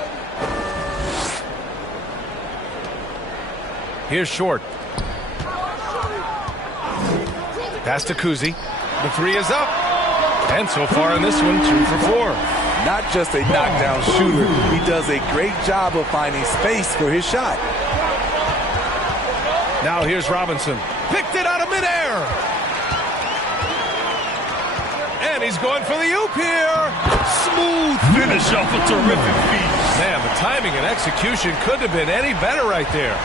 Here's Short. Pass to Kuzi. The three is up. And so far in this one, 2 for 4. Not just a knockdown shooter. He does a great job of finding space for his shot. Now here's Robinson. Picked it out of midair. And he's going for the oop here. Smooth finish off a terrific feat. Man, the timing and execution couldn't have been any better right there.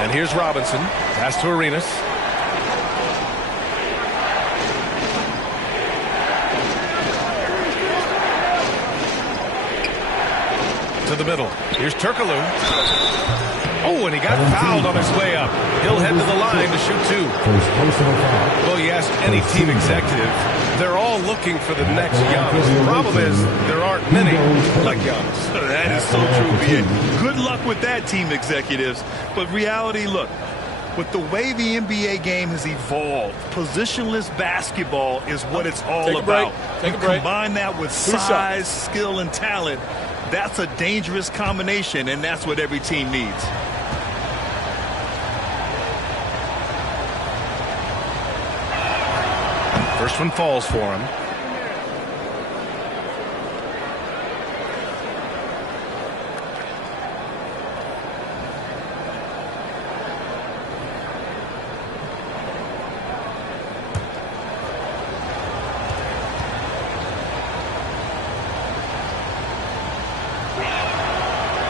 And here's Robinson. Pass to Arenas. To the middle. Here's Turkoglu. Oh, and he got fouled on his way up. He'll head to the line to shoot 2. Well, you ask any team executive, they're all looking for the next Giannis. The problem is there aren't many like Giannis. That is so true, B.A. Good luck with that, team executives. But reality, look, with the way the NBA game has evolved, positionless basketball is what it's all about. Take a break. Combine that with size, skill, and talent. That's a dangerous combination, and that's what every team needs. First one falls for him.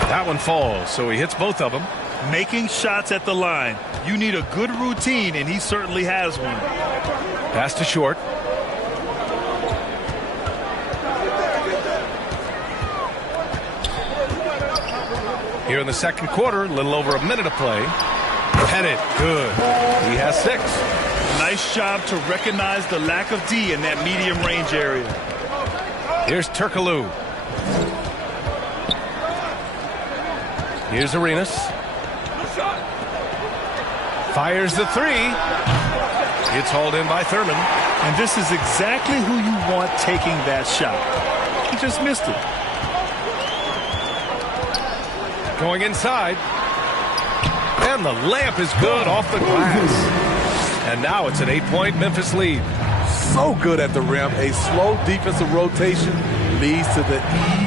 That one falls, so he hits both of them. Making shots at the line. You need a good routine, and he certainly has one. Pass to short. Here in the second quarter, a little over a minute of play. Headed. Good. He has 6. Nice job to recognize the lack of D in that medium range area. Here's Turkoglu. Here's Arenas. Fires the 3. It's hauled in by Thurman. And this is exactly who you want taking that shot. He just missed it. Going inside. And the layup is good off the glass. And now it's an 8-point Memphis lead. So good at the rim. A slow defensive rotation leads to the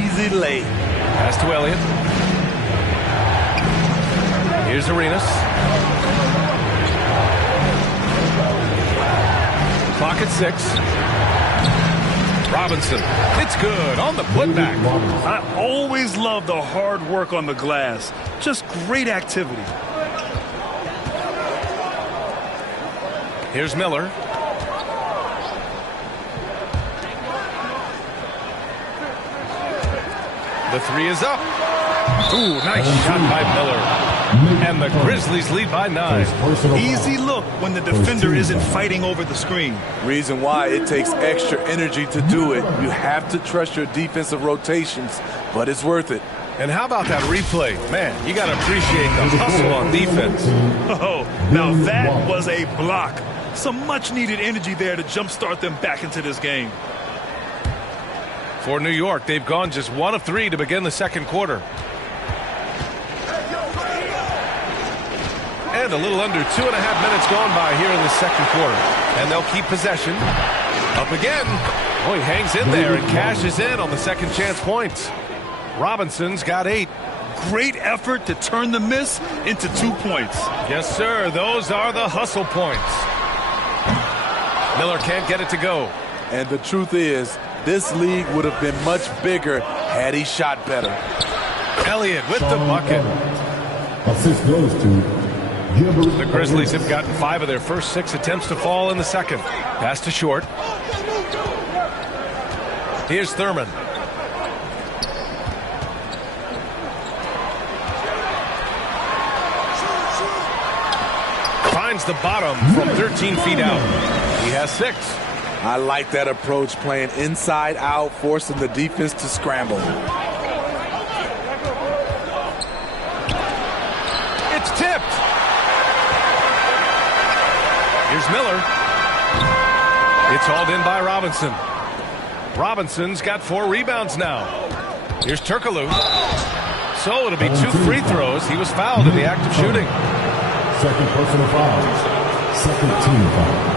easy lay. Pass to Elliott. Here's Arenas. Clock at 6. Robinson. It's good on the putback. I always love the hard work on the glass. Just great activity. Here's Miller. The 3 is up. Ooh, nice shot by Miller. And the Grizzlies lead by 9. Easy look when the defender isn't fighting over the screen. Reason why it takes extra energy to do it. You have to trust your defensive rotations, but it's worth it. And how about that replay? Man, you got to appreciate the hustle on defense. Oh, now that was a block. Some much-needed energy there to jumpstart them back into this game. For New York, they've gone just 1 of 3 to begin the second quarter. And a little under 2.5 minutes gone by here in the second quarter. And they'll keep possession. Up again. Oh, he hangs in there and cashes in on the second chance points. Robinson's got 8. Great effort to turn the miss into 2 points. Yes, sir. Those are the hustle points. Miller can't get it to go. And the truth is, this league would have been much bigger had he shot better. Elliott with the bucket. Assist goes to the Grizzlies have gotten 5 of their first 6 attempts to fall in the second. Pass to short. Here's Thurman. Finds the bottom from 13 feet out. He has 6. I like that approach, playing inside out, forcing the defense to scramble. It's tipped. Here's Miller. It's hauled in by Robinson. Robinson's got 4 rebounds now. Here's Turkoglu. So it'll be 2 free throws. He was fouled in the act of shooting. Second personal foul. Second team foul.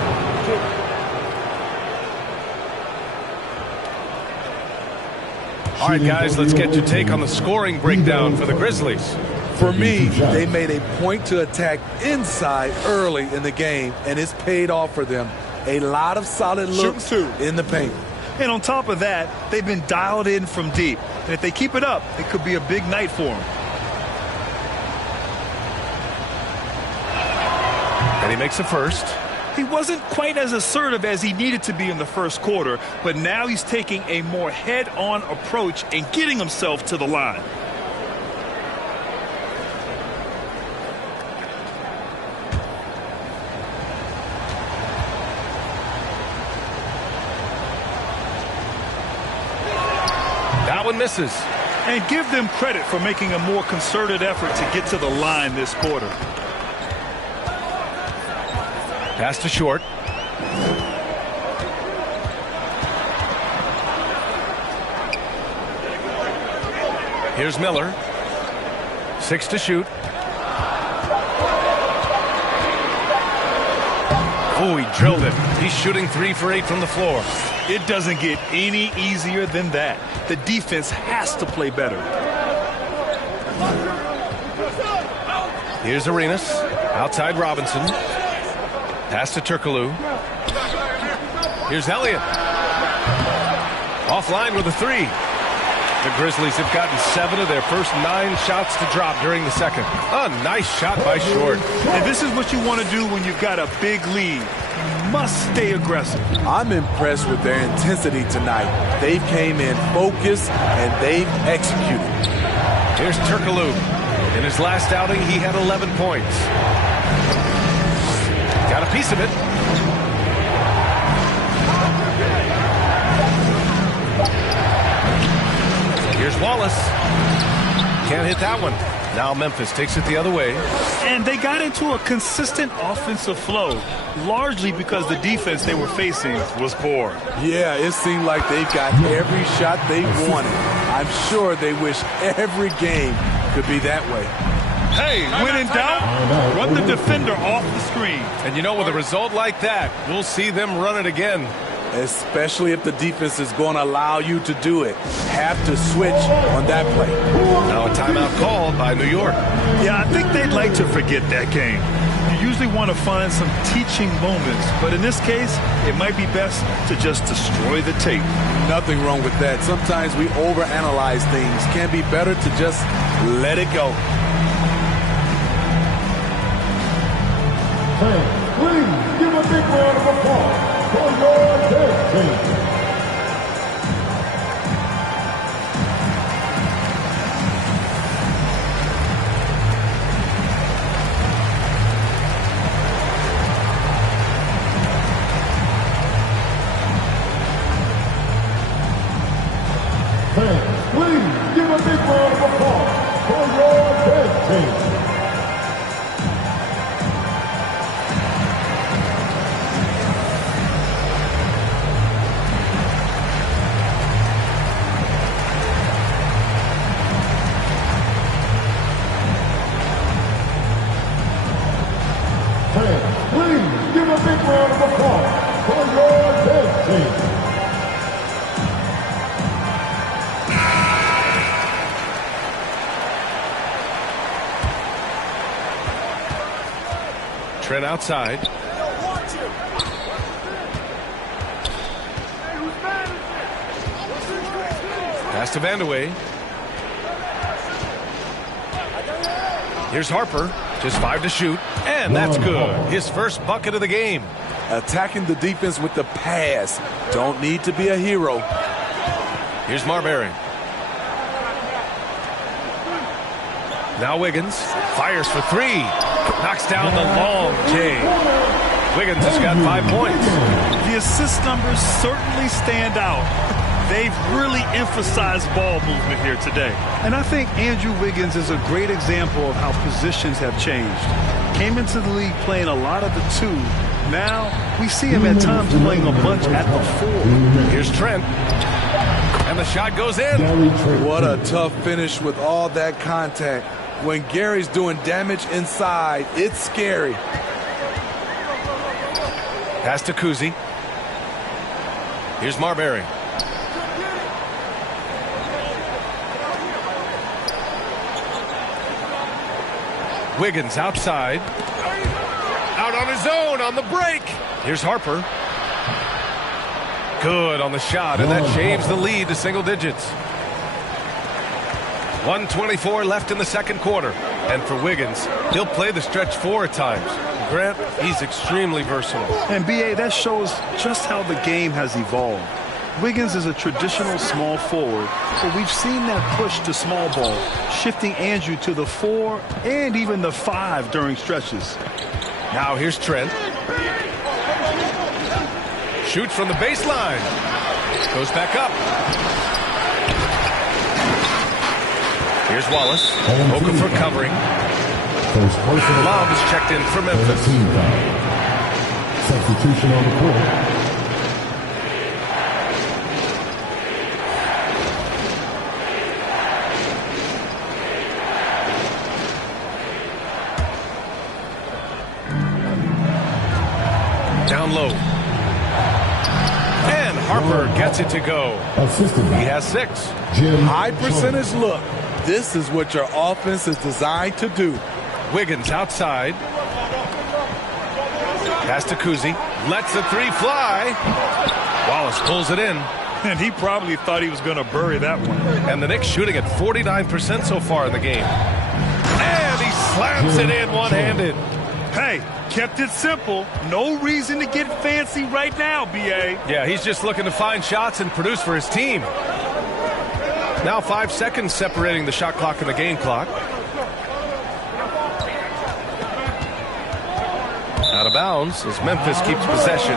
All right, guys, let's get your take on the scoring breakdown for the Grizzlies. For me, they made a point to attack inside early in the game, and it's paid off for them. A lot of solid looks in the paint. And on top of that, they've been dialed in from deep. And if they keep it up, it could be a big night for them. And he makes the first. He wasn't quite as assertive as he needed to be in the first quarter, but now he's taking a more head-on approach and getting himself to the line. That one misses. And give them credit for making a more concerted effort to get to the line this quarter. Pass to short. Here's Miller. 6 to shoot. 4 Oh, he drilled it. He's shooting 3 for 8 from the floor. It doesn't get any easier than that. The defense has to play better. Here's Arenas. Outside Robinson. Pass to Turkoglu. Here's Elliott. Offline with a 3. The Grizzlies have gotten 7 of their first 9 shots to drop during the second. A nice shot by Short. And this is what you want to do when you've got a big lead. You must stay aggressive. I'm impressed with their intensity tonight. They came in focused and they've executed. Here's Turkoglu. In his last outing, he had 11 points. Got a piece of it. Here's Wallace. Can't hit that one. Now Memphis takes it the other way. And they got into a consistent offensive flow, largely because the defense they were facing was poor. Yeah, it seemed like they've got every shot they wanted. I'm sure they wish every game could be that way. Hey, when in doubt, run the defender off the screen. And you know, with a result like that, we'll see them run it again. Especially if the defense is going to allow you to do it. Have to switch on that play. Now a timeout called by New York. Yeah, I think they'd like to forget that game. You usually want to find some teaching moments, but in this case, it might be best to just destroy the tape. Nothing wrong with that. Sometimes we overanalyze things. Can be better to just let it go. Please give a big round of applause for your team. Please give a big round of applause for your team. Please give a big round of applause for your dead team. Trent outside. Pass to Vandeweghe. Here's Harper. Just 5 to shoot. And that's good. His first bucket of the game. Attacking the defense with the pass. Don't need to be a hero. Here's Marbury. Now Wiggins. Fires for 3. Knocks down the long J. Wiggins has got 5 points. The assist numbers certainly stand out. They've really emphasized ball movement here today. And I think Andrew Wiggins is a great example of how positions have changed. Came into the league playing a lot of the 2. Now we see him at times playing a bunch at the 4. Here's Trent. And the shot goes in. What a tough finish with all that contact. When Gary's doing damage inside, it's scary. Pass to Kuzi. Here's Marbury. Wiggins outside. Out on his own on the break. Here's Harper. Good on the shot, and that shaves the lead to single digits. 1:24 left in the second quarter. And for Wiggins, he'll play the stretch 4 at times. Grant, he's extremely versatile. And B.A., that shows just how the game has evolved. Wiggins is a traditional small forward, but we've seen that push to small ball, shifting Andrew to the 4 and even the 5 during stretches. Now here's Trent. Shoots from the baseline. Goes back up. Here's Wallace. Okafor covering. Love is checked in for Memphis. Substitution on the court. down low. And Harper gets it to go. He has 6. High percentage look. This is what your offense is designed to do. Wiggins outside. Pass to Kuzi. Lets the 3 fly. Wallace pulls it in. And he probably thought he was going to bury that one. And the Knicks shooting at 49% so far in the game. And he slams it in one-handed. Hey, kept it simple. No reason to get fancy right now, B.A. Yeah, he's just looking to find shots and produce for his team. Now 5 seconds separating the shot clock and the game clock. Out of bounds as Memphis keeps possession.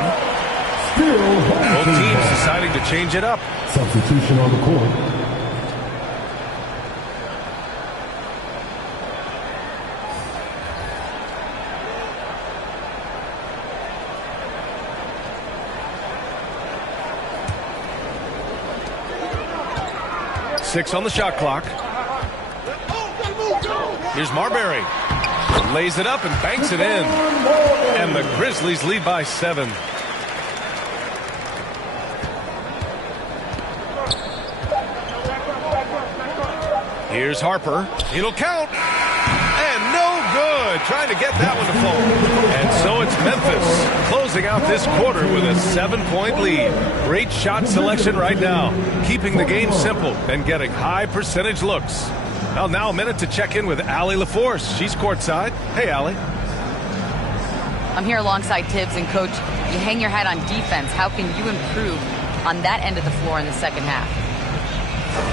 Both teams deciding to change it up. Substitution on the court. Six on the shot clock. Here's Marbury. Lays it up and banks it in. And the Grizzlies lead by 7. Here's Harper. It'll count. And no good. Trying to get that one to fall. And so it's Memphis closing out this quarter with a 7-point lead. Great shot selection right now. Keeping the game simple and getting high percentage looks. Well, now a minute to check in with Allie LaForce. She's courtside. Hey, Allie. I'm here alongside Tibbs, and Coach, you hang your hat on defense. How can you improve on that end of the floor in the second half?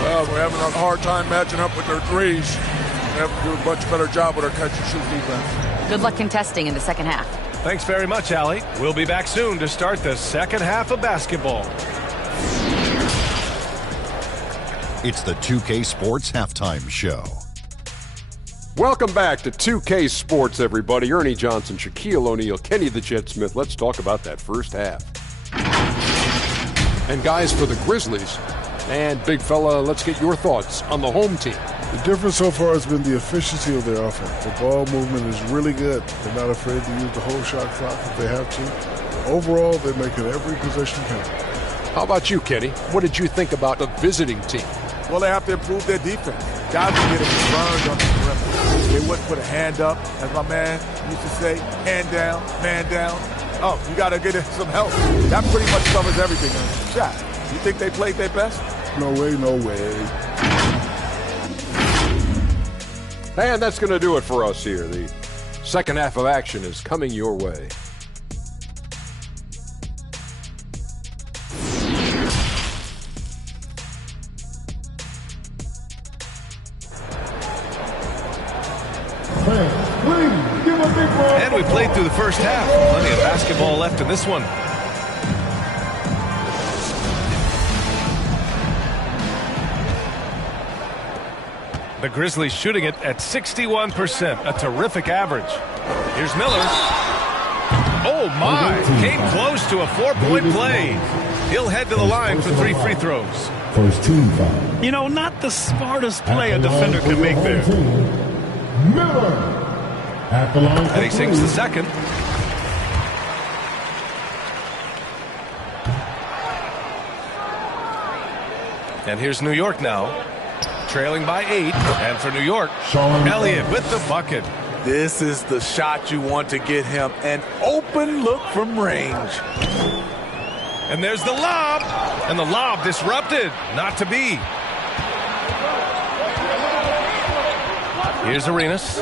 Well, we're having a hard time matching up with their threes. We have to do a much better job with our catch-and-shoot defense. Good luck contesting in the second half. Thanks very much, Allie. We'll be back soon to start the second half of basketball. It's the 2K Sports Halftime Show. Welcome back to 2K Sports, everybody. Ernie Johnson, Shaquille O'Neal, Kenny the Jet Smith. Let's talk about that first half. And guys, for the Grizzlies, and big fella, let's get your thoughts on the home team. The difference so far has been the efficiency of their offense. The ball movement is really good. They're not afraid to use the whole shot clock if they have to. Overall, they're making every possession count. How about you, Kenny? What did you think about the visiting team? Well, they have to improve their defense. Guys are getting burned on the perimeter. They wouldn't put a hand up, as my man used to say, hand down, man down. Oh, you got to get some help. That pretty much covers everything on the shot. You think they played their best? No way, no way. And that's going to do it for us here. The second half of action is coming your way. And we played through the first half. Plenty of basketball left in this one. The Grizzlies shooting it at 61%, a terrific average. Here's Miller. Oh, my. Came close to a 4-point play. He'll head to the line for 3 free throws. First team foul. You know, not the smartest play a defender can make there. Miller. At the line. And he sinks the second. And here's New York now, trailing by 8. And for New York, Elliott with the bucket. This is the shot you want to get him. An open look from range. And there's the lob. And the lob disrupted. Not to be. Here's Arenas.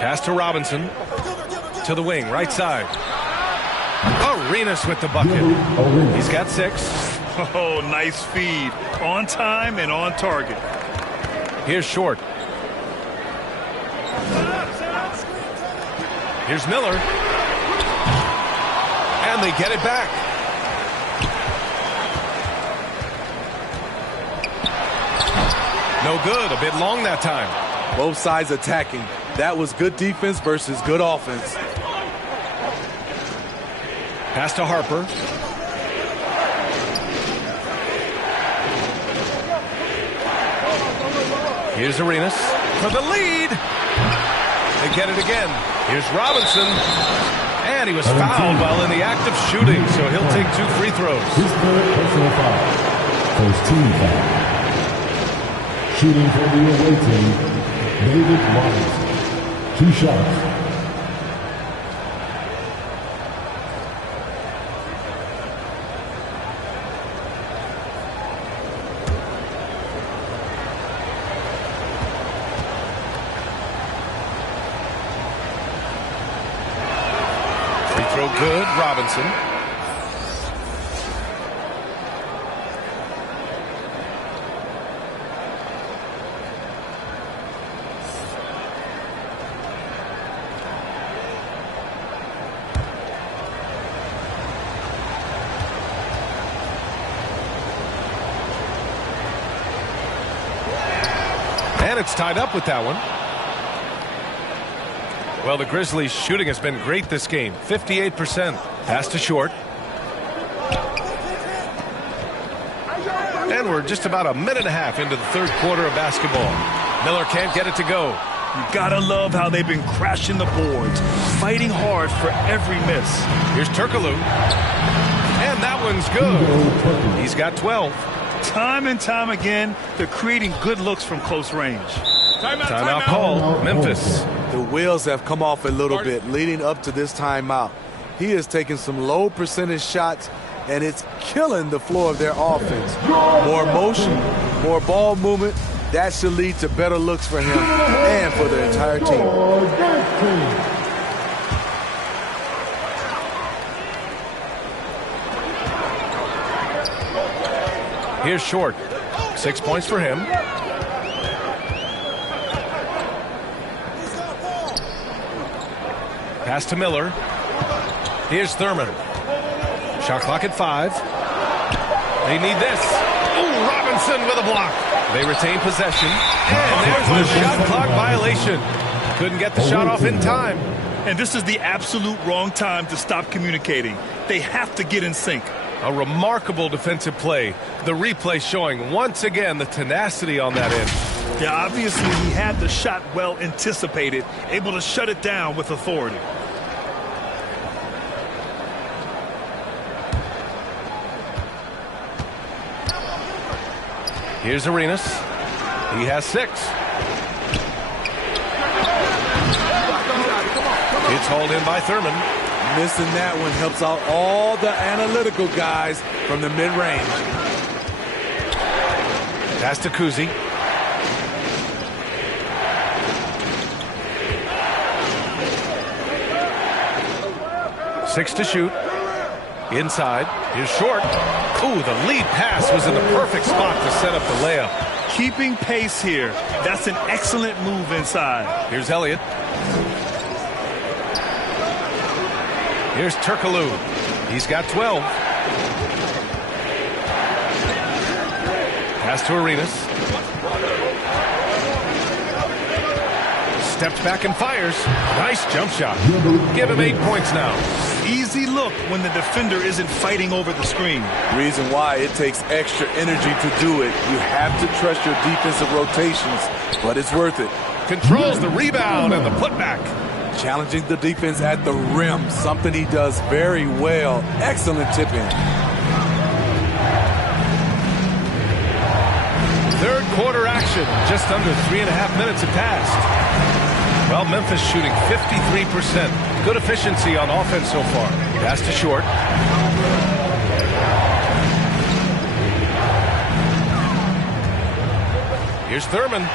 Pass to Robinson. To the wing, right side. Arenas with the bucket. He's got 6. Oh, nice feed. On time and on target. Here's Short. Here's Miller. And they get it back. No good. A bit long that time. Both sides attacking. That was good defense versus good offense. Pass to Harper. Here's Arenas for the lead. They get it again. Here's Robinson. And he was fouled while in the act of shooting, so he'll take 2 free throws. His third personal foul. First team foul. Shooting for the away team, David Robinson. 2 shots. Good, Robinson. And it's tied up with that one. Well, the Grizzlies' shooting has been great this game. 58%. Pass to Short. And we're just about a minute and a half into the third quarter of basketball. Miller can't get it to go. You gotta love how they've been crashing the boards, fighting hard for every miss. Here's Turkoglu. And that one's good. He's got 12. Time and time again, they're creating good looks from close range. Timeout call, Memphis. The wheels have come off a little bit leading up to this timeout. He is taking some low percentage shots, and it's killing the flow of their offense. More motion, more ball movement, that should lead to better looks for him and for the entire team. Here's Short. 6 points for him. Pass to Miller. Here's Thurman. Shot clock at 5. They need this. Ooh, Robinson with a block. They retain possession. And there's the shot clock violation. Couldn't get the shot off in time. And this is the absolute wrong time to stop communicating. They have to get in sync. A remarkable defensive play. The replay showing once again the tenacity on that end. Yeah, obviously he had the shot well anticipated, able to shut it down with authority. Here's Arenas. He has 6. It's hauled in by Thurman. Missing that one helps out all the analytical guys from the mid-range. Pass to Kuzi. Six to shoot. Inside. Here's Short. Ooh, the lead pass was in the perfect spot to set up the layup. Keeping pace here. That's an excellent move inside. Here's Elliott. Here's Turkoglu. He's got 12. Pass to Arenas. Steps back and fires. Nice jump shot. Give him 8 points now. Easy look when the defender isn't fighting over the screen. Reason why it takes extra energy to do it. You have to trust your defensive rotations, but it's worth it. Controls the rebound and the putback. Challenging the defense at the rim, something he does very well. Excellent tip-in. Third quarter action. Just under 3.5 minutes have passed. Well, Memphis shooting 53%. Good efficiency on offense so far. Pass to Short. Here's Thurman.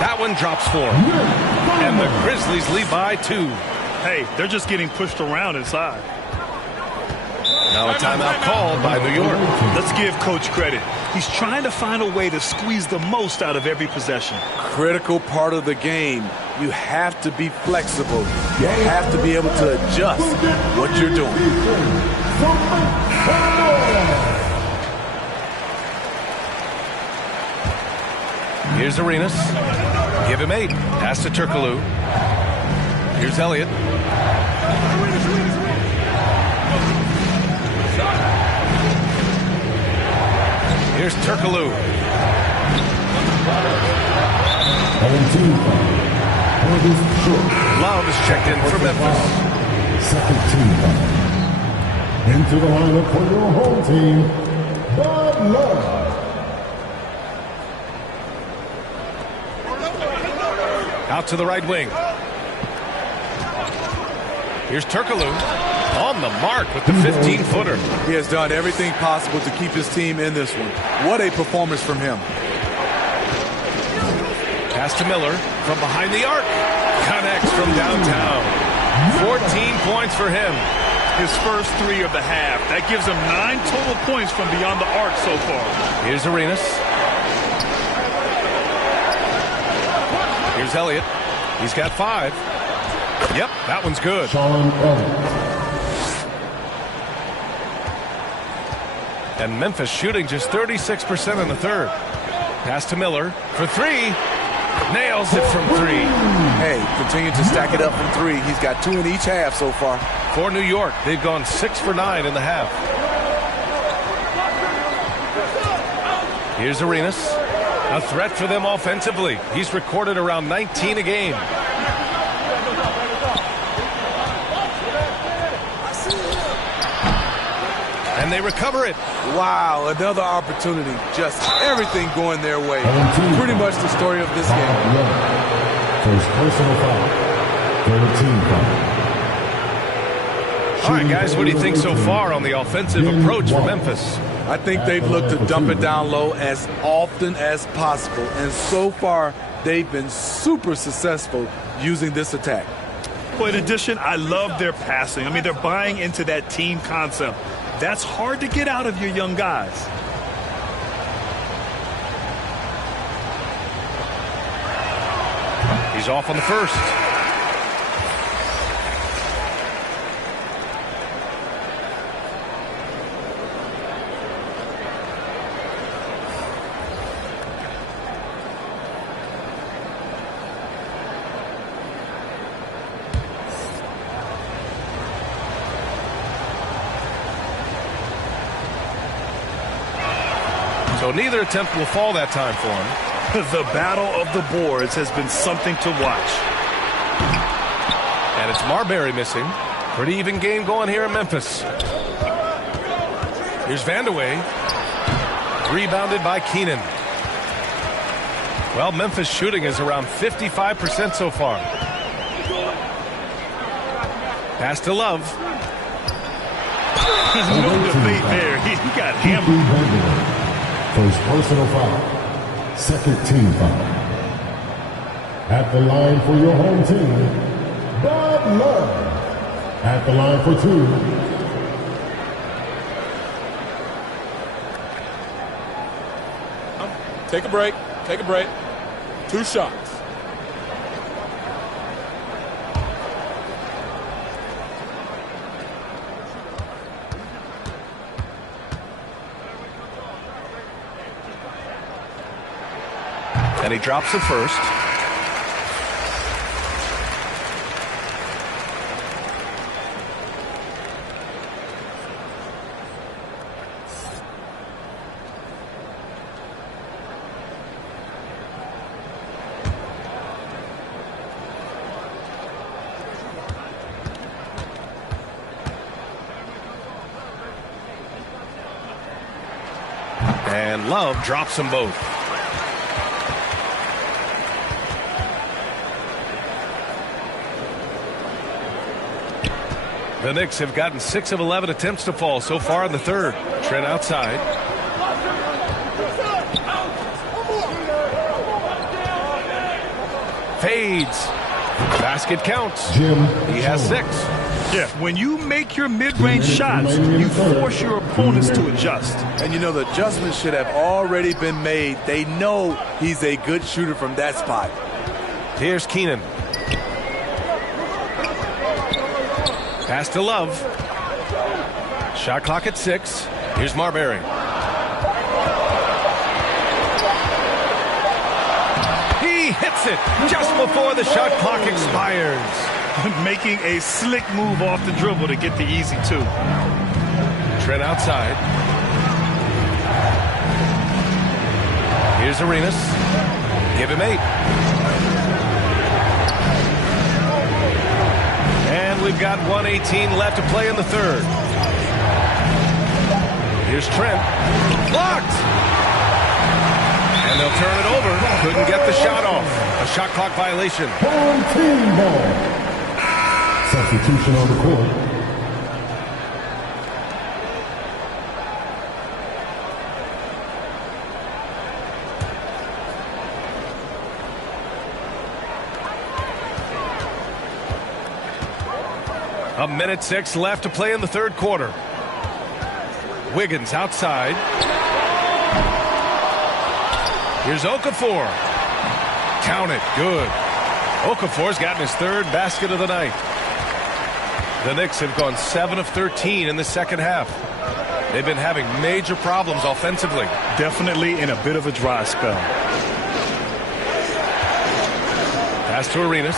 That one drops for him. And the Grizzlies lead by 2. Hey, they're just getting pushed around inside. Now a timeout called by New York. Let's give Coach credit. He's trying to find a way to squeeze the most out of every possession. Critical part of the game. You have to be flexible. You have to be able to adjust what you're doing. Here's Arenas. Give him 8. Pass to Turkoglu. Here's Elliott. Here's Turkoglu. Love is checked in for Memphis. Second team foul. Into the lineup for your home team, Bob Love. Out to the right wing. Here's Turkoglu on the mark with the 15-footer. He has done everything possible to keep his team in this one. What a performance from him. Pass to Miller from behind the arc. Connects from downtown. 14 points for him. His first 3 of the half. That gives him 9 total points from beyond the arc so far. Here's Arenas. Here's Elliott. He's got 5. Yep, that one's good. And Memphis shooting just 36% in the third. Pass to Miller for 3. Nails it from 3. Hey, continue to stack it up from 3. He's got 2 in each half so far. For New York, they've gone 6 for 9 in the half. Here's Arenas. A threat for them offensively. He's recorded around 19 a game. And they recover it. Wow, another opportunity. Just everything going their way. Pretty much the story of this game. First personal foul. Third team foul. All right, guys, what do you think so far on the offensive approach for Memphis? I think they've looked to dump it down low as often as possible. And so far, they've been super successful using this attack. Well, in addition, I love their passing. I mean, they're buying into that team concept. That's hard to get out of your young guys. He's off on the first. So neither attempt will fall that time for him. The battle of the boards has been something to watch. And it's Marbury missing. Pretty even game going here in Memphis. Here's Vandeweghe. Rebounded by Keenan. Well, Memphis shooting is around 55% so far. Pass to Love. No debate there. He got hammered. First personal foul. Second team foul. At the line for your home team, Bob Love. At the line for 2. Take a break. Take a break. 2 shots. And he drops the first. And Love drops them both. The Knicks have gotten 6 of 11 attempts to fall so far in the third. Trent outside. Fades. Basket counts. Jim. He has 6. Yeah, when you make your mid-range shots, you force your opponents to adjust. And you know, the adjustments should have already been made. They know he's a good shooter from that spot. Here's Keenan. Pass to Love. Shot clock at 6. Here's Marbury. He hits it just before the shot clock expires. Making a slick move off the dribble to get the easy 2. Trent outside. Here's Arenas. Give him 8. got 1:18 left to play in the third. Here's Trent. Blocked! And they'll turn it over. Couldn't get the shot off. A shot clock violation. Team ball. Substitution on the court. A minute 6 left to play in the third quarter. Wiggins outside. Here's Okafor. Count it. Good. Okafor's gotten his third basket of the night. The Knicks have gone 7 of 13 in the second half. They've been having major problems offensively. Definitely in a bit of a dry spell. Pass to Arenas.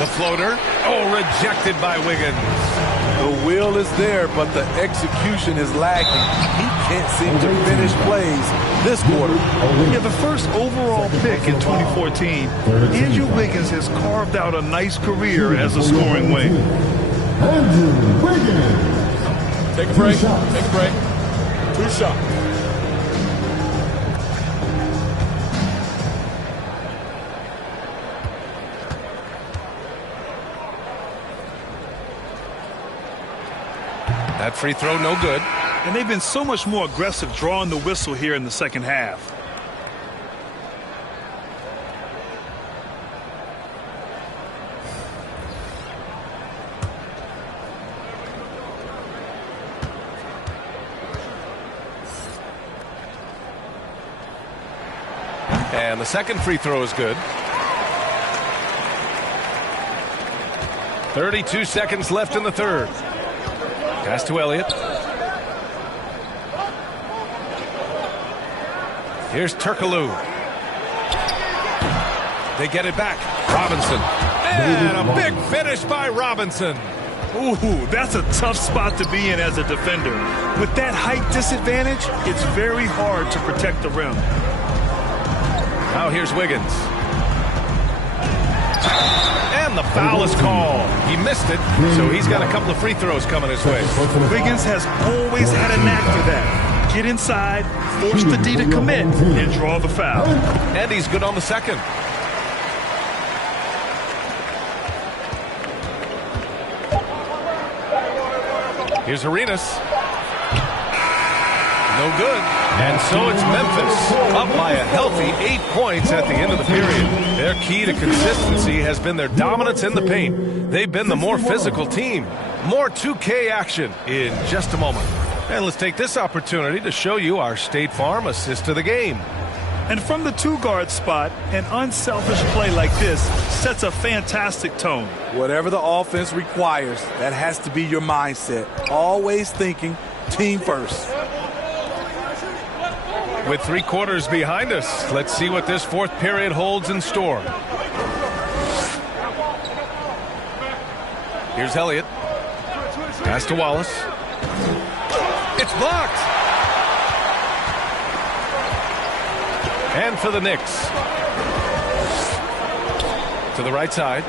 The floater. Oh, rejected by Wiggins. The will is there, but the execution is lagging. He can't seem to finish plays this quarter. Yeah, the first overall pick in 2014, Andrew Wiggins has carved out a nice career as a scoring wing. Andrew Wiggins. Take a break. Take a break. 2 shots. That free throw, no good. And they've been so much more aggressive drawing the whistle here in the second half. And the second free throw is good. 32 seconds left in the third. Pass to Elliott. Here's Turkoglu. They get it back. Robinson. And a big finish by Robinson. Ooh, that's a tough spot to be in as a defender. With that height disadvantage, it's very hard to protect the rim. Now here's Wiggins. And the foul is called. He missed it, so he's got a couple of free throws coming his way. Wiggins has always had a knack for that. Get inside, force the D to commit, and draw the foul. And he's good on the second. Here's Arenas. No good. And so it's Memphis up by a healthy 8 points at the end of the period. Their key to consistency has been their dominance in the paint. They've been the more physical team. More 2K action in just a moment. And let's take this opportunity to show you our State Farm assist to the game. And from the 2-guard spot, an unselfish play like this sets a fantastic tone. Whatever the offense requires, that has to be your mindset. Always thinking team first. With 3 quarters behind us, let's see what this fourth period holds in store. Here's Elliott. Pass to Wallace. It's blocked. And for the Knicks. To the right side.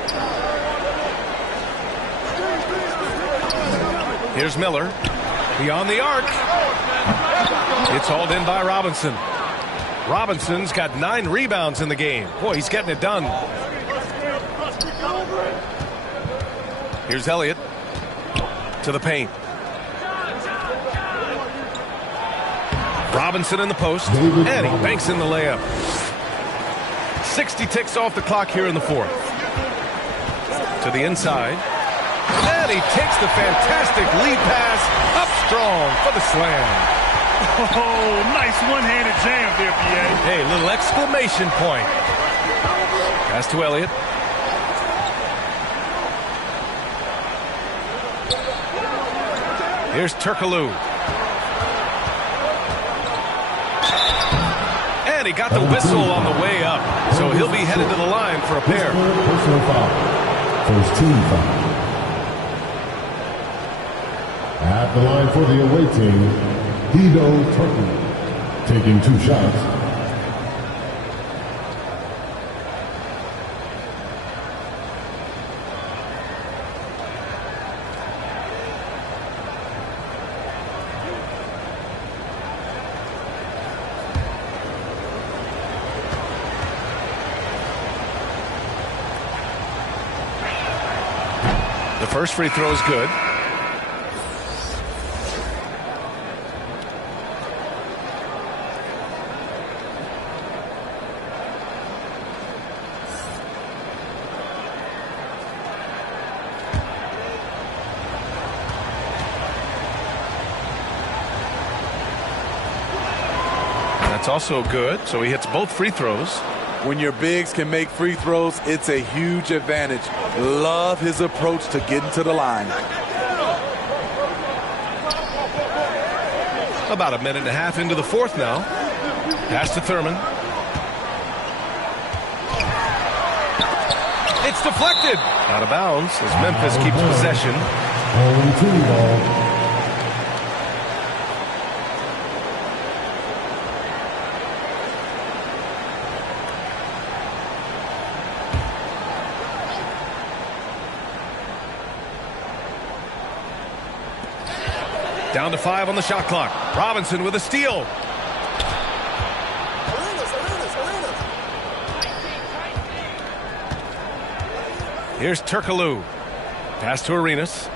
Here's Miller. Beyond the arc. It's hauled in by Robinson. Robinson's got 9 rebounds in the game. Boy, he's getting it done. Here's Elliott. To the paint. Robinson in the post. And he banks in the layup. 60 ticks off the clock here in the fourth. To the inside. And he takes the fantastic lead pass up strong for the slam. Oh, nice one-handed jam there, B.A. Hey, little exclamation point. Pass to Elliott. Here's Turkoglu. And he got the whistle on the way up. So he'll be headed to the line for a pair. Personal foul. First team foul. At the line for the away team, Hedo Turkoglu, taking 2 shots. The first free throw is good. That's also good, so he hits both free throws. When your bigs can make free throws, it's a huge advantage. Love his approach to getting to the line. About a minute and a half into the fourth now. Pass to Thurman. It's deflected. Out of bounds as Memphis keeps possession. 0-2 ball. Down to 5 on the shot clock. Robinson with a steal. Here's Turkoglu. Pass to Arenas.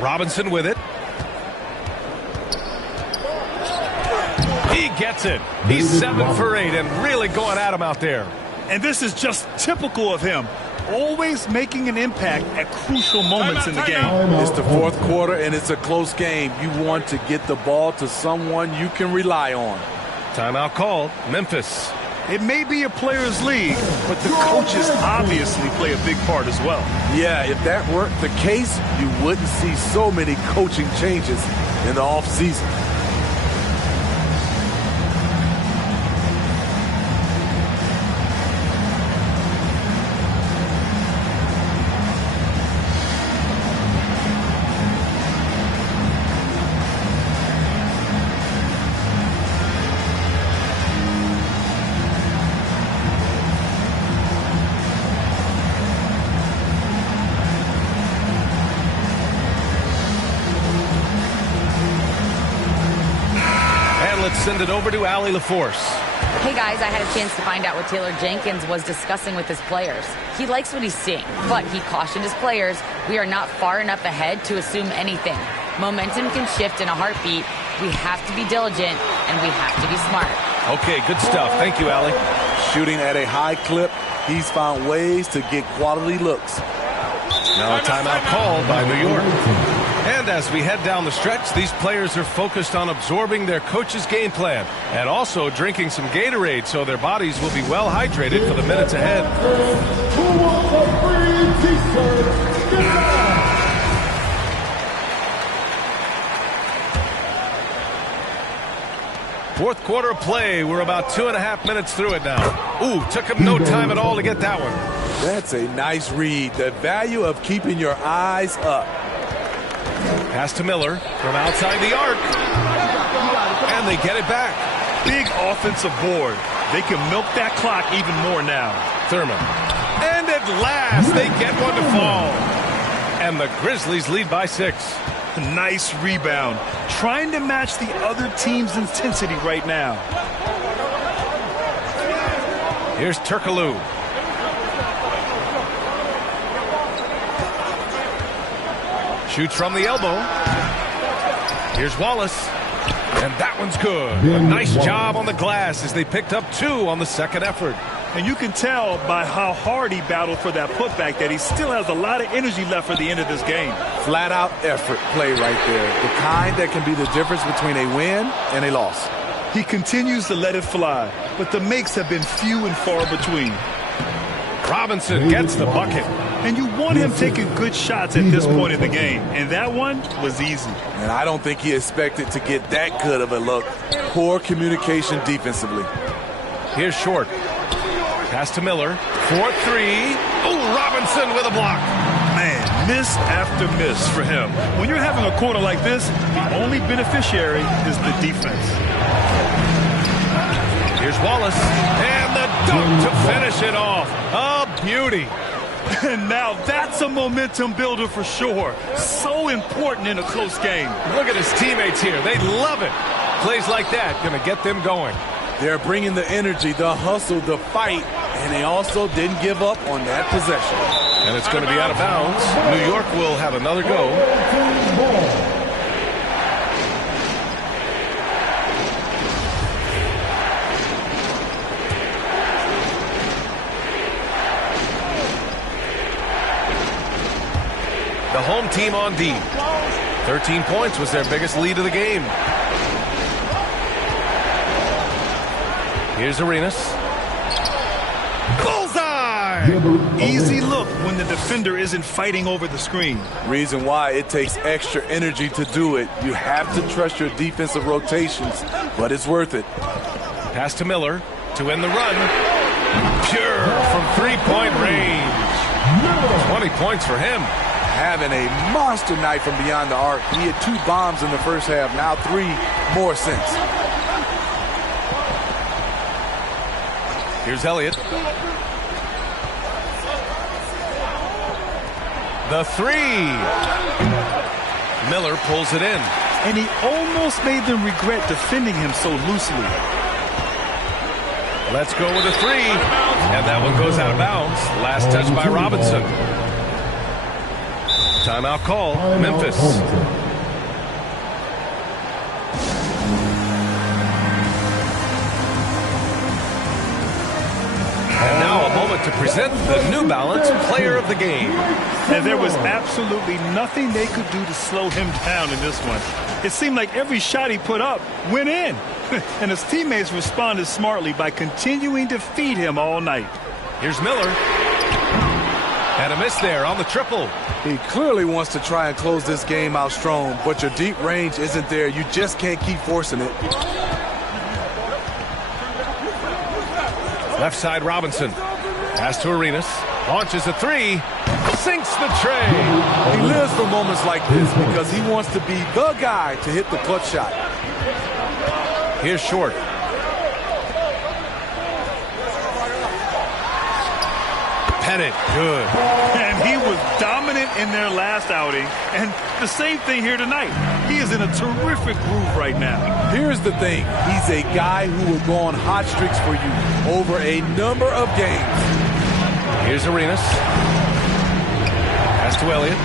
Robinson with it. He gets it. He's 7 for 8 and really going at him out there. And this is just typical of him. Always making an impact at crucial moments in the game. It's the fourth quarter and it's a close game. You want to get the ball to someone you can rely on. Timeout called. Memphis. It may be a players' league, but the coaches obviously play a big part as well. Yeah, if that weren't the case, you wouldn't see so many coaching changes in the offseason. Send it over to Allie LaForce. Hey guys, I had a chance to find out what Taylor Jenkins was discussing with his players. He likes what he's seeing, but he cautioned his players, we are not far enough ahead to assume anything. Momentum can shift in a heartbeat. We have to be diligent and we have to be smart. Okay, good stuff. Thank you, Allie. Shooting at a high clip, he's found ways to get quality looks. Now a timeout called by New York. And as we head down the stretch, these players are focused on absorbing their coach's game plan and also drinking some Gatorade so their bodies will be well hydrated for the minutes ahead. Who wants a free t-shirt? Get out! Fourth quarter play. We're about 2.5 minutes through it now. Ooh, took him no time at all to get that one. That's a nice read. The value of keeping your eyes up. Pass to Miller from outside the arc. And they get it back. Big offensive board. They can milk that clock even more now. Thurman. And at last, they get one to fall. And the Grizzlies lead by 6. Nice rebound. Trying to match the other team's intensity right now. Here's Turkoglu. Shoots from the elbow. Here's Wallace. And that one's good. A nice job on the glass as they picked up 2 on the second effort. And you can tell by how hard he battled for that putback that he still has a lot of energy left for the end of this game. Flat out effort play right there. The kind that can be the difference between a win and a loss. He continues to let it fly, but the makes have been few and far between. Robinson gets the bucket. And you want him taking good shots at this point in the game. And that one was easy. And I don't think he expected to get that good of a look. Poor communication defensively. Here's Short. Pass to Miller. 4-3. Oh, Robinson with a block. Man, miss after miss for him. When you're having a quarter like this, the only beneficiary is the defense. Here's Wallace. And the dunk to finish it off. A beauty. And now that's a momentum builder for sure. So important in a close game. Look at his teammates here. They love it. Plays like that going to get them going. They're bringing the energy, the hustle, the fight, and they also didn't give up on that possession. And it's going to be out of bounds. New York will have another go. The home team on D. 13 points was their biggest lead of the game. Here's Arenas. Bullseye! Easy look when the defender isn't fighting over the screen. Reason why it takes extra energy to do it. You have to trust your defensive rotations, but it's worth it. Pass to Miller to end the run. Pure from three-point range. 20 points for him. Having a monster night from beyond the arc. He had 2 bombs in the first half, now 3 more since. Here's Elliott. The three. Miller pulls it in. And he almost made them regret defending him so loosely. Let's go with a three. And that one goes out of bounds. Last touch by Robinson. Timeout call, Memphis. And now a moment to present the New Balance Player of the Game. And there was absolutely nothing they could do to slow him down in this one. It seemed like every shot he put up went in. And his teammates responded smartly by continuing to feed him all night. Here's Miller. And a miss there on the triple. He clearly wants to try and close this game out strong, but your deep range isn't there. You just can't keep forcing it. Left side Robinson. Pass to Arenas. Launches a three. Sinks the tray. He lives for moments like this because he wants to be the guy to hit the clutch shot. Here's Short. Pettit, good. And he was dominant in their last outing. And the same thing here tonight. He is in a terrific groove right now. Here's the thing. He's a guy who will go on hot streaks for you over a number of games. Here's Arenas. Pass to Elliott.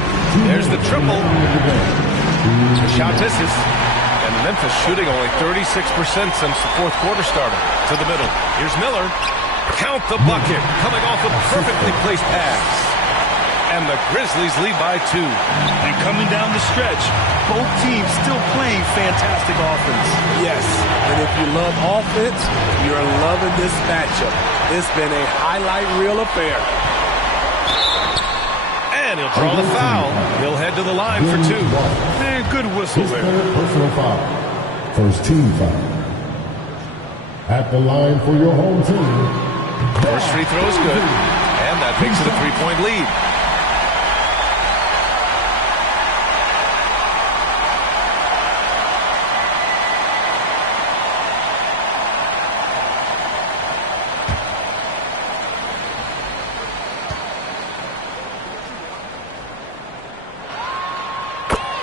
There's the triple. The shot misses. And Memphis shooting only 36% since the fourth quarter started. To the middle. Here's Miller. Count the bucket. Coming off a perfectly placed pass. And the Grizzlies lead by 2. And coming down the stretch, both teams still playing fantastic offense. Yes, and if you love offense, you're loving this matchup. It's been a highlight reel affair. And he'll draw the foul. He'll head to the line for 2. Man, good whistle there. Personal foul. First team foul. At the line for your home team. First free throw is good. And that makes it a 3-point lead.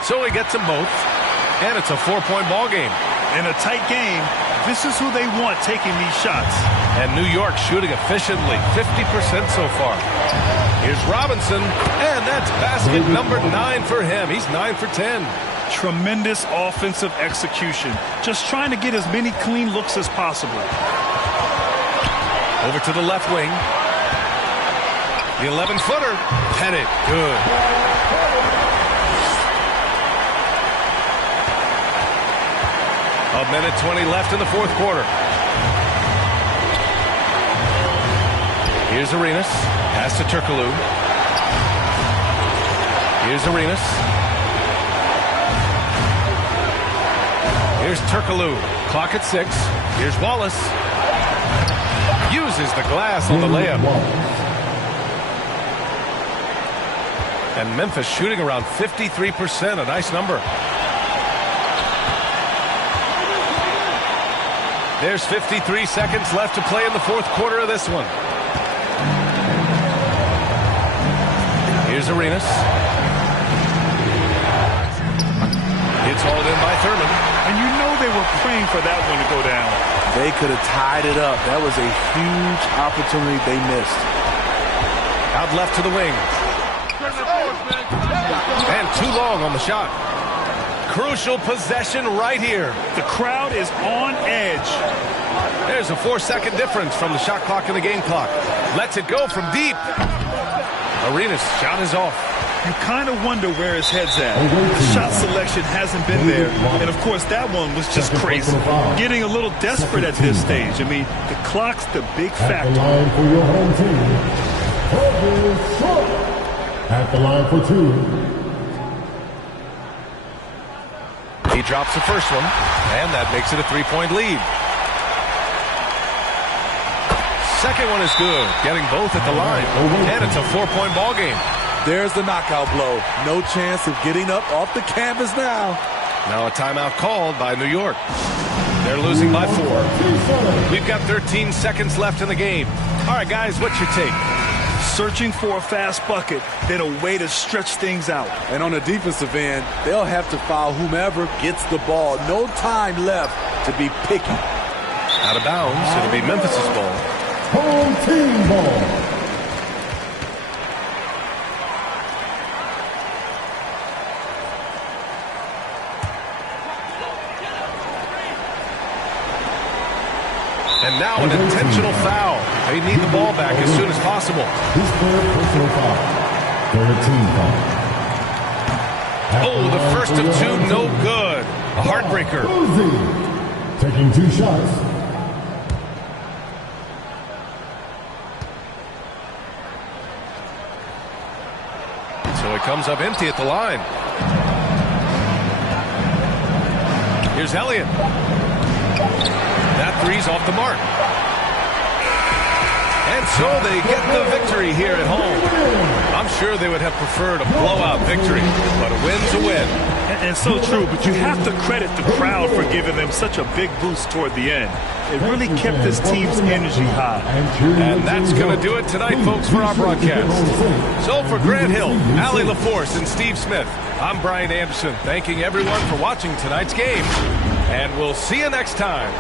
So he gets them both. And it's a 4-point ball game. In a tight game, this is who they want taking these shots. And New York shooting efficiently, 50% so far. Here's Robinson, and that's basket number 9 for him. He's 9 for 10. Tremendous offensive execution. Just trying to get as many clean looks as possible. Over to the left wing. The 11-footer. Pettit, good. A minute 20 left in the fourth quarter. Here's Arenas. Pass to Turkoglu. Here's Arenas. Here's Turkoglu. Clock at 6. Here's Wallace. Uses the glass on the layup. And Memphis shooting around 53%. A nice number. There's 53 seconds left to play in the fourth quarter of this one. Here's Arenas. It's hauled in by Thurman. And you know they were praying for that one to go down. They could have tied it up. That was a huge opportunity they missed. Out left to the wing. And too long on the shot. Crucial possession right here. The crowd is on edge. There's a 4-second difference from the shot clock and the game clock. Lets it go from deep. Arenas' shot is off. You kind of wonder where his head's at. The shot selection hasn't been there. And, of course, that one was just crazy. Getting a little desperate at this stage. I mean, the clock's the big factor. At the line for your home team, Kobe Short. At the line for 2. He drops the first one, and that makes it a 3-point lead. Second one is good, getting both at the line, and it's a 4-point ball game. There's the knockout blow. No chance of getting up off the canvas now. Now a timeout called by New York. They're losing by 4. We've got 13 seconds left in the game. All right, guys, what's your take? Searching for a fast bucket, then a way to stretch things out. And on the defensive end, they'll have to foul whomever gets the ball. No time left to be picky. Out of bounds, it'll be Memphis' ball. Home team ball. And now an intentional foul. They need the ball back as soon as possible. His third personal foul. Third team foul. Oh, the first of 2, no good. A heartbreaker. Uzi taking 2 shots. So it comes up empty at the line. Here's Elliott. That three's off the mark. And so they get the victory here at home. I'm sure they would have preferred a blowout victory, but a win's a win. And so true, but you have to credit the crowd for giving them such a big boost toward the end. It really kept this team's energy high. And that's going to do it tonight, folks, for our broadcast. So for Grant Hill, Allie LaForce, and Steve Smith, I'm Brian Anderson, thanking everyone for watching tonight's game. And we'll see you next time.